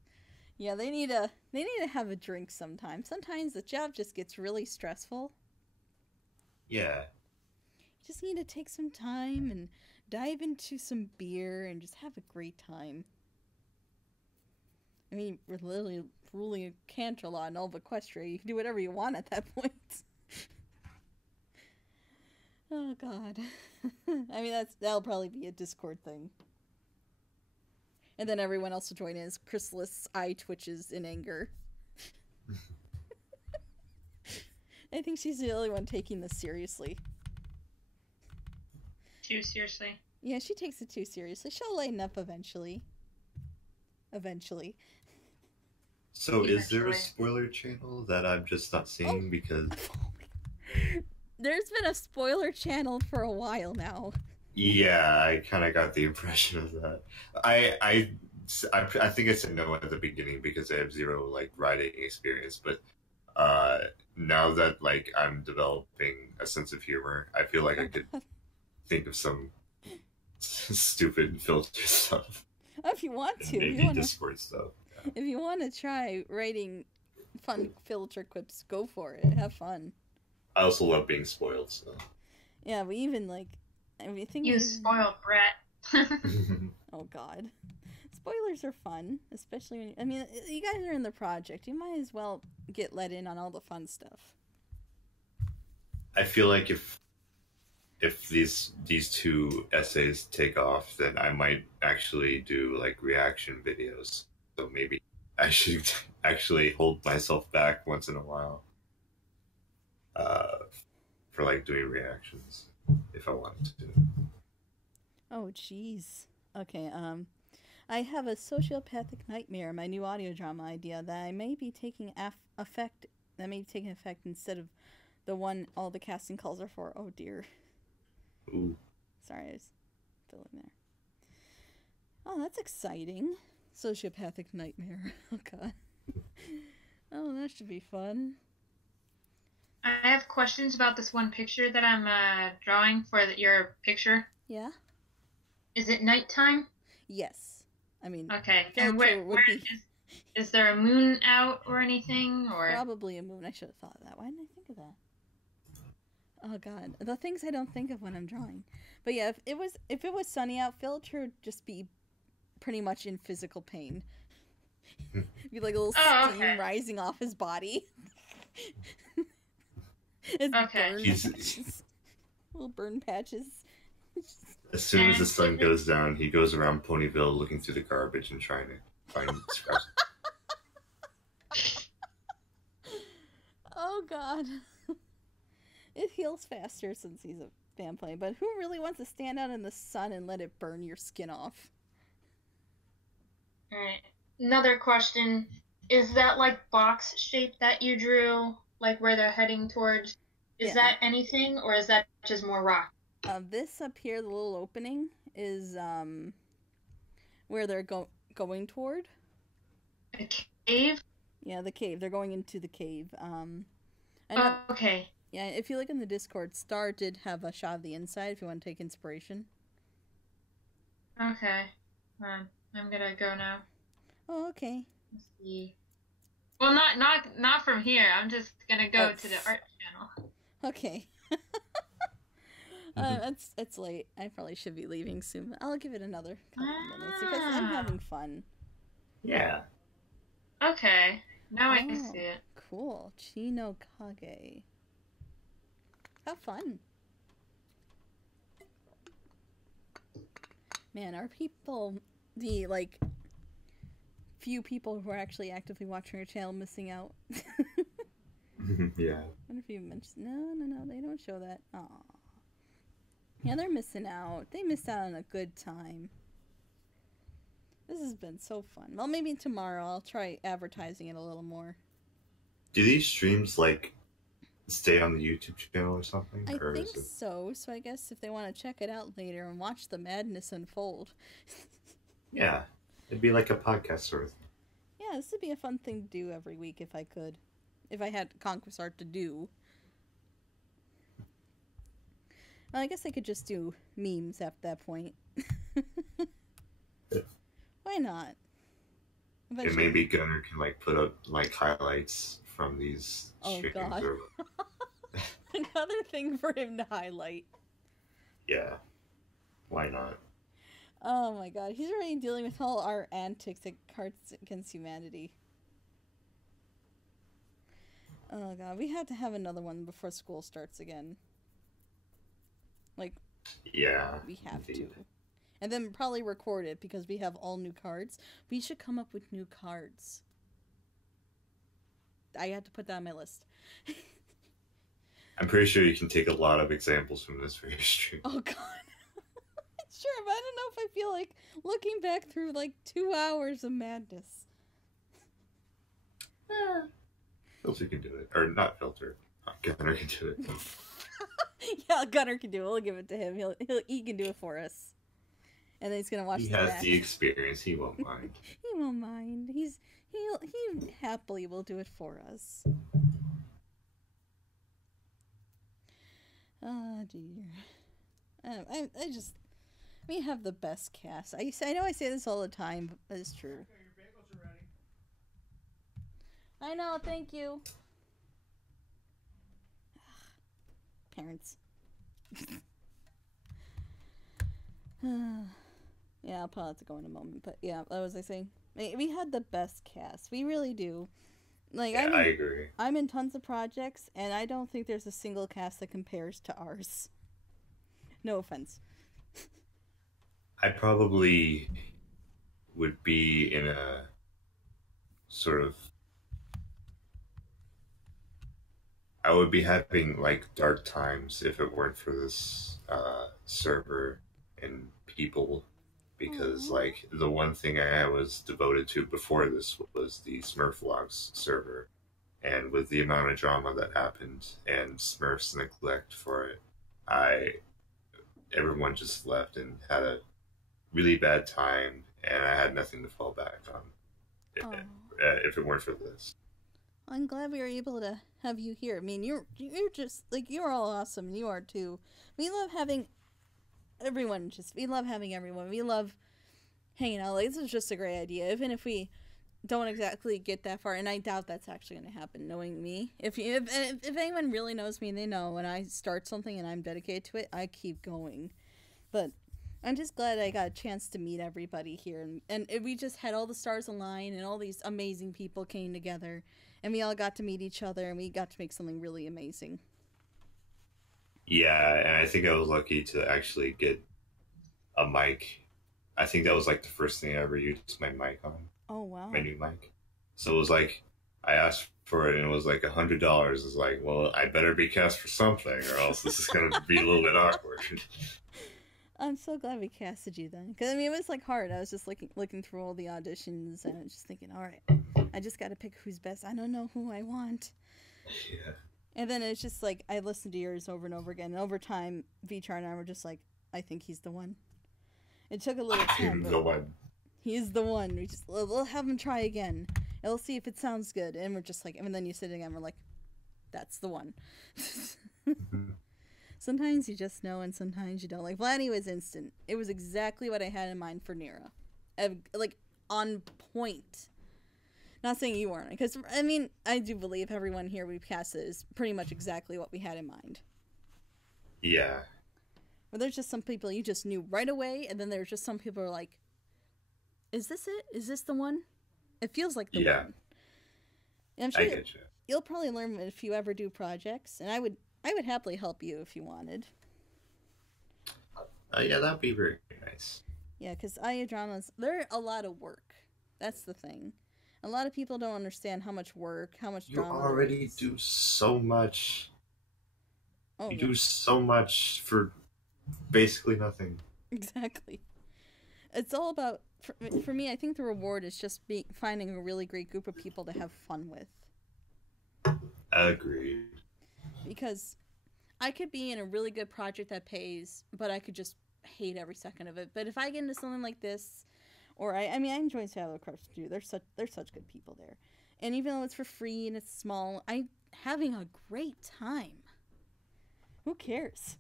Yeah, they need to have a drink sometime. Sometimes the job just gets really stressful. Yeah. You just need to take some time and dive into some beer and just have a great time. I mean, we're literally ruling a Canterlot and all of Equestria. You can do whatever you want at that point. Oh god. I mean, that'll probably be a Discord thing. And then everyone else will join in as Chrysalis eye twitches in anger. I think she's the only one taking this seriously. Too seriously. Yeah, she takes it too seriously. She'll lighten up eventually. Eventually. So is there a Eventually. spoiler channel that I'm just not seeing because There's been a spoiler channel for a while now. yeah, I kind of got the impression of that. I think I said no at the beginning because I have zero like writing experience, but now that like I'm developing a sense of humor, I feel like I could think of some stupid filter stuff. If you want to, And if maybe you want to, Discord stuff. if you want to try writing fun filter quips, go for it. Have fun. I also love being spoiled, so. Yeah, we even like. I mean, I think You spoiled brat. Oh god, spoilers are fun, especially when I mean, you guys are in the project. You might as well get let in on all the fun stuff. I feel like if these two essays take off, then I might actually do like reaction videos. So maybe I should actually hold myself back once in a while for like doing reactions if I wanted to. Oh jeez. Okay. I have a sociopathic nightmare, my new audio drama idea that I may be taking effect. That may be taking effect instead of the one all the casting calls are for. Oh dear. Ooh. Sorry, I was filling there. Oh, that's exciting. Sociopathic nightmare. Oh god. Oh, that should be fun. I have questions about this one picture that I'm drawing for your picture. Yeah? Is it nighttime? Yes. I mean, Okay. Yeah, And true, would where be. is there a moon out or anything? Or Probably a moon. I should have thought of that. Why didn't I think of that? Oh god, the things I don't think of when I'm drawing. But yeah, if it was sunny out, Filter would just be pretty much in physical pain. Be like a little steam okay. rising off his body. It's Okay. burn He's- patches. Little burn patches. As soon as the sun goes down, he goes around Ponyville looking through the garbage and trying to find scraps. Oh god. It heals faster since he's a vampire, but who really wants to stand out in the sun and let it burn your skin off? Alright. Another question. Is that like box shape that you drew, like where they're heading towards? Is Yeah. that anything or is that just more rock? This up here, the little opening, is where they're going toward. A cave? Yeah, the cave. They're going into the cave. I know, Okay. yeah, if you look in the Discord, Star did have a shot of the inside if you want to take inspiration. Okay. I'm gonna go now. Oh, okay. Let's see. Well, not from here. I'm just gonna go Oh. to the art channel. Okay. It's late. I probably should be leaving soon. I'll give it another couple minutes because I'm having fun. Yeah. Okay. Now I Oh. see it. Cool. Chino Kage. How fun. Man, are people, the, like, few people who are actually actively watching our channel missing out? Yeah. I wonder if you mentioned. No, they don't show that. Aw. Yeah, they're missing out. They missed out on a good time. This has been so fun. Well, maybe tomorrow I'll try advertising it a little more. Do these streams like stay on the YouTube channel or something? I or think is it... so. So I guess if they want to check it out later and watch the madness unfold. Yeah. It'd be like a podcast sort of thing. Yeah, this would be a fun thing to do every week if I could. If I had Conquest art to do. Well, I guess I could just do memes at that point. Why not? And Eventually- maybe Gunnar can like put up like highlights from these Oh, streams God. or Another thing for him to highlight. yeah. Why not? Oh my god, he's already dealing with all our antics at Cards Against Humanity. Oh god, we have to have another one before school starts again. Like, Yeah. we have indeed. to. And then probably record it because we have all new cards. We should come up with new cards. I have to put that on my list. I'm pretty sure you can take a lot of examples from this for history. Oh god. Sure, but I don't know if I feel like looking back through like 2 hours of madness. Filter can do it. Or not Filter. Gunner can do it. Yeah, Gunner can do it. We'll give it to him. He can do it for us. And then he's gonna watch He the has match. the experience. He won't mind. He won't mind. He happily will do it for us. Oh dear. I just, we have the best cast. I know I say this all the time, but it's true. I know. Thank you. Parents. Yeah, I'll probably have to go in a moment, but yeah, what was I saying? We had the best cast. We really do. Like, Yeah, I agree. I'm in tons of projects, and I don't think there's a single cast that compares to ours. No offense. I probably would be in a sort of... I would be having, like, dark times if it weren't for this server and people. Because, like, the one thing I was devoted to before this was the Smurflogs server. And with the amount of drama that happened and Smurf's neglect for it, everyone just left and had a really bad time, and I had nothing to fall back on if it weren't for this. I'm glad we were able to have you here. I mean, you're just, like, you're all awesome, and you are too. We love having everyone, we love having everyone. We love hanging out. Like, this is just a great idea, even if we don't exactly get that far, and I doubt that's actually going to happen, knowing me. If anyone really knows me, they know when I start something and I'm dedicated to it, I keep going. But I'm just glad I got a chance to meet everybody here, and we just had all the stars align, and all these amazing people came together, and we all got to meet each other, and we got to make something really amazing. Yeah, and I think I was lucky to actually get a mic. I think that was like the first thing I ever used my mic on. Oh, wow. My new mic. So it was like, I asked for it and it was like $100. It's like, well, I better be cast for something or else this is going to be a little bit awkward. I'm so glad we casted you then. Because, I mean, it was like hard. I was just looking through all the auditions and I was just thinking, all right, I just got to pick who's best. I don't know who I want. Yeah. And then it's just like, I listened to yours over and over again. And over time, VChar and I were just like, I think he's the one. It took a little time. The one. He's the one. We'll have him try again. And we'll see if it sounds good. And we're just like, and then you sit again, we're like, that's the one. Sometimes you just know and sometimes you don't. Like, Vladdy was instant. It was exactly what I had in mind for Nira. Like, on point. Not saying you weren't. Because, I mean, I do believe everyone here we've casted is pretty much exactly what we had in mind. Yeah. But there's just some people you just knew right away. And then there's just some people who are like, is this it? Is this the one? It feels like the one. And I'm sure I get you. You'll probably learn if you ever do projects. And I would happily help you if you wanted. Yeah, that'd be very nice. Yeah, because IA dramas, they're a lot of work. That's the thing. A lot of people don't understand how much work, how much drama. You already do so much. Oh, you yeah. do so much for basically nothing. Exactly. It's all about, for me, I think the reward is just finding a really great group of people to have fun with. Agreed. Because I could be in a really good project that pays, but I could just hate every second of it. But if I get into something like this, or I mean, I enjoy Shadow Crush too. They're such good people there. And even though it's for free and it's small, I'm having a great time. Who cares?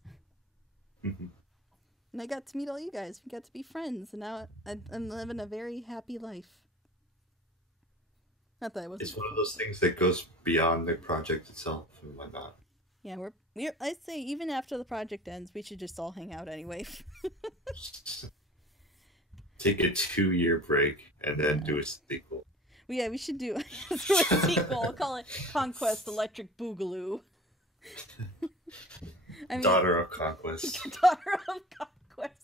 Mm-hmm. And I got to meet all you guys. We got to be friends. And now I'm living a very happy life. Not that I wasn't. It's one of those things that goes beyond the project itself and whatnot. Yeah, I'd say even after the project ends, we should just all hang out anyway. take a 2-year break and then do a sequel. Well, yeah, we should do a sequel. We'll call it Conquest Electric Boogaloo. I mean, Daughter of Conquest. Daughter of Conquest.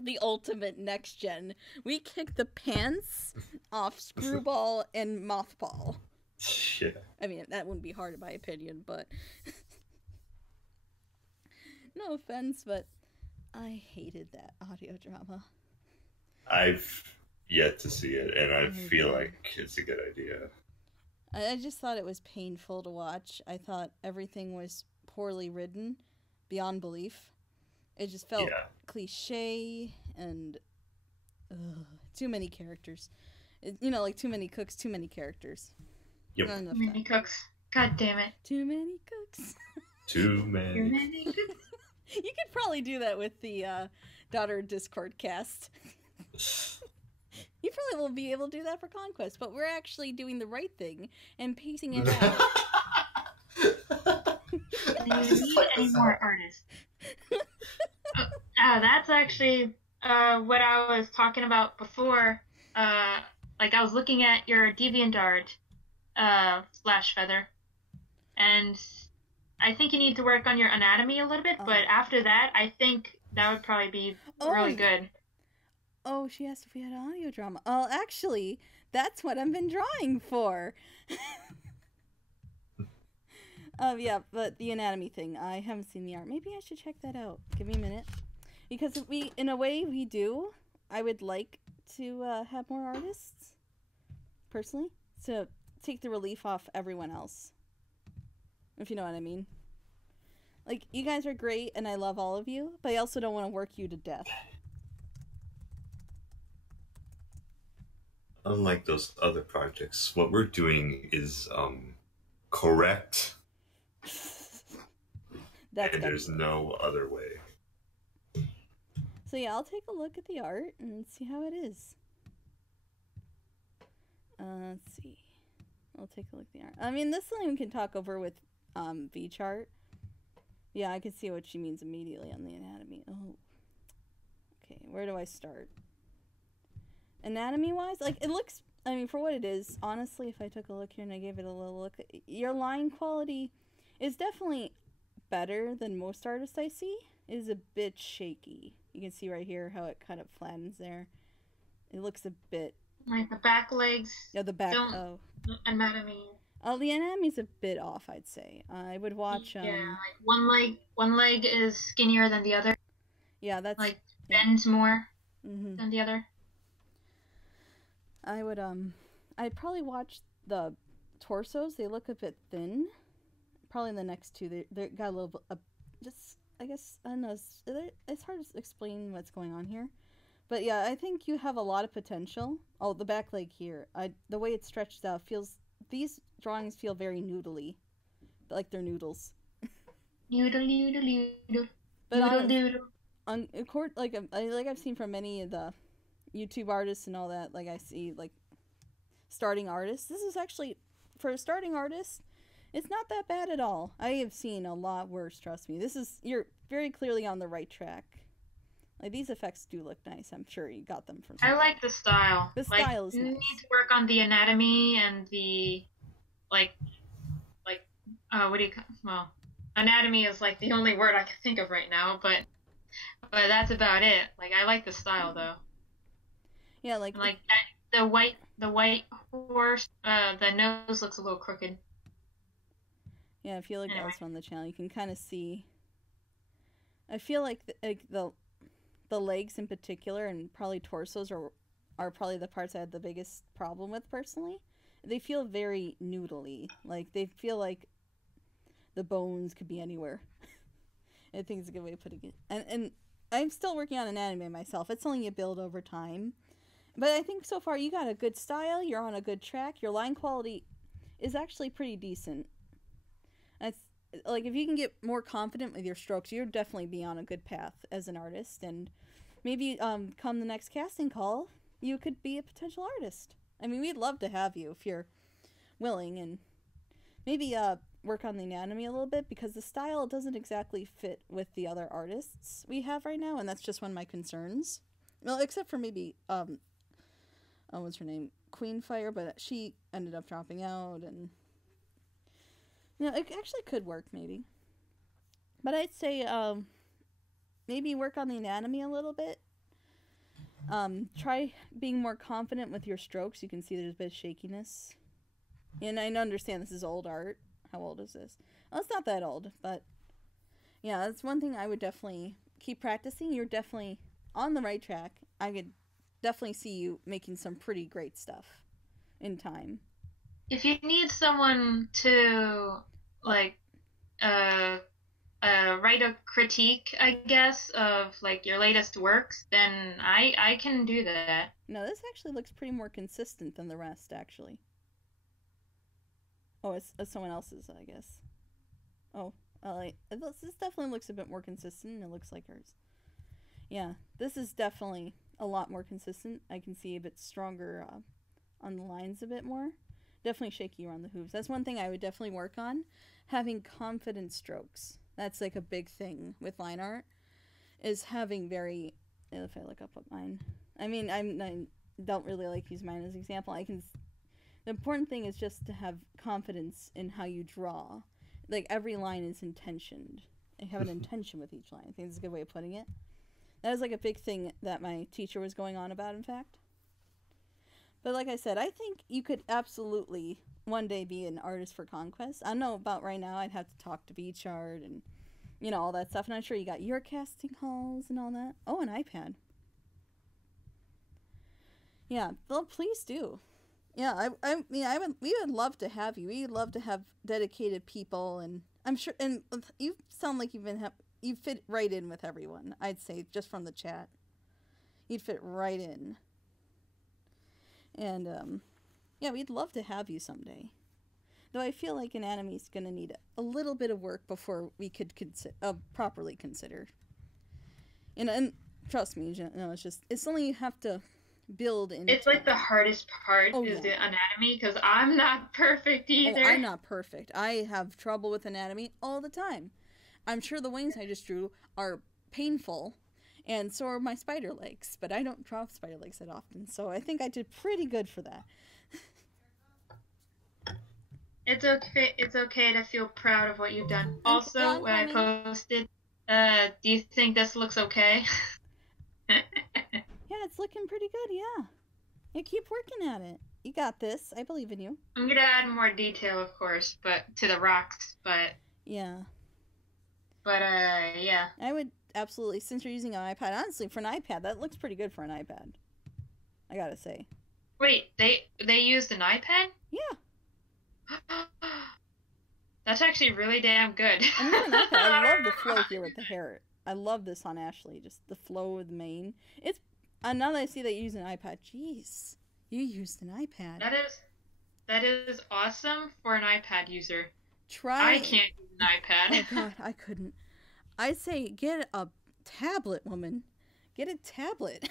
The ultimate next gen. We kick the pants off Screwball and Mothball. Yeah. I mean, that wouldn't be hard in my opinion, but no offense, but I hated that audio drama. I've yet to see it, and I feel like it's a good idea. I just thought it was painful to watch. I thought everything was poorly written, beyond belief. It just felt cliche and too many characters. Like too many cooks, too many characters. Yep. Too many cooks. God damn it. Too many cooks. Too many. Too many cooks. You could probably do that with the Daughter Discord cast. You probably won't be able to do that for Conquest, but we're actually doing the right thing and pacing it out. Do you need any more artists? That's actually what I was talking about before. Like I was looking at your DeviantArt Splash Feather, and I think you need to work on your anatomy a little bit. But after that, I think that would probably be really good. Oh, she asked if we had audio drama. Oh, actually, that's what I've been drawing for. Yeah, but the anatomy thing, I haven't seen the art. Maybe I should check that out. Give me a minute. Because if we, in a way, we do. I would like to have more artists, personally, to take the relief off everyone else. If you know what I mean. Like, you guys are great, and I love all of you, but I also don't want to work you to death. Unlike those other projects, what we're doing is correct. And there's no other way. So yeah, I'll take a look at the art and see how it is. Let's see. I'll take a look at the art. I mean, this one we can talk over with V-chart. Yeah, I can see what she means immediately on the anatomy. Oh. Okay, where do I start? Anatomy-wise, like, it looks, I mean, for what it is, honestly, if I took a look here and I gave it a little look, your line quality is definitely better than most artists I see. It is a bit shaky. You can see right here how it kind of flattens there. It looks a bit... Like the back legs. Yeah, the back, anatomy. Oh, the anatomy's a bit off, I'd say. I would watch, Yeah, like one leg is skinnier than the other. Yeah, that's... Like, bends more than the other. I would, I'd probably watch the torsos. They look a bit thin. Probably the next two, they got a little bit, just, I guess, I don't know, it's hard to explain what's going on here. But yeah, I think you have a lot of potential. Oh, the back leg here, the way it's stretched out feels, these drawings feel very noodly. Like they're noodles. Noodle, noodle, noodle. But noodle. Like I've seen from many of the YouTube artists and all that, like I see, like, starting artists. This is actually, for a starting artist, it's not that bad at all. I have seen a lot worse, trust me. You're very clearly on the right track. Like, these effects do look nice. I'm sure you got them from somewhere. I like the style. The style is nice. You need to work on the anatomy and the, well, anatomy is, like, the only word I can think of right now, but that's about it. Like, I like the style, though. Yeah, like the white horse, the nose looks a little crooked. Yeah, if you look elsewhere on the channel, you can kind of see. I feel like the legs in particular, and probably torsos, are probably the parts I had the biggest problem with personally. They feel very noodly. Like, they feel like the bones could be anywhere. I think it's a good way of putting it. And I'm still working on anatomy myself. It's something you build over time. But I think so far you got a good style, you're on a good track, your line quality is actually pretty decent. Like, if you can get more confident with your strokes, you'll definitely be on a good path as an artist, and maybe come the next casting call, you could be a potential artist. I mean, we'd love to have you if you're willing, and maybe work on the anatomy a little bit because the style doesn't exactly fit with the other artists we have right now, and that's just one of my concerns. Well, except for maybe what's her name? Queenfire, but she ended up dropping out, and it actually could work maybe. But I'd say maybe work on the anatomy a little bit. Try being more confident with your strokes. You can see there's a bit of shakiness. And I understand this is old art. How old is this? Well, it's not that old, but yeah, that's one thing I would definitely keep practicing. You're definitely on the right track. I could definitely see you making some pretty great stuff in time. If you need someone to, like, write a critique, I guess, of, like, your latest works, then I can do that. No, this actually looks pretty more consistent than the rest, actually. Oh, it's someone else's, I guess. Oh, this definitely looks a bit more consistent, and it looks like hers. Yeah, this is definitely a lot more consistent. I can see a bit stronger on the lines a bit more. Definitely shaky around the hooves. That's one thing I would definitely work on. Having confident strokes. That's like a big thing with line art. Is having very... If I look up mine. I mean, I don't really like to use mine as an example. The important thing is just to have confidence in how you draw. Like, every line is intentioned. I have an intention with each line. I think that's a good way of putting it. That was like a big thing that my teacher was going on about, in fact. But like I said, I think you could absolutely one day be an artist for Conquest. I don't know about right now. I'd have to talk to Beach Art and, all that stuff. And I'm sure you got your casting calls and all that. Oh, an iPad. Yeah, well, please do. Yeah, we would love to have you. We'd love to have dedicated people, and I'm sure, and you sound like you fit right in with everyone, I'd say, just from the chat. You'd fit right in. And, yeah, we'd love to have you someday. Though I feel like Anatomy's going to need a little bit of work before we could properly consider. And trust me, it's something you have to build in. It's like the hardest part is the anatomy, because I'm not perfect either. Oh, I'm not perfect. I have trouble with anatomy all the time. I'm sure the wings I just drew are painful, and so are my spider legs, but I don't draw spider legs that often, so I think I did pretty good for that. It's okay to feel proud of what you've done. Also, when I posted, do you think this looks okay? Yeah, it's looking pretty good, yeah. You keep working at it. You got this. I believe in you. I'm gonna add more detail, of course, but to the rocks, but... Yeah. But, yeah. I would absolutely, since you're using an iPad, honestly, for an iPad, that looks pretty good for an iPad. I gotta say. Wait, they used an iPad? Yeah. That's actually really damn good. I love the flow here with the hair. I love this on Ashley, just the flow of the mane. It's now that I see that you use an iPad, jeez, you used an iPad. That is awesome for an iPad user. I can't use an iPad. Oh God, I couldn't. I'd say get a tablet, woman. Get a tablet.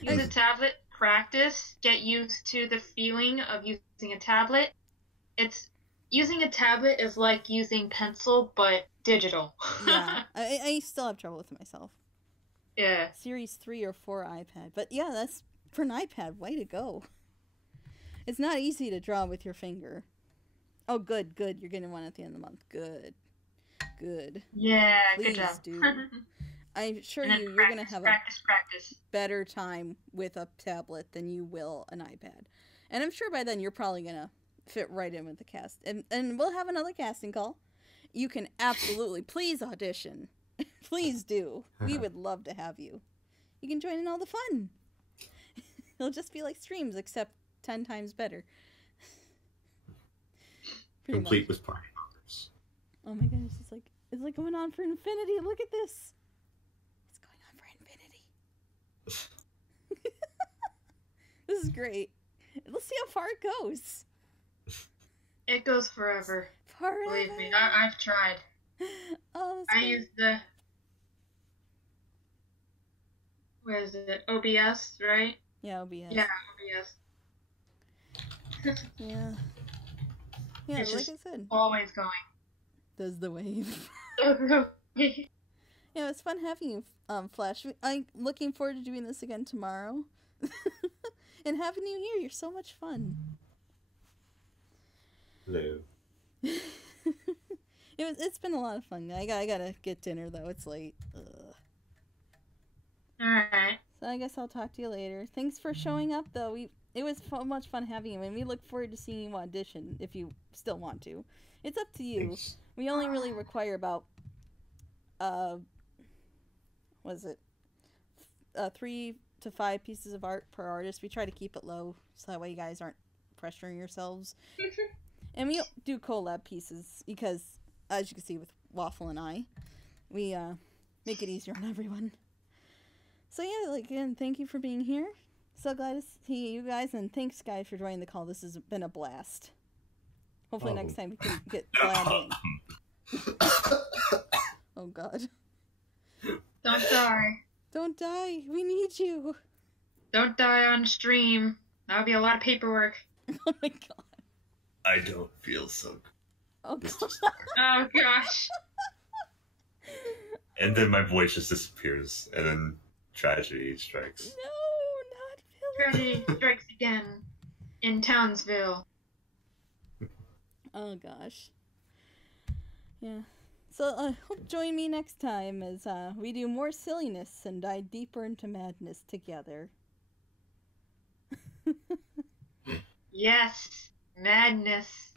Use a tablet, practice, get used to the feeling of using a tablet. Using a tablet is like using pencil, but digital. Yeah, I still have trouble with it myself. Yeah. Series 3 or 4 iPad. But yeah, that's for an iPad. Way to go. It's not easy to draw with your finger. Oh, good. You're getting one at the end of the month. Good. Yeah, Please good job. do. I'm sure you're going to have practice. A better time with a tablet than you will an iPad. And I'm sure by then you're probably going to fit right in with the cast. And we'll have another casting call. You can absolutely, please audition. Please do. We would love to have you. You can join in all the fun. It'll just be like streams, except 10 times better. Complete with party members. Oh my goodness, it's like going on for infinity. Look at this. It's going on for infinity. This is great. Let's see how far it goes. It goes forever. Forever. Believe me, I've tried. Oh, I used the... What is it? OBS, right? Yeah, OBS. Yeah, OBS. Yeah. Yeah, It's like just I said, always going. does the wave. Okay. Yeah, it's fun having you, Flash. I'm looking forward to doing this again tomorrow. And having you here, you're so much fun. Hello. It's been a lot of fun. I gotta get dinner though. It's late. Ugh. Alright. So I guess I'll talk to you later. Thanks for showing up though. It was so much fun having you, and we look forward to seeing you audition if you still want to. It's up to you. Thanks. We only really require about was it 3 to 5 pieces of art per artist. We try to keep it low so that way you guys aren't pressuring yourselves. And we do collab pieces because, as you can see with Waffle and I, we make it easier on everyone. So yeah, like, again, thank you for being here. So glad to see you guys, and thanks, guys, for joining the call. This has been a blast. Hopefully next time we can get blabbing. Oh God. Don't die. Don't die. We need you. Don't die on stream. That would be a lot of paperwork. Oh my God. I don't feel so good. Oh This God. just- Oh gosh. And then my voice just disappears, and then tragedy strikes. No, not Tragedy Philly. strikes again in Townsville. Oh gosh. Yeah. So hope join me next time as we do more silliness and dive deeper into madness together. Yes, madness.